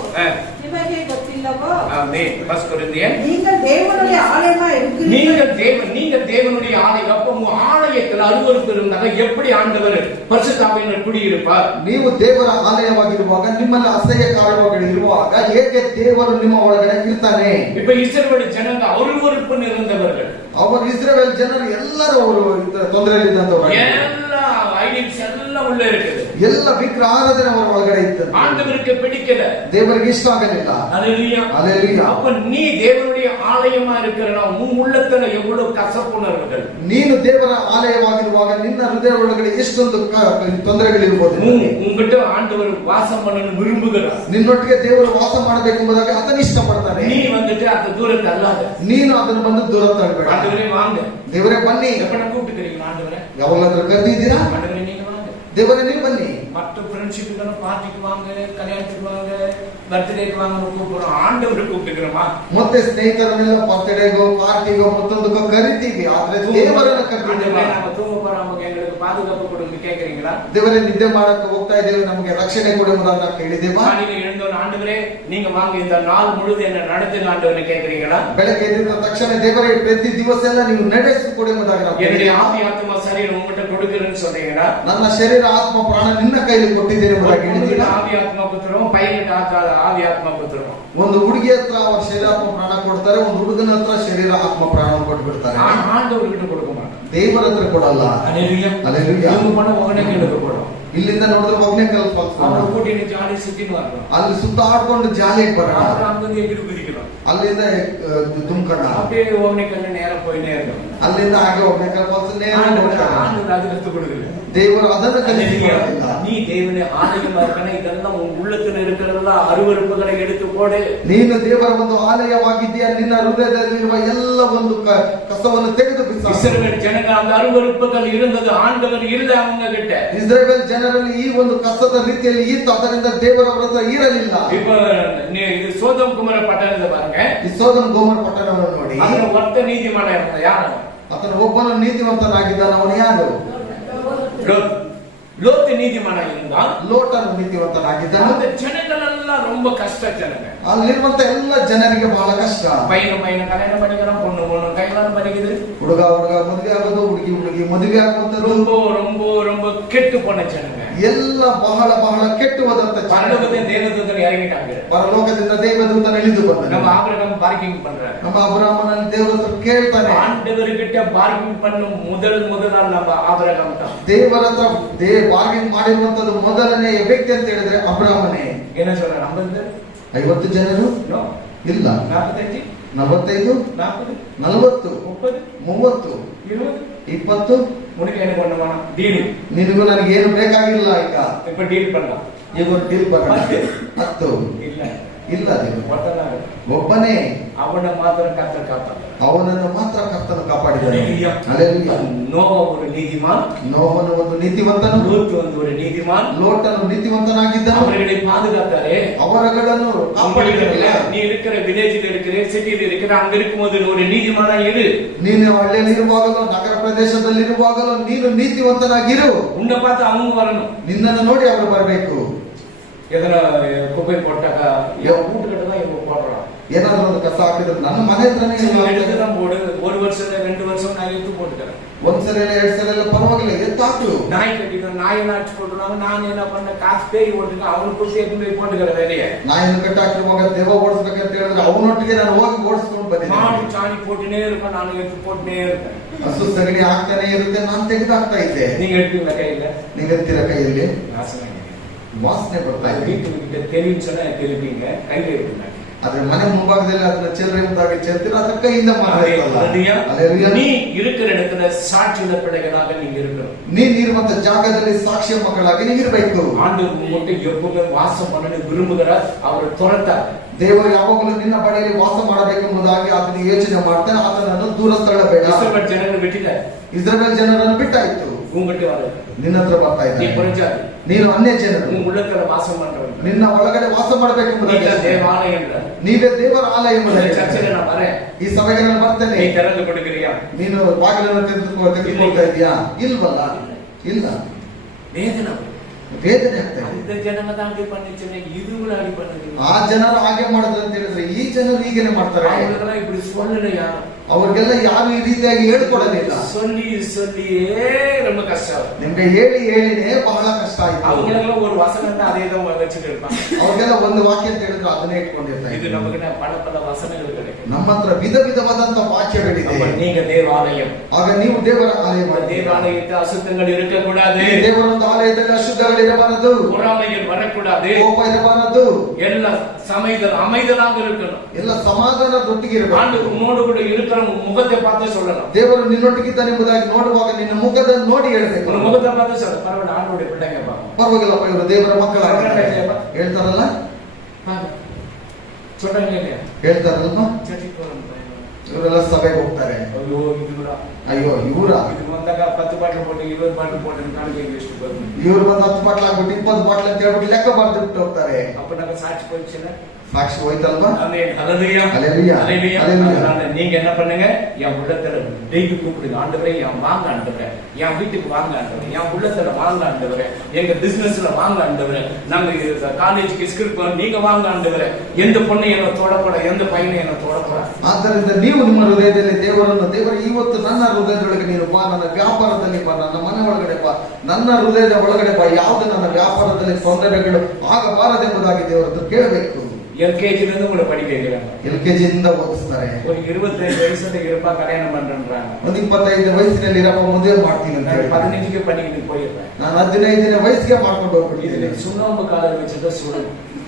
ನಿಮಗೆ ಗೊತ್ತಿಲ್ಲವೋ? ஆமென். ஃபர்ஸ்ட் கொரிந்தியன், நீங்கள் தேவனுடைய ஆலயமா இருக்கிறீர்கள். நீங்க தேவனுடைய ஆலயம். அப்ப உங்க ஆலயத்துல அருவருப்பு இருந்தாங்க, எப்படி ஆண்டவர் பரிசுத்தாவியினர் குடியிருப்பார்? ನೀವು ದೇವರ ಆಲಯವಾಗಿರುವಾಗ ನಿಮ್ಮಲ್ಲಿ ಅಸಹ್ಯ ಕಾರ್ಯಗಳು ಇರುವಾಗ ಹೇಗೆ ದೇವರು ನಿಮ್ಮ ಒಳಗಡೆ ಇರ್ತಾನೆ? இப்ப இஸ்ரவேல் ஜனங்க அருவருப்பு நிறைந்தவர்கள். ಅವರು ಇಸ್ರೇಲ್ ಜನರು ಎಲ್ಲರೂ ಅವರು ತೊಂದರೆಯಲ್ಲಿದ್ದಂತವರು. ಎಲ್ಲ ಐಡಿಯಲ್ಸ್ ಎಲ್ಲ உள்ள இருக்குது. ಎಲ್ಲ ವಿಗ್ರಹ ಆರಾಧನೆ ಅವರ ಒಳಗಡೆ ಇತ್ತು. ஆண்டவருக்கு பிடிக்கல, ದೇವರಿಗೆ ಇಷ್ಟ ಆಗಲಿಲ್ಲ. ஹalleluya ஹalleluya. அப்ப நீ தேவனுடைய ஆலயமா இருக்கிறனா உன் உள்ளத்துல எவ்வளவு கசப்புணர்வுகள். ನೀನು ದೇವರ ಆಲಯವಾಗಿರುವಾಗ ನಿನ್ನ ಹೃದಯ ಒಳಗಡೆ ಎಷ್ಟೊಂದು ತೊಂದರೆಗಳಿರಬಹುದು. உன்கிட்ட ஆண்டவர் வாசம் பண்ணணும் விரும்புகிறார். ನಿನ್ನೊಟ್ಟಿಗೆ ದೇವರು ವಾಸ ಮಾಡಬೇಕೆಂಬುದಾಗಿ ಆತನ ಇಷ್ಟಪಡ್ತಾನೆ. நீ வந்துட்டு அந்த தூரத்தை அல்லாத, ನೀನು ಅದನ್ನು ಬಂದು ದೂರ ತಳ್ಳಬೇಡ. ஆண்டவரே வாங்க, ದೇವರೇ ಬನ್ನಿ. எப்ப கூப்பிட்டுக்கிறீங்களா? ஆண்டவரே ಯಾವಾಗಲಾದ್ರೂ ಕರೆದಿದ್ದೀರಾ? ஆண்டவரே நீங்க வாங்க. ದೇವರೇ ನೀವು ಬನ್ನಿ. மற்ற ஃப்ரெண்ட்ஷிப்புக்கு பார்ட்டிக்கு வாங்க, கல்யாணத்துக்கு வாங்க, பர்த்டேக்கு வாங்க கூப்பிடுறோம். ஆண்டவர் கூப்பிட்டுக்கிறோமா? ಮತ್ತೆ ಸ್ನೇಹಿತರನ್ನೆಲ್ಲ ಬರ್ತ್ಡೇಗೋ ಪಾರ್ಟಿಗೋ ಮತ್ತೊಂದಕ್ಕೋ ಕರಿತೀವಿ. ಆದ್ರೆ ದೇವರನ್ನ ಕರೆದಿದ್ದೇವೆ. நம்ம தூங்க போறோம், எங்களுக்கு பாதுகாப்பு கொடுங்க கேக்குறீங்களா? ದೇವರೇ ನಿದ್ದೆ ಮಾಡಕ್ಕೆ ಹೋಗ್ತಾ ಇದ್ದೇವೆ, ನಮಗೆ ರಕ್ಷಣೆ ಕೊಡು ಎಂಬುದಾಗಿ ಕೇಳಿದ್ದೇವಾ? நீங்க எழுந்தோன ஆண்டவரே நீங்க வாங்க, இந்த நாள் முழுது என்ன நடத்துங்க ஆண்டவரே கேக்குறீங்களா? ಬೆಳಗ್ಗೆ ಎದ್ದ ತಕ್ಷಣ ದೇವರೇ ಪ್ರತಿ ದಿವಸ ಎಲ್ಲ ನೀವು ನಡೆಸಿಕೊಡು ಎಂಬುದಾಗಿ ನಾವು என்னுடைய ஆவி ஆத்மா சரீரம் உங்ககிட்ட கொடுக்கிறேன்னு சொல்றீங்களா? ನನ್ನ ಶರೀರ ಆತ್ಮ ಪ್ರಾಣ ನಿನ್ನ ಕೈಲಿ ಕೊಟ್ಟಿದ್ದೇನೆ ಎಂಬುದಾಗಿ ಹೇಳಿದ್ದೀರಾ? ஆவி ஆத்மா கொடுத்துறோம், பையனுக்கு ஆவி ஆத்மா கொடுத்துறோம். ಒಂದು ಹುಡುಗಿ ಹತ್ರ ಅವ್ರ ಶರೀರ ಆತ್ಮ ಪ್ರಾಣ ಕೊಡ್ತಾರೆ, ಒಂದು ಹುಡುಗನ ಹತ್ರ ಶರೀರ ಆತ್ಮ ಪ್ರಾಣವನ್ನು ಕೊಟ್ಟು ಬಿಡ್ತಾರೆ. ஆண்டவர்கிட்ட கொடுக்க மாட்டாங்க, ದೇವರ ಹತ್ರ ಕೊಡಲ್ಲ. ஹalleluya ஹalleluya. இவங்க பண்ண உடனே கேளுக்கு போறோம். ಇಲ್ಲಿಂದ ನೋಡಿದ್ರೆ ಒಬ್ಬನೇ ಕಲ್ಪ அவரை கூட்டிட்டு ஜாலி சுத்திட்டு வரோம். ಅಲ್ಲಿ ಸುತ್ತಾಡ್ಕೊಂಡು ಜಾಲಿಗೆ ಬರೋಣ. அங்கிருந்து எகிரி குதிக்கிறோம். ಅಲ್ಲಿಂದ ತುಂಬ್ಕಣ அப்படியே ஒவ்வொரு கல்ல நேரம் போயினே இருக்கும். ಅಲ್ಲಿಂದ ಹಾಗೆ ಒಬ್ಬನೇ ಕಲ್ಪನೆ ஆண்டவர் அது கத்து கொடுக்கல. ದೇವರು ಅದನ್ನು ಕಲಿಸಿಕೊಡಲಿಲ್ಲ. நீ தேவனே ஆலயமா இருக்கணும், இதெல்லாம் உன் உள்ளத்துல இருக்கிறதெல்லாம் அருவருப்புகளை எடுத்து போடு. ನೀನು ದೇವರ ಒಂದು ಆಲಯವಾಗಿದ್ದೀಯ, ನಿನ್ನ ಹೃದಯದಲ್ಲಿರುವ ಎಲ್ಲ ಒಂದು ಕಸವನ್ನು ತೆಗೆದು ಬಿಸಾಕು. இஸ்ரவேல் ஜனங்க அந்த அருவருப்புகள் இருந்தது, ஆண்டவர் இல்ல அவங்க கிட்ட. ಇಸ್ರೇಲ್ ಜನರಲ್ಲಿ ಈ ಒಂದು ಕಸದ ರೀತಿಯಲ್ಲಿ ಇತ್ತು, ಅದರಿಂದ ದೇವರವರ ಹತ್ರ ಇರಲಿಲ್ಲ. இப்ப இது சோதம் குமார பட்டணத்தை பாருங்க. ಈ ಸೋದಮ್ ಗೋಮರ ಪಟ್ಟಣವನ್ನು ನೋಡಿ. அதுல ஒத்த நீதிமான இருந்த யாரு? ಆತನು ಒಬ್ಬನು ನೀತಿವಂತನಾಗಿದ್ದಾನ. ಅವನು ಯಾರು? லோத்து நீதிமான இருந்தான். ಲೋಟನು ನೀತಿವಂತನಾಗಿದ್ದಾನ. அந்த ஜனங்கள் எல்லாம் ரொம்ப கஷ்ட ஜனங்க. ಅಲ್ಲಿರುವಂತ ಎಲ್ಲ ಜನರಿಗೆ ಬಹಳ ಕಷ್ಟ. பையன் கல்யாணம் பண்ணிக்கிறான், பொண்ணு கல்யாணம் பண்ணிக்குது, ಹುಡುಗ ಮದುವೆ ಆಗೋದು, ಹುಡುಗಿ ಮದುವೆ ಆಗುವಂತದ್ದು. ரொம்ப ரொம்ப ரொம்ப கெட்டு போன ஜனங்க. ಎಲ್ಲ ಬಹಳ ಬಹಳ ಕೆಟ್ಟು ಹೋದಂತ பரலோகத்தின் தேவதூதன் இறங்கிட்டாங்க. ಪರಲೋಕದಿಂದ ದೇವದೂತನ ಇಳಿದು ಬಂದ. நம்ம ஆபிரகாம் பார்க்கிங் பண்றாரு. ನಮ್ಮ ಅಬ್ರಹಾಮನಲ್ಲಿ ದೇವರ ಹತ್ರ ಕೇಳ್ತಾನೆ. ஆண்டவர்கிட்ட பார்க்கிங் பண்ணும் முதல் நம்ம ஆபிரகாம் தான். ದೇವರ ಹತ್ರ ಬಾರ್ಗಿಂಗ್ ಮಾಡಿರುವಂತದ್ದು ಮೊದಲನೇ ವ್ಯಕ್ತಿ ಅಂತ ಹೇಳಿದ್ರೆ ಅಬ್ರಹಾಮನೇ. என்ன சொல்ற? 50 ಜನರು ಇಲ್ಲ, 45 45 40 30 20 முடிக்க என்ன பண்ணுவானா? டீல். ನಿನಗೂ ನನಗೆ ಏನು ಬೇಕಾಗಿಲ್ಲ. ಈಗ இப்ப டீல் பண்ணலாம். ಈಗ ಒಂದು ಡೀಲ್ ಬರೋಣ. 10 இல்ல ಇಲ್ಲ, ஒருத்தனாரு ಒಬ್ಬನೇ. அவனை மாத்திரம் கர்த்தர் காப்பாற்ற. ಅವನನ್ನು ಮಾತ್ರ ಕರ್ತನು ಕಾಪಾಡಿದ್ದಾನೆ. ஹல்லேலூயா. நோவா ஒரு நீதிமான், ನೋಹನು ಒಂದು ನೀತಿವಂತನು, லூத் வந்து ஒரு நீதிமான். ಲೋಟನು ನೀತಿವಂತನಾಗಿದ್ದನು. அவர்களை பாதுகாத்தாரே. ಅವರಗಳನ್ನು ಕಾಪಾಡಿದರಲ್ಲ. நீ இருக்கிற வில்லேஜில் இருக்கிற, சிட்டியில் இருக்கிற, அங்க இருக்கும்போது ஒரு நீதிமானா இரு. ನೀನು ಹಳ್ಳಿಯಲ್ಲಿರುವಾಗಲೂ ನಗರ ಪ್ರದೇಶದಲ್ಲಿರುವಾಗಲೂ ನೀನು ನೀತಿವಂತನಾಗಿರು. உன்னை பார்த்து அவங்க வரணும். ನಿನ್ನನ್ನು ನೋಡಿ ಅವರು ಬರಬೇಕು. எதனா குப்பை போட்டாக்கா என் வீட்டுக்கிட்ட தான் இவங்க போடுறான். ಏನಾದ್ರೂ ಒಂದು ಕಸ ಹಾಕಿದ್ರೆ ನನ್ನ ಮನೆ ಹತ್ರನೇ எடுத்துதான் போடு. ஒரு வருஷம் 2 வருஷம் நான் எடுத்து போட்டுக்கிறேன். ಒಂದ್ಸಲ 2 ಸಲ ಎಲ್ಲ ಪರವಾಗಿಲ್ಲ, ಎತ್ತಾಕು. நாய் கட்டிட்டு நாயை நாச்சு போட்டுறாங்க. நான் என்ன பண்ண காசு பேய் ஓட்டுங்க அவனுக்கு சேர்த்து போய் போட்டுக்கிற வேலையை. ನಾಯಿನ ಕಟ್ಟಾಕಿರುವಾಗ ದೆವ್ವ ಓಡಿಸ್ಬೇಕಂತ ಹೇಳಿದ್ರೆ ಅವನೊಟ್ಟಿಗೆ ನಾನು ಹೋಗಿ ಓಡಿಸ್ಕೊಂಡು ಬಂದಿದ್ದೀನಿ. மாடு சாணி போட்டுனே இருப்பேன், ನಾನು எடுத்து போட்டுனே இருப்பேன். ಹಸು ಸಗಣಿ ಆಗ್ತಾನೆ ಇರುತ್ತೆ, ನಾನು ತೆಗೆದಾಕ್ತಾ ಇದ್ದೆ. நீங்க எடுப்பீங்களா கையில? நீங்க ಎತ್ತಿರ ಕೈಯಲ್ಲಿ வாசனை ವಾಸನೆ ಬರ್ತಾ ಇದೆ. வீட்டுக்கு தெரியும் சொன்னா தெரிவிப்பீங்க, கையில எடுப்பீங்க. ಆದ್ರೆ ಮನೆ ಮುಂಭಾಗದಲ್ಲಿ ಅದನ್ನ ಚಿಲ್ಲರೆ ಮುಂದಾಗಿ ಚೆಲ್ತಿರ ಅದ ಕೈಯಿಂದ நீ இருக்கிற இடத்துல சாட்சியுள்ள பிள்ளைகளாக நீங்க இருக்கணும். ನೀನ್ ಇರುವಂತ ಜಾಗದಲ್ಲಿ ಸಾಕ್ಷ್ಯ ಮಕ್ಕಳಾಗಿ ನೀವು ಇರಬೇಕು. ஆண்டவர் உங்கள்கிட்ட எப்பவுமே வாசம் பண்ணணும் விரும்புகிறார். அவர் துரத்தார். ದೇವರು ಯಾವಾಗಲೂ ನಿನ್ನ ಬಳಿಯಲ್ಲಿ ವಾಸ ಮಾಡಬೇಕೆಂಬುದಾಗಿ ಆತನ ಯೋಚನೆ ಮಾಡ್ತಾನೆ. ಆತನನ್ನು ದೂರ ತಳ್ಳಬೇಡ. இஸ்ரவேல் ஜனங்களை விட்டுட்டார். ಇಸ್ರಾಯೇಲ್ ಜನರನ್ನು ಬಿಟ್ಟಾಯ್ತು. உங்கள்கிட்ட வர ನಿನ್ನ ಹತ್ರ ಬರ್ತಾ நீ ಇದ್ದಾನೆ. புரிஞ்சாது. ನೀನು ಅನ್ಯ ಜನರು. உங்க உள்ளத்துல வாசம் பண்றவங்க. ನಿನ್ನ ಒಳಗಡೆ ವಾಸ ಮಾಡಬೇಕೆಂಬುದಾಗಿ தேவாலயம். ನೀವೇ ದೇವರ ಆಲಯ ಎಂಬುದಾಗಿ. ಚರ್ಚೆಗೆ ನಾನು ಬರேன். ಈ ಸಭೆಗೆ ನಾನು ಬರ್ತೇನೆ. ನೀ ತೆರೆದು ಕೊಡುಗಿರಿಯಾ? ನೀನು ಬಾಗಿಲನ್ನು ತೆಗೆದುಕೊಳ್ತಾ ಇದೀಯಾ? ಇಲ್ವಲ್ಲ, ಇಲ್ಲ. ವೇದನೆ ಆಗ್ತಾ ಇದೆ. அந்த ஜனங்க தான் அப்படி பண்ணிச்சுன்னா இதுவும் அப்படி பண்ணுது. ಆ ಜನರು ಹಾಗೆ ಮಾಡಿದ್ರು ಅಂತ ಹೇಳಿದ್ರೆ ಈ ಜನರು ಹೀಗೇನೆ ಮಾಡ್ತಾರೆ. அவங்களெல்லாம் இப்படி சொல்லலையா? ಅವ್ರಿಗೆಲ್ಲ ಯಾರು ಈ ರೀತಿಯಾಗಿ ಹೇಳ್ಕೊಡಲಿಲ್ಲ. சொல்லி சொல்லியே ரொம்ப கஷ்டம். ನಿಮ್ಗೆ ಹೇಳಿ ಹೇಳಿನೇ ಬಹಳ ಕಷ್ಟ ಆಯ್ತು. அவங்களெல்லாம் ஒரு வசனம் தான் அதே தான் வச்சிட்டு இருப்பாங்க. ಅವ್ರಿಗೆಲ್ಲ ಒಂದು ವಾಕ್ಯ ಅಂತ ಹೇಳಿದ್ರೆ ಅದನ್ನೇ ಇಟ್ಕೊಂಡಿರ್ತಾರೆ. இது நமக்கு பல வசனங்கள் கிடைக்கும். ನಮ್ಮ ಹತ್ರ ವಿಧ ವಿಧವಾದಂತ ವಾಕ್ಯಗಳಿದೆ. நீங்க தேவாலயம். ಆಗ ನೀವು ದೇವರ ಆಲಯ. தேவாலயத்தில் அசுத்தங்கள் இருக்கக்கூடாது. ದೇವರ ಒಂದು ಆಲಯದಲ್ಲಿ ಅಶುದ್ಧಗಳು ಇರಬಾರದು. பொறாமைகள் வரக்கூடாது. ಕೋಪ ಇರಬಾರದು. ಎಲ್ಲ அமைதலாக இருக்கணும். ಎಲ್ಲ ಸಮಾಧಾನದೊಟ್ಟಿಗೆ ಇರಬೇಕು. ஆண்டவர் உன்னோடு கூட இருக்கிற முகத்தை பார்த்து சொல்லலாம். ದೇವರು ನಿನ್ನೊಟ್ಟಿಗಿದ್ದಾನೆ ಎಂಬುದಾಗಿ ನೋಡುವಾಗ ನಿನ್ನ ಮುಖದ ನೋಡಿ ಹೇಳಬೇಕು. ஒரு முகத்தை பார்த்து சொல்ல பரவாயில்ல, ஆண்டவருடைய பிள்ளைங்க பாருங்க. ಪರವಾಗಿಲ್ಲಪ್ಪ, ಇವರು ದೇವರ ಮಕ್ಕಳಾಗಿದ್ದಾರೆ ಹೇಳ್ತಾರಲ್ಲ, சொல்றாங்க இல்லையா? ಹೇಳ್ತಾರಲ್ವಾ? ಚರ್ಚಿಗೆ ಹೋಗೋಣ. ಇವರೆಲ್ಲ ಸಭೆಗೆ ಹೋಗ್ತಾರೆ. ಅಯ್ಯೋ ಇವರ ಅಯ್ಯೋ ಇವರ ಇದು ಬಂದಾಗ 10 ಬಾಟಲ್ போட்டு 20 ಬಾಟಲ್ போட்டு ನನಗೆ ಎಷ್ಟು ಬರುತ್ತೆ? ಇವರು ಬಂದು 10 ಬಾಟ್ಲ್ ಆಗ್ಬಿಟ್ಟು 20 ಬಾಟ್ಲ್ ಅಂತ ಹೇಳ್ಬಿಟ್ಟು ಲೆಕ್ಕ ಬರ್ದಿಟ್ಟು ಹೋಗ್ತಾರೆ. அப்ப நம்ம சாட்சி போயிடுச்சுன்னா ಸಾಕ್ಷಿ ಹೋಯ್ತಲ್ವಾ? ஆமென். ஹல்லேலூயா. ஹல்லேலூயா. ஹல்லேலூயா. ஹல்லேலூயா. அதனால நீங்க என்ன பண்ணுங்க? என் உள்ளத்துல டெய்லி கூப்பிடுங்க. ஆண்டவரே என் வாங்க ஆண்டவரே, என் வீட்டுக்கு வாங்க ஆண்டவரே, என் உள்ளத்துல வாங்க ஆண்டவரே, எங்க பிசினஸ்ல வாங்க ஆண்டவரே, நாங்க காலேஜுக்கு ஸ்கூலுக்கு போறோம், நீங்க வாங்க ஆண்டவரே, எந்த பொண்ணு என்ன தொடக்கூட, எந்த பையனை என்ன தொடக்கூட. ಆದ್ದರಿಂದ ನೀವು ನಿಮ್ಮ ಹೃದಯದಲ್ಲಿ ದೇವರು ಇವತ್ತು ನನ್ನ ಹೃದಯದೊಳಗೆ ನೀನು ಬಾ, ನನ್ನ ವ್ಯಾಪಾರದಲ್ಲಿ ಬಾ, ನನ್ನ ಮನೆ ಒಳಗಡೆ ಬಾ, ನನ್ನ ಹೃದಯದ ಒಳಗಡೆ ಬಾ, ಯಾವುದು ನನ್ನ ವ್ಯಾಪಾರದಲ್ಲಿ ತೊಂದರೆಗಳು ಆಗಬಾರದೆಂಬುದಾಗಿ ದೇವರನ್ನು ಕೇಳಬೇಕು. எல்கேஜில இருந்து உங்களை படிக்க வைக்கிறாங்க. LKG ಇಂದ ಓದಿಸ್ತಾರೆ. ஒரு 25 வயசுல இருப்பா கல்யாணம் பண்றாங்க. ಒಂದು 25 ವಯಸ್ಸಿನಲ್ಲಿ ಇರಪ್ಪ ಮದುವೆ ಮಾಡ್ತೀನಿ ಅಂತ ಹೇಳಿ 15ಕ್ಕೆ பண்ணிட்டு போயிடுறேன். ನಾನು 15ನೇ ವಯಸ್ಸಿಗೆ ಮಾಡ್ಕೊಂಡು ಹೋಗ್ಬಿಟ್ಟಿದ್ದೀನಿ. இதுல சுண்ணாம்பு காலர் வச்சுட்டு சுடு.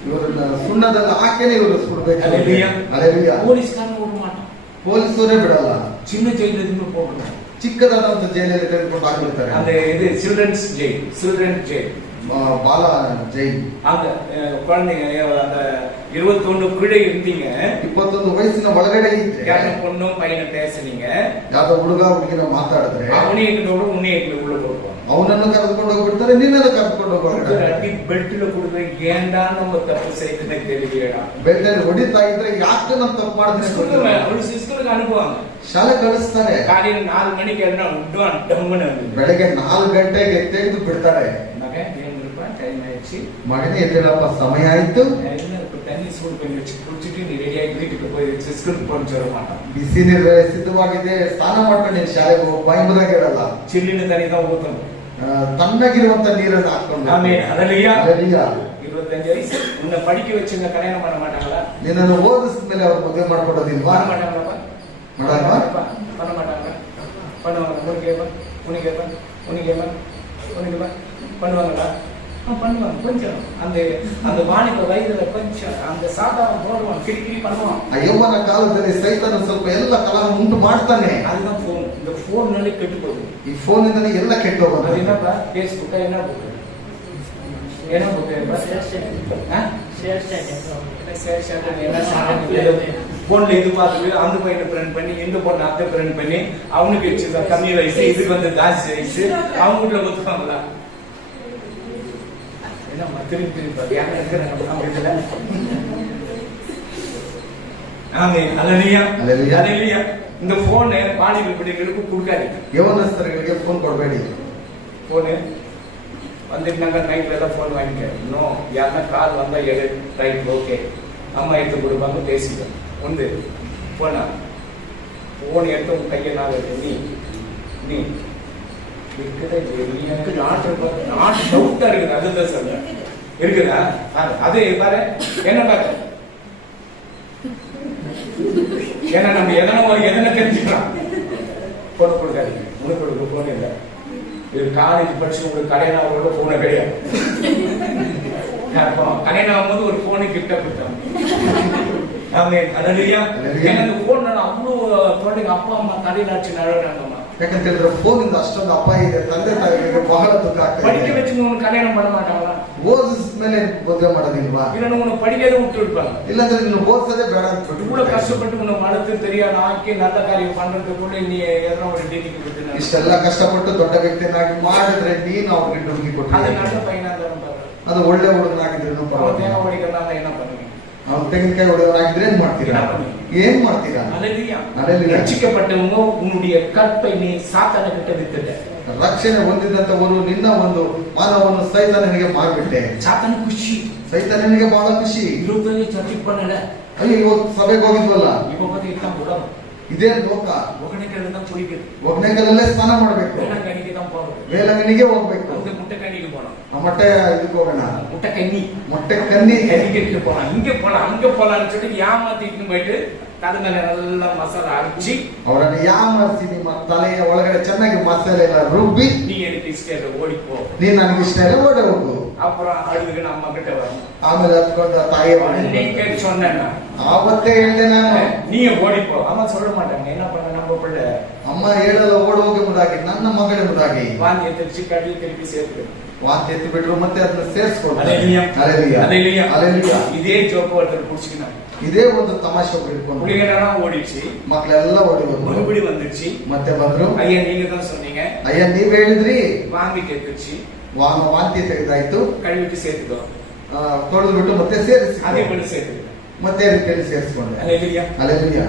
ಇವರನ್ನ ಸುಣ್ಣದಲ್ಲಿ ಹಾಕೇನೆ ಇವರು ಸುಡಬೇಕು. ஹல்லேலூயா. ಹಲ್ಲೇಲೂಯಾ. போலீஸ்காரன் விட மாட்டான். ಪೊಲೀಸರೇ ಬಿಡಲ್ಲ. சின்ன ஜெயில இருந்து போடுறாங்க. ಚಿಕ್ಕದಾದಂತ ಜೈಲಲ್ಲಿ ತೆಗೆದುಕೊಂಡು ಹಾಕಿರ್ತಾರೆ. அந்த இது சில்ட்ரன்ஸ் ஜெயில், சில்ட்ரன் ஜெயில், ಬಾಲ ಜೈಲ್. அந்த குழந்தைங்க அந்த 21 கீழே இருந்தீங்க, 21 ವಯಸ್ಸಿನ ಒಳಗಡೆ ಇದ್ರೆ யார பொண்ணும் பையனும் பேசுனீங்க, ಯಾವ್ದೋ ಹುಡುಗ ಹುಡುಗಿನ ಮಾತಾಡಿದ್ರೆ அவனையும் எங்களோட உன்னையும் எங்களை உள்ள போடுவாங்க. ಅವನನ್ನು ಕರೆದುಕೊಂಡು ಹೋಗ್ಬಿಡ್ತಾರೆ, ನಿನ್ನನ್ನು ಕರೆದುಕೊಂಡು ಹೋಗ್ಬಿಡ್ತಾರೆ. அடி பெல்ட்ல கொடுத்து ஏன்டா நம்ம தப்பு செய்தனே தெரியலடா. ಬೆಲ್ಟಲ್ಲಿ ಹೊಡಿತಾ ಇದ್ರೆ ಯಾಕೆ ನಾನು ತಪ್ಪು ಮಾಡಿದ್ರೆ ஸ்கூலுக்கு அனுப்புவாங்க. ಶಾಲೆ ಕಳಿಸ್ತಾರೆ. காலையில 4 மணிக்கு என்ன உட்டும் டம்முன்னு ಬೆಳಗ್ಗೆ 4 ಗಂಟೆಗೆ ತೆಗೆದು ಬಿಡ್ತಾರೆ. டைம் ஆயிடுச்சு, ಮಗನೇ ಎದ್ದೇಳಪ್ಪ, ಸಮಯ ಆಯ್ತು. தண்ணி சூடு பண்ணி வச்சு குடிச்சிட்டு நீ ரெடியாகி வீட்டுக்கு போய் ஸ்கூலுக்கு போன்னு சொல்ல மாட்டான். ಬಿಸಿ ನೀರು ಸಿದ್ಧವಾಗಿದೆ, ಸ್ನಾನ ಮಾಡ್ಕೊಂಡು ನೀನು ಶಾಲೆಗೆ ಹೋಗಪ್ಪ ಎಂಬುದಾಗಿ ಹೇಳಲ್ಲ. சில்லுன்னு தண்ணி தான் ஊத்தணும். ತಣ್ಣಗಿರುವಂತ ನೀರನ್ನು ಹಾಕೊಂಡು. ஆமென். ஹல்லேலூயா. ಹಲ್ಲೇಲೂಯಾ. 25 வயசு உன்னை படிக்க வச்சுங்க கல்யாணம் பண்ண மாட்டாங்களா? ನಿನ್ನನ್ನು ಓದಿಸಿದ್ಮೇಲೆ ಅವ್ರು ಮದುವೆ ಮಾಡ್ಕೊಡೋದಿಲ್ವಾ? பண்ண மாட்டாங்களா? ಮಾಡಲ್ವಾ? பண்ண மாட்டாங்க. பண்ணுவாங்க. உனக்கு பண்ணுவாங்களா? பண்ணுவாங்க. கொஞ்சம் அந்த வாணிப வயதுல கொஞ்சம் அந்த சாதாரண போடுவான், கிரிக்கிரி பண்ணுவான். ಆ ಯೌವನ ಕಾಲದಲ್ಲಿ ಸೈತಾನ ಸ್ವಲ್ಪ ಎಲ್ಲ ಕಲಹ ಉಂಟು ಮಾಡ್ತಾನೆ. அதுதான் போன். இந்த போன்னாலே கெட்டு போகுது. ಈ ಫೋನ್ ಇಂದನೇ ಎಲ್ಲ ಕೆಟ್ಟು அது ಹೋಗೋದು. என்னப்பா? Facebook என்ன புக்? என்ன புக்? போன்ல இது பார்த்துட்டு அந்த பையனை பிரிண்ட் பண்ணி இந்த பொண்ணு அதை பிரிண்ட் பண்ணி அவனுக்கு கம்மி வயசு, இதுக்கு வந்து ஜாஸ்தி வயசு, அவங்களுக்குள்ள ஒத்துப்பாங்களா? என்னம்மா திரும்பி யாரும் இருக்கிறாங்க? ஆமென். ஹல்லேலூயா. ஹல்லேலூயா. ஹல்லேலூயா. இந்த போனை வாலிப பிள்ளைகளுக்கு கொடுக்காதீங்க. ಯೌವನಸ್ಥರಿಗೆ ಫೋನ್ ಕೊಡಬೇಡಿ. போனு வந்துட்டாங்க, நைட்ல எல்லாம் போன் வாங்கிக்க. நோ, யாருன்னா கால் வந்தா எடு, ரைட், ஓகே, அம்மா எடுத்து கொடுப்பாங்க, பேசிக்க. ಒಂದು ஃபோன் எடுத்து உன் கையை நான் நீ நீ இருக்குது நாட்டு டவுட்டா இருக்குது. அதுதான் சொல்றேன். இருக்குதா? அது பாரு என்ன பாரு, ஏன்னா நம்ம எதனை தெரிஞ்சுக்கலாம். போன் கொடுக்காதீங்க, உனக்கு கொடுக்க போன் இல்லை. இது காலேஜ் படிச்சு உங்களுக்கு கல்யாணம் ஆகிறோட போன கிடையாது. கல்யாணம் ஆகும்போது ஒரு போனை கிஃப்டா கொடுத்தாங்க. ಅಪ್ಪ ಅಮ್ಮ ತಲೆನಾಚಿ ನಡೋಣಮ್ಮ. ಯಾಕಂತ ಹೇಳಿದ್ರೆ ಫೋನ್ ಇಂದ ಅಷ್ಟೊಂದು ಅಪಾಯ ಇದೆ. ತಂದೆ ತಾಯಿಗಳಿಗೆ ಬಹಳ ದುಃಖ ಆಗ್ತದೆ. படிக்க வச்சு உனக்கு கல்யாணம் பண்ண மாட்டாங்களா? ಓದಿಸ್ಮೇಲೆ ಮದುವೆ ಮಾಡೋದಿಲ್ವಾ? ಇಲ್ಲ உனக்கு படிக்கவே விட்டு விடுப்பாங்க. ಇಲ್ಲಾಂದ್ರೆ ನೀನು ಓದಿಸೋದೇ ಬೇಡ ಅಂತ இவ்வளவு கஷ்டப்பட்டு உனக்கு மனத்து தெரியாத ஆக்கி நல்ல காரியம் பண்றதுக்குள்ள நீ எதனா ஒரு டீனிக்கு ಬಿಡ್ತೀನಿ. ಇಷ್ಟೆಲ್ಲ ಕಷ್ಟಪಟ್ಟು ದೊಡ್ಡ ವ್ಯಕ್ತಿಯನ್ನಾಗಿ ಮಾಡಿದ್ರೆ ನೀನು ಅವ್ರಿಗೆ ಡುಂಗಿ ಕೊಟ್ಟು ಅದು நல்ல ಪೈನಾದರಂ ಬರ. ಅದು ಒಳ್ಳೆ ಹುಡುಗನಾಗಿದ್ರು ಪರವಾಗಿಲ್ಲ. ಹೊಡಿಕಲ್ಲ ಏನ பண்ணுவீங்க? ಅವ್ನು ತೆಂಗಿನಕಾಯಿ ಹೊಡೆಯೋನಾಗಿದ್ರೆ ಏನ್ ಮಾಡ್ತೀರಾ? ಏನ್ ಮಾಡ್ತೀರಾ? ರಕ್ಷಿಸಲ್ಪಟ್ಟವನು ಉನ್ನುடைய ಕற்பை நீ ಸಾತನ கிட்ட விட்டுட்ட. ರಕ್ಷಣೆ ಹೊಂದಿದಂತವರು ನಿನ್ನ ಒಂದು ಮಾನವವನ್ನು ಸೈತಾನನಿಗೆ ಮಾರ್ಬಿಟ್ಟೆ. ಸಾತನ ಖುಷಿ, ಸೈತಾನನಿಗೆ ಬಹಳ ಖುಷಿ. ವಿರುದ್ಧವಾಗಿ ಚರ್ಚೆ பண்ணல. ಅಯ್ಯೋ ಇವತ್ತು ಸಭೆಗೆ ಹೋಗಿದ್ವಲ್ಲ, ಇವತ್ತು ಇತ್ತ ಬಿಡೋದು. ಇದೇ ಲೋಕ. ಒಗಣೆಕಲ್ಲನ್ನ ಕುಡಿಬೇಕು, ಒಗಣೆಕಲ್ಲಲ್ಲೇ ಸ್ನಾನ ಮಾಡಬೇಕು, வேளாங்கண்ணிக்கு தான் போறோம், வேளாங்கண்ಣಿಗೆ ಹೋಗ್ಬೇಕು, அந்த முட்டைக்கண்ணிக்கு போறோம், ಮೊಟ್ಟೆ ಇದಕ್ಕೆ ಹೋಗೋಣ, முட்டைக்கண்ணி ಮೊಟ್ಟೆ ಕನ್ನಿ கண்ணிக்கு போலாம், இங்க போலாம் அங்க போலாம்னு சொல்லி ஏமாத்திட்டு போயிட்டு ತಲೆ ಮೇಲೆ ಎಲ್ಲ ಮಸಾಲ ಹಚ್ಚಿ ಅವರನ್ನು ಯಾಮಾರಿಸಿ ನಿಮ್ಮ ತಲೆಯ ಒಳಗಡೆ ಚೆನ್ನಾಗಿ ಮಸಾಲೆ ಎಲ್ಲ ರುಬ್ಬಿ ನೀ எனக்கு ಇಷ್ಟ ಇಲ್ಲ ಓಡಿಪೋ, ನೀನ್ ನನಗೆ ಇಷ್ಟ ಇಲ್ಲ ಓಡಿ ಹೋಗು. அப்புறம் அழுதுக்கு நம்ம கிட்ட வரும். ಆಮೇಲೆ ಹತ್ಕೊಂಡ ತಾಯಿ நீங்க சொன்னேன்னா ಆವತ್ತೇ ಹೇಳಿದೆ ನಾನು, நீ ಓಡಿಪೋ. ಅಮ್ಮ சொல்ல மாட்டாங்க, என்ன பண்ண நம்ம பிள்ளை ಅಮ್ಮ ಹೇಳಲ್ಲ ಓಡಿ ಹೋಗುವುದಾಗಿ ನನ್ನ ಮಗಳೆಂಬುದಾಗಿ ವಾಂತಿ ಎತ್ತಿಸಿ ಕಡ್ಲಿ ತಿರುಗಿ ಸೇರ್ತು, ವಾಂತಿ ಎತ್ತಿ ಬಿಟ್ರು, ಮತ್ತೆ ಅದನ್ನ ಸೇರಿಸ್ಕೊಂಡು ಇದೇ ಜೋಕು ಒಬ್ಬರು ಕುಡಿಸಿನ ಇದೇ ಒಂದು ತಮಾಷೆ ಇಟ್ಕೊಂಡು ಹುಡುಗನ ಓಡಿಸಿ ಮಕ್ಕಳೆಲ್ಲ ಓಡಿ ಹೋದ್ರು, ಮರುಪಡಿ வந்துச்சு, ಮತ್ತೆ ಬಂದ್ರು. ಅಯ್ಯ ನೀங்க தான் சொன்னீங்க, ಅಯ್ಯ ನೀವ್ ಹೇಳಿದ್ರಿ, ವಾಂತಿ ಎತ್ತಿಸಿ ವಾಂತಿ ತೆಗೆದಾಯ್ತು, ಕಡಿಬಿಟ್ಟು ಸೇರ್ತು, ತೊಳೆದು ಬಿಟ್ಟು ಮತ್ತೆ ಸೇರಿಸಿ ಅದೇ ಬಳಿ ಸೇರ್ತು, ಮತ್ತೆ ರೀತಿಯಲ್ಲಿ ಸೇರಿಸ್ಕೊಂಡೆ. ಅಲ್ಲೆಲಿಯಾ ಅಲ್ಲೆಲಿಯಾ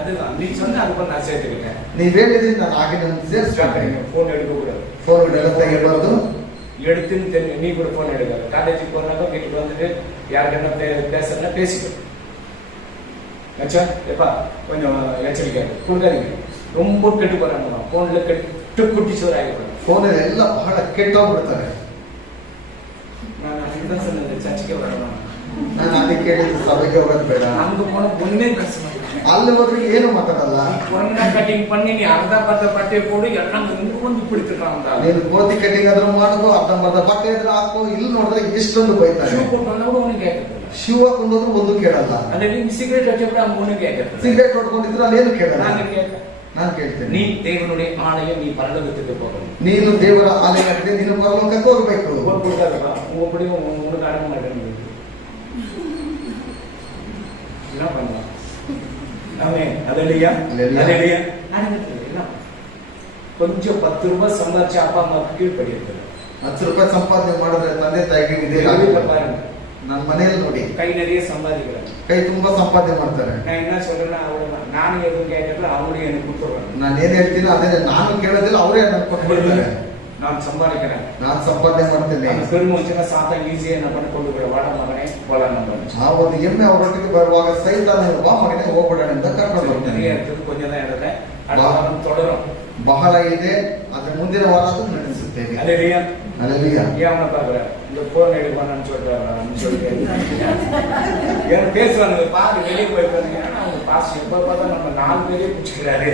அதுதான் நீ சொன்ன அதுக்கு நான் சேர்த்துக்கிட்டேன். ನೀವ್ ಹೇಳಿದ್ರಿ, ನಾನು ಹಾಗೆ ನನ್ನ ಸೇರಿಸ್ಕೊಂಡೆ. ಫೋನ್ எடுக்கக்கூடாது, ಫೋನ್ ಎಲ್ಲ ತೆಗಿಬಾರ್ದು, எடுத்துன்னு தெரியும். நீ கூட போன் எடுக்காது. காலேஜுக்கு போனாக்க வீட்டுக்கு வந்துட்டு யாருக்கென்ன பேசுறதுனா பேசிக்கோ. ஆச்சா எப்பா கொஞ்சம் எச்சரிக்கை கொடுக்காதீங்க, ரொம்ப கெட்டு போறாங்க. போன்ல கெட்டு குட்டி சோறு ஆகிடுறாங்க. ಫೋನಲ್ಲಿ ಎಲ್ಲ ಬಹಳ ಕೆಟ್ಟೋಗ್ಬಿಡ್ತಾರೆ. ನಾನು அதுதான் சொன்னேன், சர்ச்சைக்கு வரணும். ನಾನು ಅದಕ್ಕೆ ಹೇಳಿದ್ದು ಸಭೆಗೆ ಹೋಗೋದು ಬೇಡ. அங்க போன ஒண்ணுமே பேச மாட்டேன். ಅಲ್ಲಿ ಹೋದ್ರೆ ಏನು ಮಾತಾಡಲ್ಲ. ಕೊರೋನಾ ಕಟಿಂಗ್ பண்ணி நீ ಅರ್ಧ ಬಟ್ಟೆ போடு எல்லாம் ಒಂದು பிடித்துட்டான். ನೀನು ಕೋತಿ ಕಟಿಂಗ್ ಆದ್ರೂ ಮಾಡೋದು, ಅರ್ಧಂಬರ್ಧ ಬಟ್ಟೆ ಇದ್ರೆ ಹಾಕೋ. ಇಲ್ಲಿ ನೋಡಿದ್ರೆ ಎಷ್ಟೊಂದು ಬೈತಾರೆ. ಶೂ ಹಾಕೊಂಡೋದ್ರು ಒಂದು ಕೇಳಲ್ಲ. ಅದೇ ನೀನು ಸಿಗರೇಟ್ ಹಚ್ಚಿಬಿಟ್ಟು ಅವ್ನು ಒಂದು ಕೇಳ್ತಾರೆ. ಸಿಗರೇಟ್ ಹೊಡ್ಕೊಂಡಿದ್ರೆ ಅಲ್ಲೇನು ಕೇಳಲ್ಲ. ನಾನು ಕೇಳ್ತೇನೆ, ನೀ ದೇವನುடைய ಆಲಯ, ನೀ ಪರಲೋಕಕ್ಕೆ ಹೋಗಬೇಕು. ನೀನು ದೇವರ ಆಲಯ ಆಗಿದೆ, ನೀನು ಪರಲೋಕಕ್ಕೆ ಹೋಗ್ಬೇಕು. ಒಬ್ಬಡಿ உனக்கு அடங்க மாட்டேன். என்ன பண்ணலாம்? ஆமென். அல்லேலூயா. அல்லேலூயா. என்ன கொஞ்சம் 10 ரூபாய் சம்பாதிச்சு அப்பா அம்மாவுக்கு கீழ்ப்படியிருக்கிறது. 10 ರೂಪಾಯಿ ಸಂಪಾದನೆ ಮಾಡಿದ್ರೆ ತಂದೆ ತಾಯಿಗೆ ಇದೆ. ನನ್ನ ಮನೆಯಲ್ಲಿ ನೋಡಿ ಕೈ நிறைய சம்பாதிக்கிறாங்க, ಕೈ ತುಂಬಾ ಸಂಪಾದನೆ ಮಾಡ್ತಾರೆ. நான் என்ன சொல்றேன்னா அவ்வளவுதான். ನಾನು எதுவும் கேட்கல, அவங்களே எனக்கு கொடுத்துறாங்க. ನಾನು ಏನ್ ಹೇಳ್ತೀನಿ ಅದೇ, ನಾನು ಕೇಳೋದಿಲ್ಲ, ಅವರೇ ನನಗೆ ಕೊಟ್ಬಿಡ್ತಾರೆ. நான் சம்பாதிக்கிறேன், ನಾನು ಸಂಪಾದನೆ ಮಾಡ್ತೇನೆ. பெருமை வச்சுன்னா சாத்தா ஈஸியா என்ன பண்ண கொண்டு போய் வாட மகனே போலாம் நம்ம. ಆ ಒಂದು ಎಮ್ಮೆ ಅವರೊಟ್ಟಿಗೆ ಬರುವಾಗ ಸೈತಾನ ಬಾ ಮಗನೇ ಹೋಗ್ಬಿಡೋಣ ಅಂತ ಕರ್ಕೊಂಡು ಹೋಗ್ತಾನೆ. நிறைய இருக்குது, கொஞ்சம் தான் இடத்துல அடுத்த தொடரும். ಬಹಳ ಇದೆ, ಅದ್ರ ಮುಂದಿನ ವಾರ ಅದು ನಡೆಸುತ್ತೇವೆ. அல்லேலூயா. அல்லேலூயா. ஏன் பாக்குற இந்த போன் எடுப்பானு சொல்லிட்டு ஏன்னா பேசுவாங்க, பாரு வெளியே போயிருக்காங்க. ஏன்னா அவங்க பாஸ் எப்ப பார்த்தா நம்ம 4 பேரே பிடிச்சிக்கிறாரு,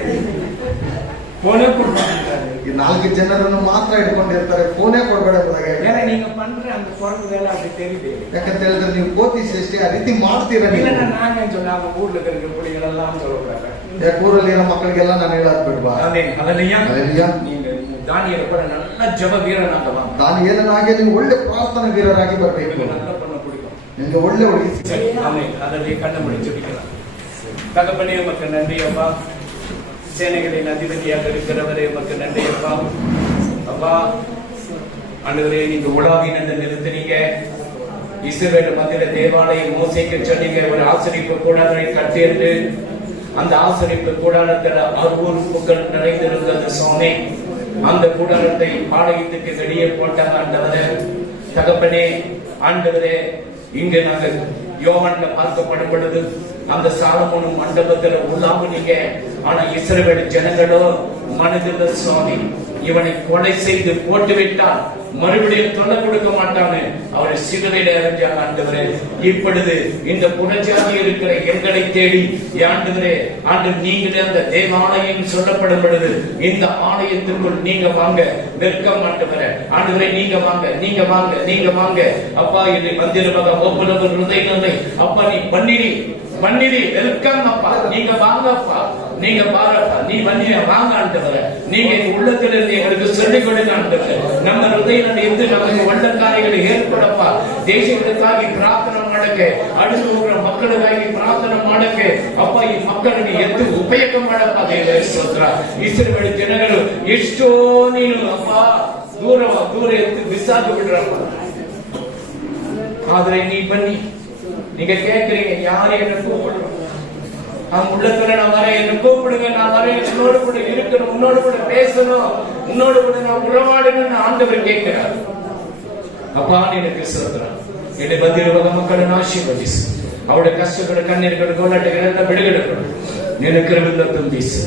போனே கொடுப்பாங்க. ಈ 4 ಜನರನ್ನು ಮಾತ್ರ ಇಟ್ಕೊಂಡಿರ್ತಾರೆ, ಫೋನೇ ಕೊಡ್ಬೇಡ ಎಂಬುದಾಗೆ. ஏன்னா நீங்க பண்ற அந்த குரங்கு வேலை அப்படி தெரியுது. ಯಾಕಂತ ಹೇಳಿದ್ರೆ ನೀವು ಕೋತಿ ಶ್ರೇಷ್ಠಿ ಆ ರೀತಿ ಮಾಡ್ತೀರಾ ನೀವು. நான் ஏன் சொன்ன அவங்க ஊர்ல இருக்கிற பிள்ளைகள் எல்லாம் சொல்லக்கூடாது. ಯಾಕೆ ಊರಲ್ಲಿ ಇರೋ ಮಕ್ಕಳಿಗೆಲ್ಲ ನಾನು ಹೇಳೋದು ಬಿಡ್ವಾ? அல்லேலூயா. நீங்க தானியேல கூட நல்ல ஜெப வீரனாக வா. ದಾನಿಯೇಲನಾಗಿ ನೀವು ಒಳ್ಳೆ ಪ್ರಾರ್ಥನಾ ವೀರರಾಗಿ ಬರಬೇಕು. நல்ல பண்ண பிடிக்கும், ನಿಮಗೆ ಒಳ್ಳೆ ಹುಡುಗಿ. ஆமென். ಅದರಲ್ಲಿ ಕಣ್ಣು ಮುಚ್ಚಿ ಜಪಿக்கலாம். தகப்பனே உமக்கு நன்றி அப்பா, சேனைகளின் அதிபதியாக இருக்கிறவரே உமக்கு நன்றி அப்பா. அப்பா ஆண்டவரே, நீங்க உலாவின் நிறுத்தினீங்க. இஸ்ரவேல் மத்தியில தேவாலயம் மோசேக்கு சொன்னீங்க, ஒரு ஆசரிப்பு கூடாரத்தை கட்டியிருந்து அந்த ஆசரிப்பு கூடாரத்தில் அருவருப்புகள் நிறைந்திருந்தது சுவாமி. அந்த கூடாரத்தை ஆலயத்துக்கு வெளியே போட்டாங்க ஆண்டவரே. தகப்பனே ஆண்டவரே, இங்கு நாங்கள் யோவான்ல பார்க்கப்படும் பொழுது அந்த சாலமோனும் மண்டபத்துல உள்ளாமுனீங்க. ஆனா இஸ்ரவேல் ஜனங்களோ மனதில் சுவாமி இவனை கொலை செய்து போட்டு விட்டால் மறுபடியும் தொல்லை கொடுக்க மாட்டான்னு அவரை சிலுவையில அறிஞ்சாங்க. ஆண்டவரே, இப்பொழுது இந்த புறஜாதி இருக்கிற எங்களை தேடி ஆண்டவரே, ஆண்டு நீங்களே அந்த தேவாலயம் சொல்லப்படும் பொழுது இந்த ஆலயத்திற்குள் நீங்க வாங்க, வெல்கம் ஆண்டவரே. ஆண்டவரே, நீங்க வாங்க, நீங்க வாங்க, நீங்க வாங்க அப்பா. என்னை மந்திரமாக ஒவ்வொரு ஹிருதயங்களை அப்பா நீ பண்ணிடி வெல்கம் அப்பா. நீங்க வாங்க அப்பா, நீங்க பாருப்பா, நீ பண்ணி வாங்க ஆண்டவரே. நீங்க உள்ளத்துல இருந்து எங்களுக்கு சொல்லிக் கொடுங்க ஆண்டவரே. நம்ம ஹிருதயம் இருந்து நமக்கு வல்ல காரியங்களை ஏற்படப்பா. தேசங்களுக்காக பிரார்த்தனை ಮಾಡಕ, அடுத்து ಹೋಗುವ ಮಕ್ಕಳಿಗಾಗಿ ಪ್ರಾರ್ಥನೆ ಮಾಡಕ ಅಪ್ಪ. ಈ ಮಕ್ಕಳನ್ನು ಎತ್ತು ಉಪಯೋಗ ಮಾಡಪ್ಪ ದೇವರೇ, ಸ್ತೋತ್ರ. ಇಸ್ರಾಯೇಲ್ ಜನಗಳು ಎಷ್ಟೋ ನೀನು ಅಪ್ಪ ದೂರ ಎತ್ತು ಬಿಸಾಕಿ ಬಿಡ್ರಪ್ಪ. ஆதரை நீ பண்ணி நீங்க கேட்கறீங்க, யாரு என்ன கூப்பிடுறோம்? அவங்க உள்ளத்துல நான் வரேன், என்ன கூப்பிடுங்க, நான் வரேன், உன்னோடு கூட இருக்கணும், உன்னோடு கூட பேசணும், உன்னோடு கூட நான் உறவாடணும்னு ஆண்டவர் கேட்கிறார். அப்பா எனக்கு சொல்றேன், என்னை ಬಂದಿರುವ ಮಕ್ಕಳನ್ನು ಆಶೀರ್ವದಿಸು. ಅವರ ಕಷ್ಟಗಳ ಕಣ್ಣೀರುಗಳ ಹೋರಾಟಗಳೆಲ್ಲ ಬಿಡುಗಡೆಗಳು ನಿನ್ನ ಕೃಪೆಯಿಂದ ತುಂಬಿಸು.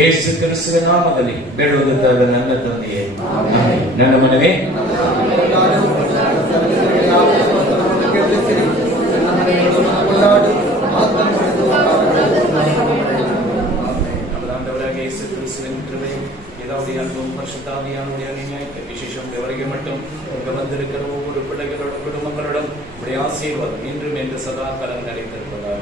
ಯೇಸು ಕ್ರಿಸ್ತನ ನಾಮದಲ್ಲಿ ಬೇಡುವುದಾದ ನನ್ನ ತಂದೆಯೇ, ನನ್ನ ಮನವೇ விசேஷம் வரைக்கும் மட்டும் இங்க வந்திருக்கிற ஒவ்வொரு பிள்ளைகளோட குடும்பங்களோடும் ஆசீர்வாதம் இன்றும் என்று சதா கலந்து அடைத்திருப்பதாக.